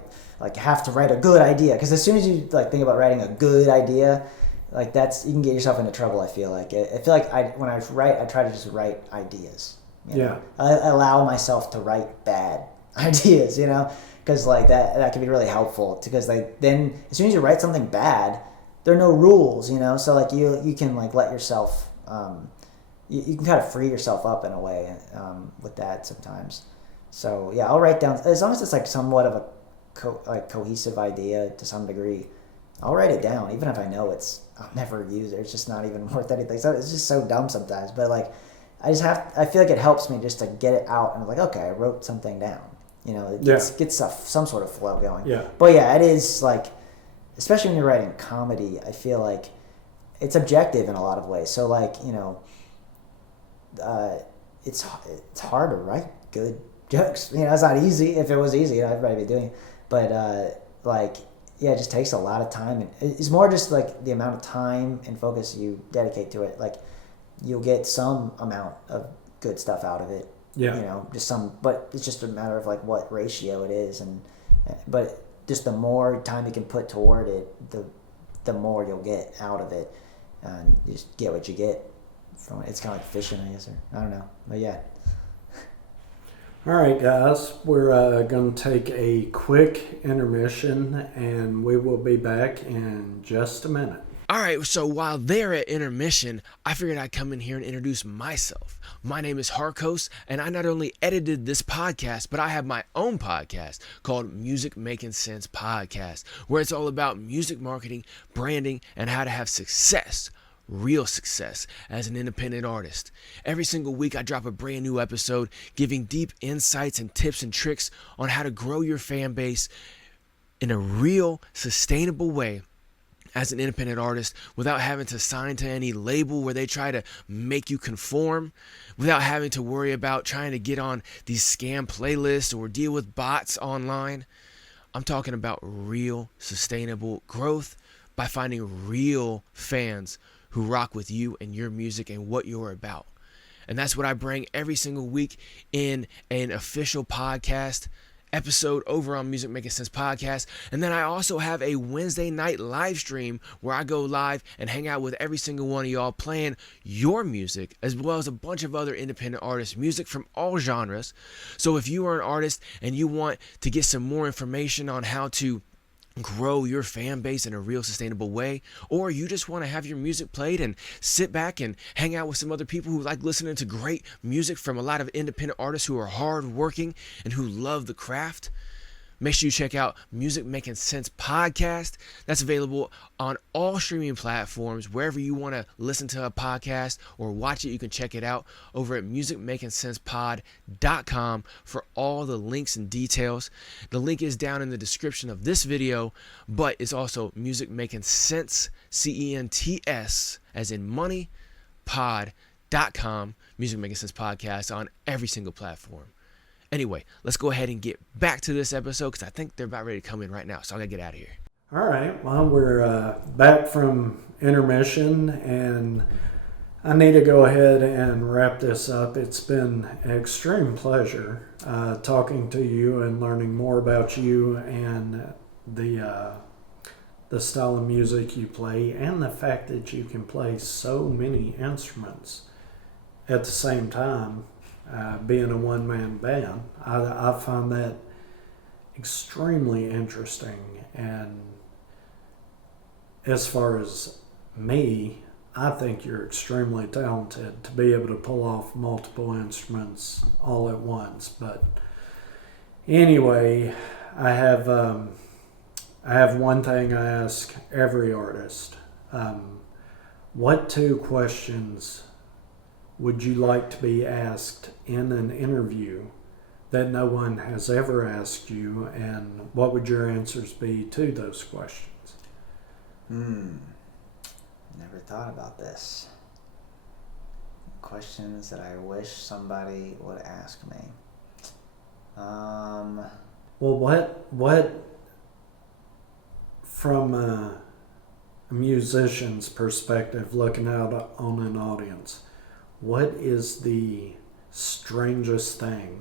have to write a good idea, because as soon as you like think about writing a good idea, like that's, you can get yourself into trouble. I feel like when I write, I try to just write ideas. I allow myself to write bad ideas, because like that can be really helpful, because then as soon as you write something bad, there are no rules, so like you can like let yourself you can kind of free yourself up in a way with that sometimes. So yeah, I'll write down, as long as it's like somewhat of a cohesive idea to some degree, I'll write it down, even if I know I'll never use it. It's just not even worth anything. So it's just so dumb sometimes. But like, I feel like it helps me just to get it out and like, okay, I wrote something down. It gets some sort of flow going. Yeah. But yeah, it is like, especially when you're writing comedy, I feel like it's objective in a lot of ways. So like, it's hard to write good jokes. It's not easy. If it was easy, everybody would be doing it. But it just takes a lot of time, and it's more just like the amount of time and focus you dedicate to it. Like you'll get some amount of good stuff out of it, just some, but it's just a matter of like what ratio it is, but just the more time you can put toward it, the more you'll get out of it, and you just get what you get from it. It's kind of like fishing, I guess, or I don't know, but yeah. All right, guys, we're going to take a quick intermission, and we will be back in just a minute. All right, so while they're at intermission, I figured I'd come in here and introduce myself. My name is Harkos, and I not only edited this podcast, but I have my own podcast called Music Making Sense Podcast, where it's all about music marketing, branding, and how to have success. Real success as an independent artist. Every single week I drop a brand new episode giving deep insights and tips and tricks on how to grow your fan base in a real sustainable way as an independent artist without having to sign to any label where they try to make you conform, without having to worry about trying to get on these scam playlists or deal with bots online. I'm talking about real sustainable growth by finding real fans who rock with you and your music and what you're about. And that's what I bring every single week in an official podcast episode over on Music Making Sense Podcast. And then I also have a Wednesday night live stream where I go live and hang out with every single one of y'all playing your music, as well as a bunch of other independent artists, music from all genres. So if you are an artist and you want to get some more information on how to grow your fan base in a real sustainable way, or you just want to have your music played and sit back and hang out with some other people who like listening to great music from a lot of independent artists who are hard working and who love the craft, make sure you check out Music Making Sense Podcast. That's available on all streaming platforms. Wherever you want to listen to a podcast or watch it, you can check it out over at musicmakingsensepod.com for all the links and details. The link is down in the description of this video, but it's also Music Making Sense, CENTS, as in money, pod.com, Music Making Sense Podcast on every single platform. Anyway, let's go ahead and get back to this episode because I think they're about ready to come in right now, so I gotta get out of here. All right, well, we're back from intermission, and I need to go ahead and wrap this up. It's been an extreme pleasure talking to you and learning more about you and the style of music you play, and the fact that you can play so many instruments at the same time. Being a one-man band, I find that extremely interesting. And as far as me, I think you're extremely talented to be able to pull off multiple instruments all at once. But anyway, I have one thing I ask every artist. What 2 questions would you like to be asked in an interview that no one has ever asked you, and what would your answers be to those questions? Never thought about this. Questions that I wish somebody would ask me. Well, what from a musician's perspective, looking out on an audience, what is the strangest thing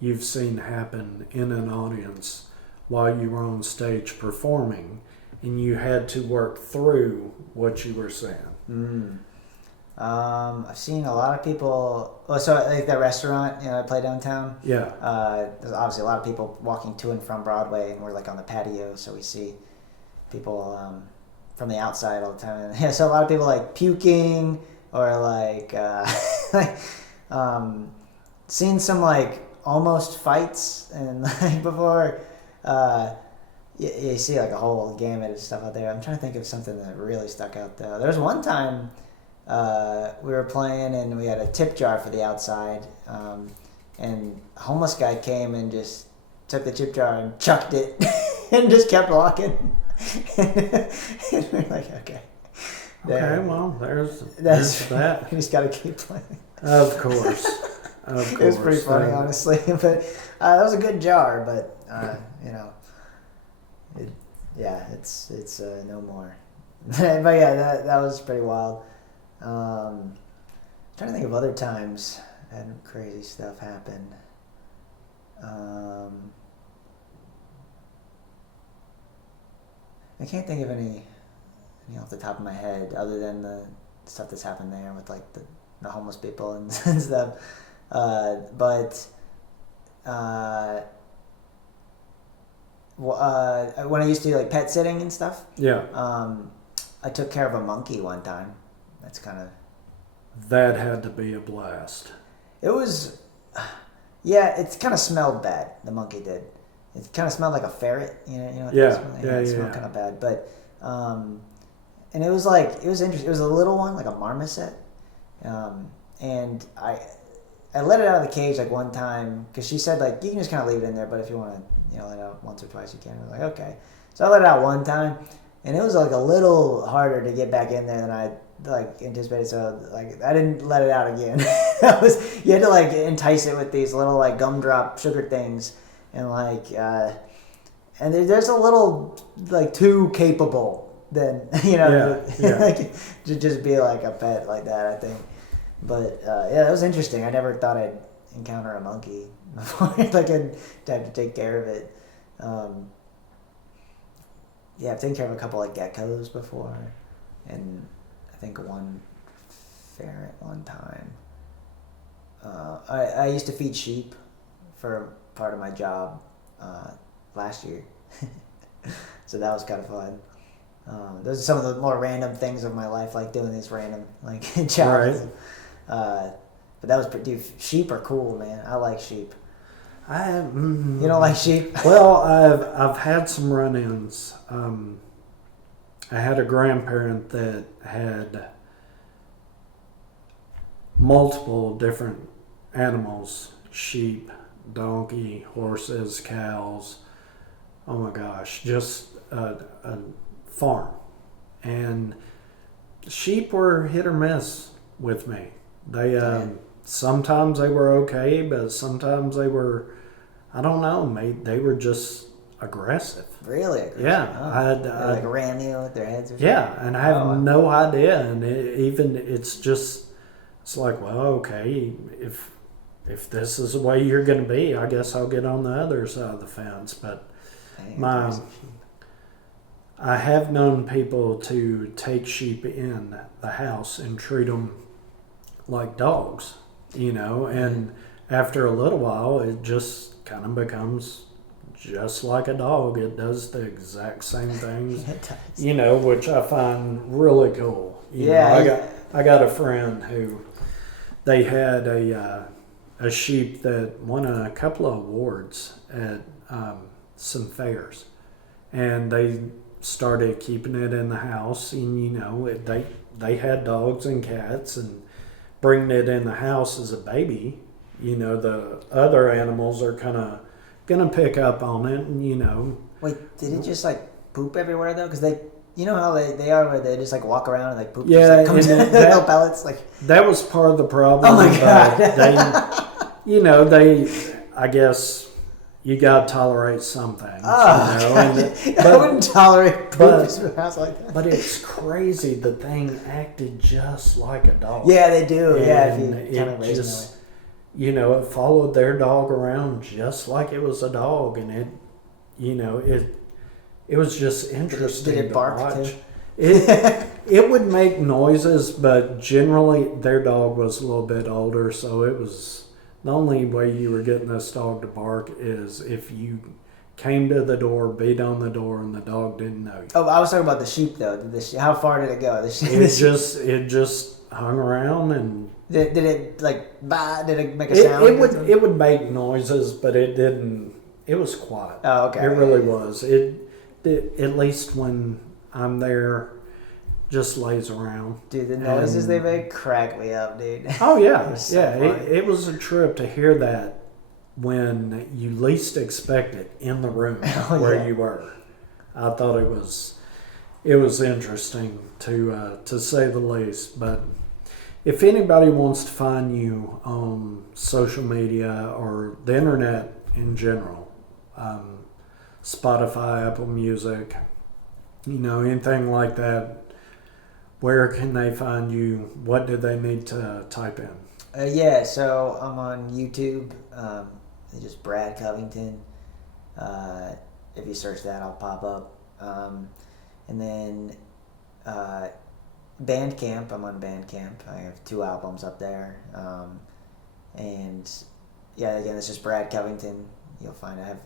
you've seen happen in an audience while you were on stage performing and you had to work through what you were saying? I've seen a lot of people. So like that restaurant, I play downtown. Yeah. There's obviously a lot of people walking to and from Broadway, and we're like on the patio, so we see people from the outside all the time. Yeah, so a lot of people like puking. Or like seen some like almost fights, and like before you see like a whole gamut of stuff out there. I'm trying to think of something that really stuck out though. There was one time we were playing and we had a tip jar for the outside, and a homeless guy came and just took the tip jar and chucked it and just kept walking. And we're like, okay. Okay, well, there's that. You just got to keep playing. Of course. It was pretty funny, honestly. But that was a good jar, but, Yeah, it's no more. But yeah, that was pretty wild. Trying to think of other times I had crazy stuff happen. I can't think of any off the top of my head other than the stuff that's happened there with like the homeless people and, and stuff. But when I used to do like pet sitting and stuff, I took care of a monkey one time. That's kind of... That had to be a blast. It was... Yeah, it kind of smelled bad, the monkey did. It kind of smelled like a ferret, you know what Yeah, it smelled kind of bad. But, and it was like, it was interesting. It was a little one, like a marmoset. And I let it out of the cage like one time, because she said like, you can just kind of leave it in there, but if you want to, let it out once or twice, you can. I was like, okay. So I let it out one time, and it was like a little harder to get back in there than I like anticipated. So like I didn't let it out again. You had to like entice it with these little like gumdrop sugar things, and like and there's a little like too capable than like to just be like a pet like that, I think. But yeah, that was interesting. I never thought I'd encounter a monkey before. Like I'd have to take care of it. Yeah, I've taken care of a couple like geckos before, and I think one ferret one time. I used to feed sheep for part of my job last year, so that was kind of fun. Those are some of the more random things of my life, like doing these random like jobs. Right. But that was pretty. Sheep are cool, man. I like sheep. You don't like sheep? Well, I've had some run-ins. I had a grandparent that had multiple different animals: sheep, donkey, horses, cows. Oh my gosh, just a farm. And sheep were hit or miss with me. They sometimes they were okay, but sometimes they were, I don't know, they were just aggressive. Really aggressive? Yeah. They like ram you with their heads or something? Yeah, and I have no idea. And it's like, well, okay, if this is the way you're going to be, I guess I'll get on the other side of the fence. But I have known people to take sheep in the house and treat them like dogs, and after a little while, it just kind of becomes just like a dog. It does the exact same things, which I find really cool. I got a friend who they had a sheep that won a couple of awards at some fairs, and they started keeping it in the house, and they had dogs and cats, and bringing it in the house as a baby, the other animals are kind of gonna pick up on it, and Wait, did it just like poop everywhere though? Because they, how they are, where they just like walk around and like poop. Yeah, just, like, comes in little pellets. Like that was part of the problem. Oh my god! They, I guess. You gotta tolerate some things. I wouldn't tolerate poop in a house like that. But it's crazy. The thing acted just like a dog. Yeah, they do. And yeah, if you kind of raise just, it followed their dog around just like it was a dog, and it was just interesting. Did it bark to watch. too? It would make noises, but generally their dog was a little bit older, so it was. The only way you were getting this dog to bark is if you came to the door, beat on the door, and the dog didn't know you. Oh, I was talking about the sheep though. How far did it go? It just hung around and. Did it like bah? Did it make a sound? It would make noises, but it didn't. It was quiet. Oh, okay. It really was. It at least when I'm there. Just lays around. Dude, the noises they make crack me up, dude. Oh yeah, it was a trip to hear that when you least expect it in the room where you were. I thought it was interesting to say the least. But if anybody wants to find you on social media or the internet in general, Spotify, Apple Music, anything like that, where can they find you? What do they need to type in? Yeah, so I'm on YouTube. Just Brad Covington. If you search that, I'll pop up. And then Bandcamp. I'm on Bandcamp. I have 2 albums up there. And yeah, again, it's just Brad Covington. You'll find I have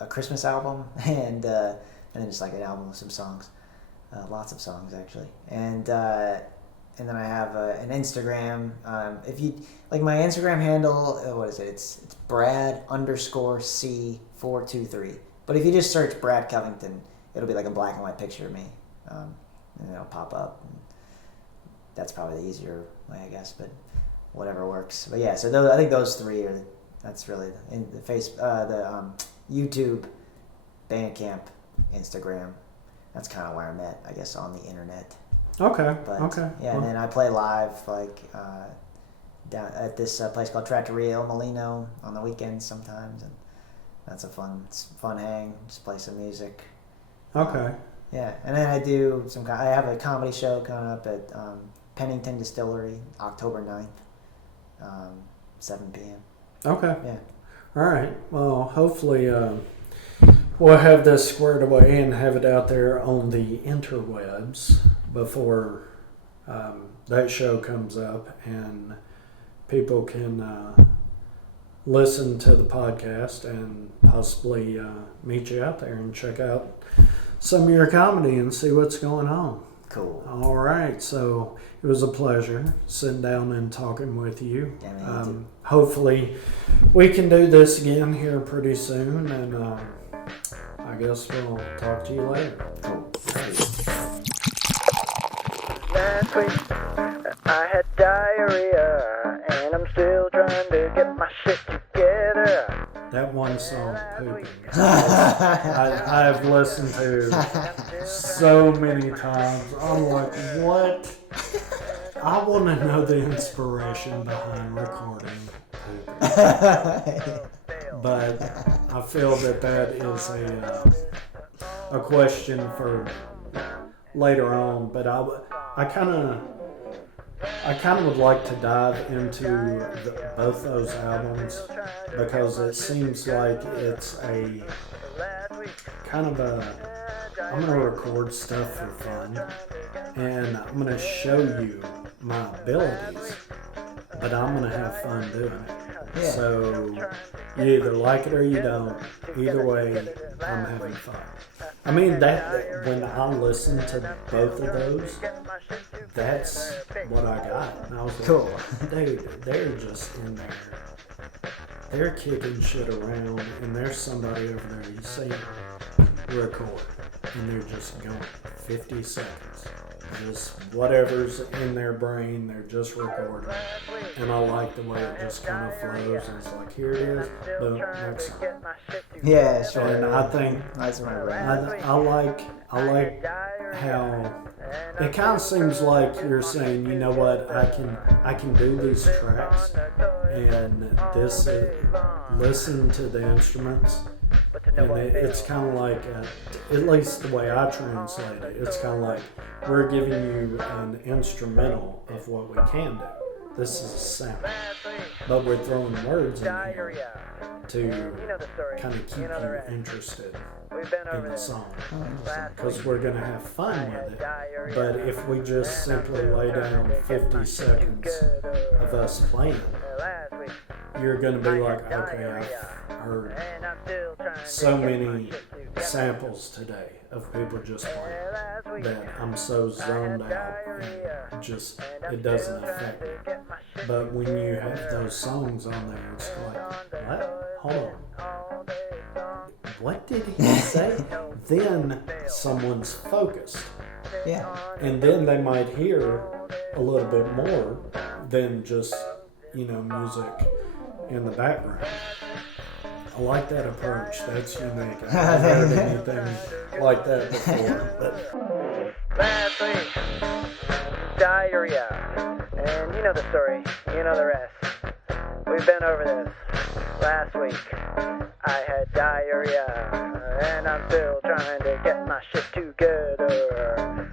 a Christmas album and then just like an album with some songs, lots of songs actually. And then I have an Instagram. If you like my Instagram handle, what is it? It's Brad_C423. But if you just search Brad Covington, it'll be like a black and white picture of me, and it'll pop up. And that's probably the easier way, I guess. But whatever works. But yeah, so I think those 3 are. That's really the YouTube, Bandcamp, Instagram. That's kind of where I'm at, I guess, on the internet. Okay. But, okay. Yeah, and then I play live down at this place called Trattoria El Molino on the weekends sometimes, and that's a fun hang. Just play some music. Okay. Yeah, and then I do I have a comedy show coming up at Pennington Distillery, October 9th, 7 p.m. Okay. Yeah. All right. Well, hopefully we'll have this squared away and have it out there on the interwebs before that show comes up, and people can listen to the podcast and possibly meet you out there and check out some of your comedy and see what's going on. Cool. All right. So it was a pleasure sitting down and talking with you. Yeah, man, hopefully we can do this again here pretty soon, and I guess we'll talk to you later. Cool. Last week I had diarrhea and I'm still trying to get my shit together. That one song, Pooping, I've listened to so many times. I'm like, what? I want to know the inspiration behind recording Pooping. But I feel that is a question for later on. But I kind of would like to dive into both those albums, because it seems like it's a kind of I'm going to record stuff for fun, and I'm going to show you my abilities, but I'm going to have fun doing it. Yeah. So you either like it or you don't. Either way, I'm having fun. I mean, that when I listen to both of those, that's what I got. And I was like, Cool. Dude, they're just in there. They're kicking shit around, and there's somebody over there, you see record, and they're just going 50 seconds. Just whatever's in their brain, they're just recording. And I like the way it just kind of flows, and it's like, here it is, boom, next song. Yeah, sure. And I think That's my brain. I like how it kind of seems like you're saying, you know what, I can do these tracks, and this listen to the instruments, and it's kind of like at least the way I translate it, it's kind of like we're giving you an instrumental of what we can do. This is a sound, but we're throwing words in here to kind of keep you interested in the song, because we're going to have fun with it. But if we just simply lay down 50 seconds of us playing, you're going to be like, okay, I've heard so many samples today of people just playing that I'm so zoned out, and just it doesn't affect me. But when you have those songs on there, it's like, what? Hold on. What did he say? Then someone's focused. Yeah. And then they might hear a little bit more than just, music in the background. I like that approach. That's unique. I haven't heard anything like that before. But Last week, diarrhea. And you know the story. You know the rest. We've been over this. Last week, I had diarrhea. and I'm still trying to get my shit together.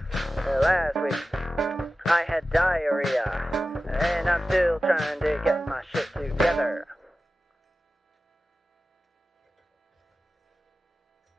Last week I had diarrhea, and I'm still trying to get my shit together.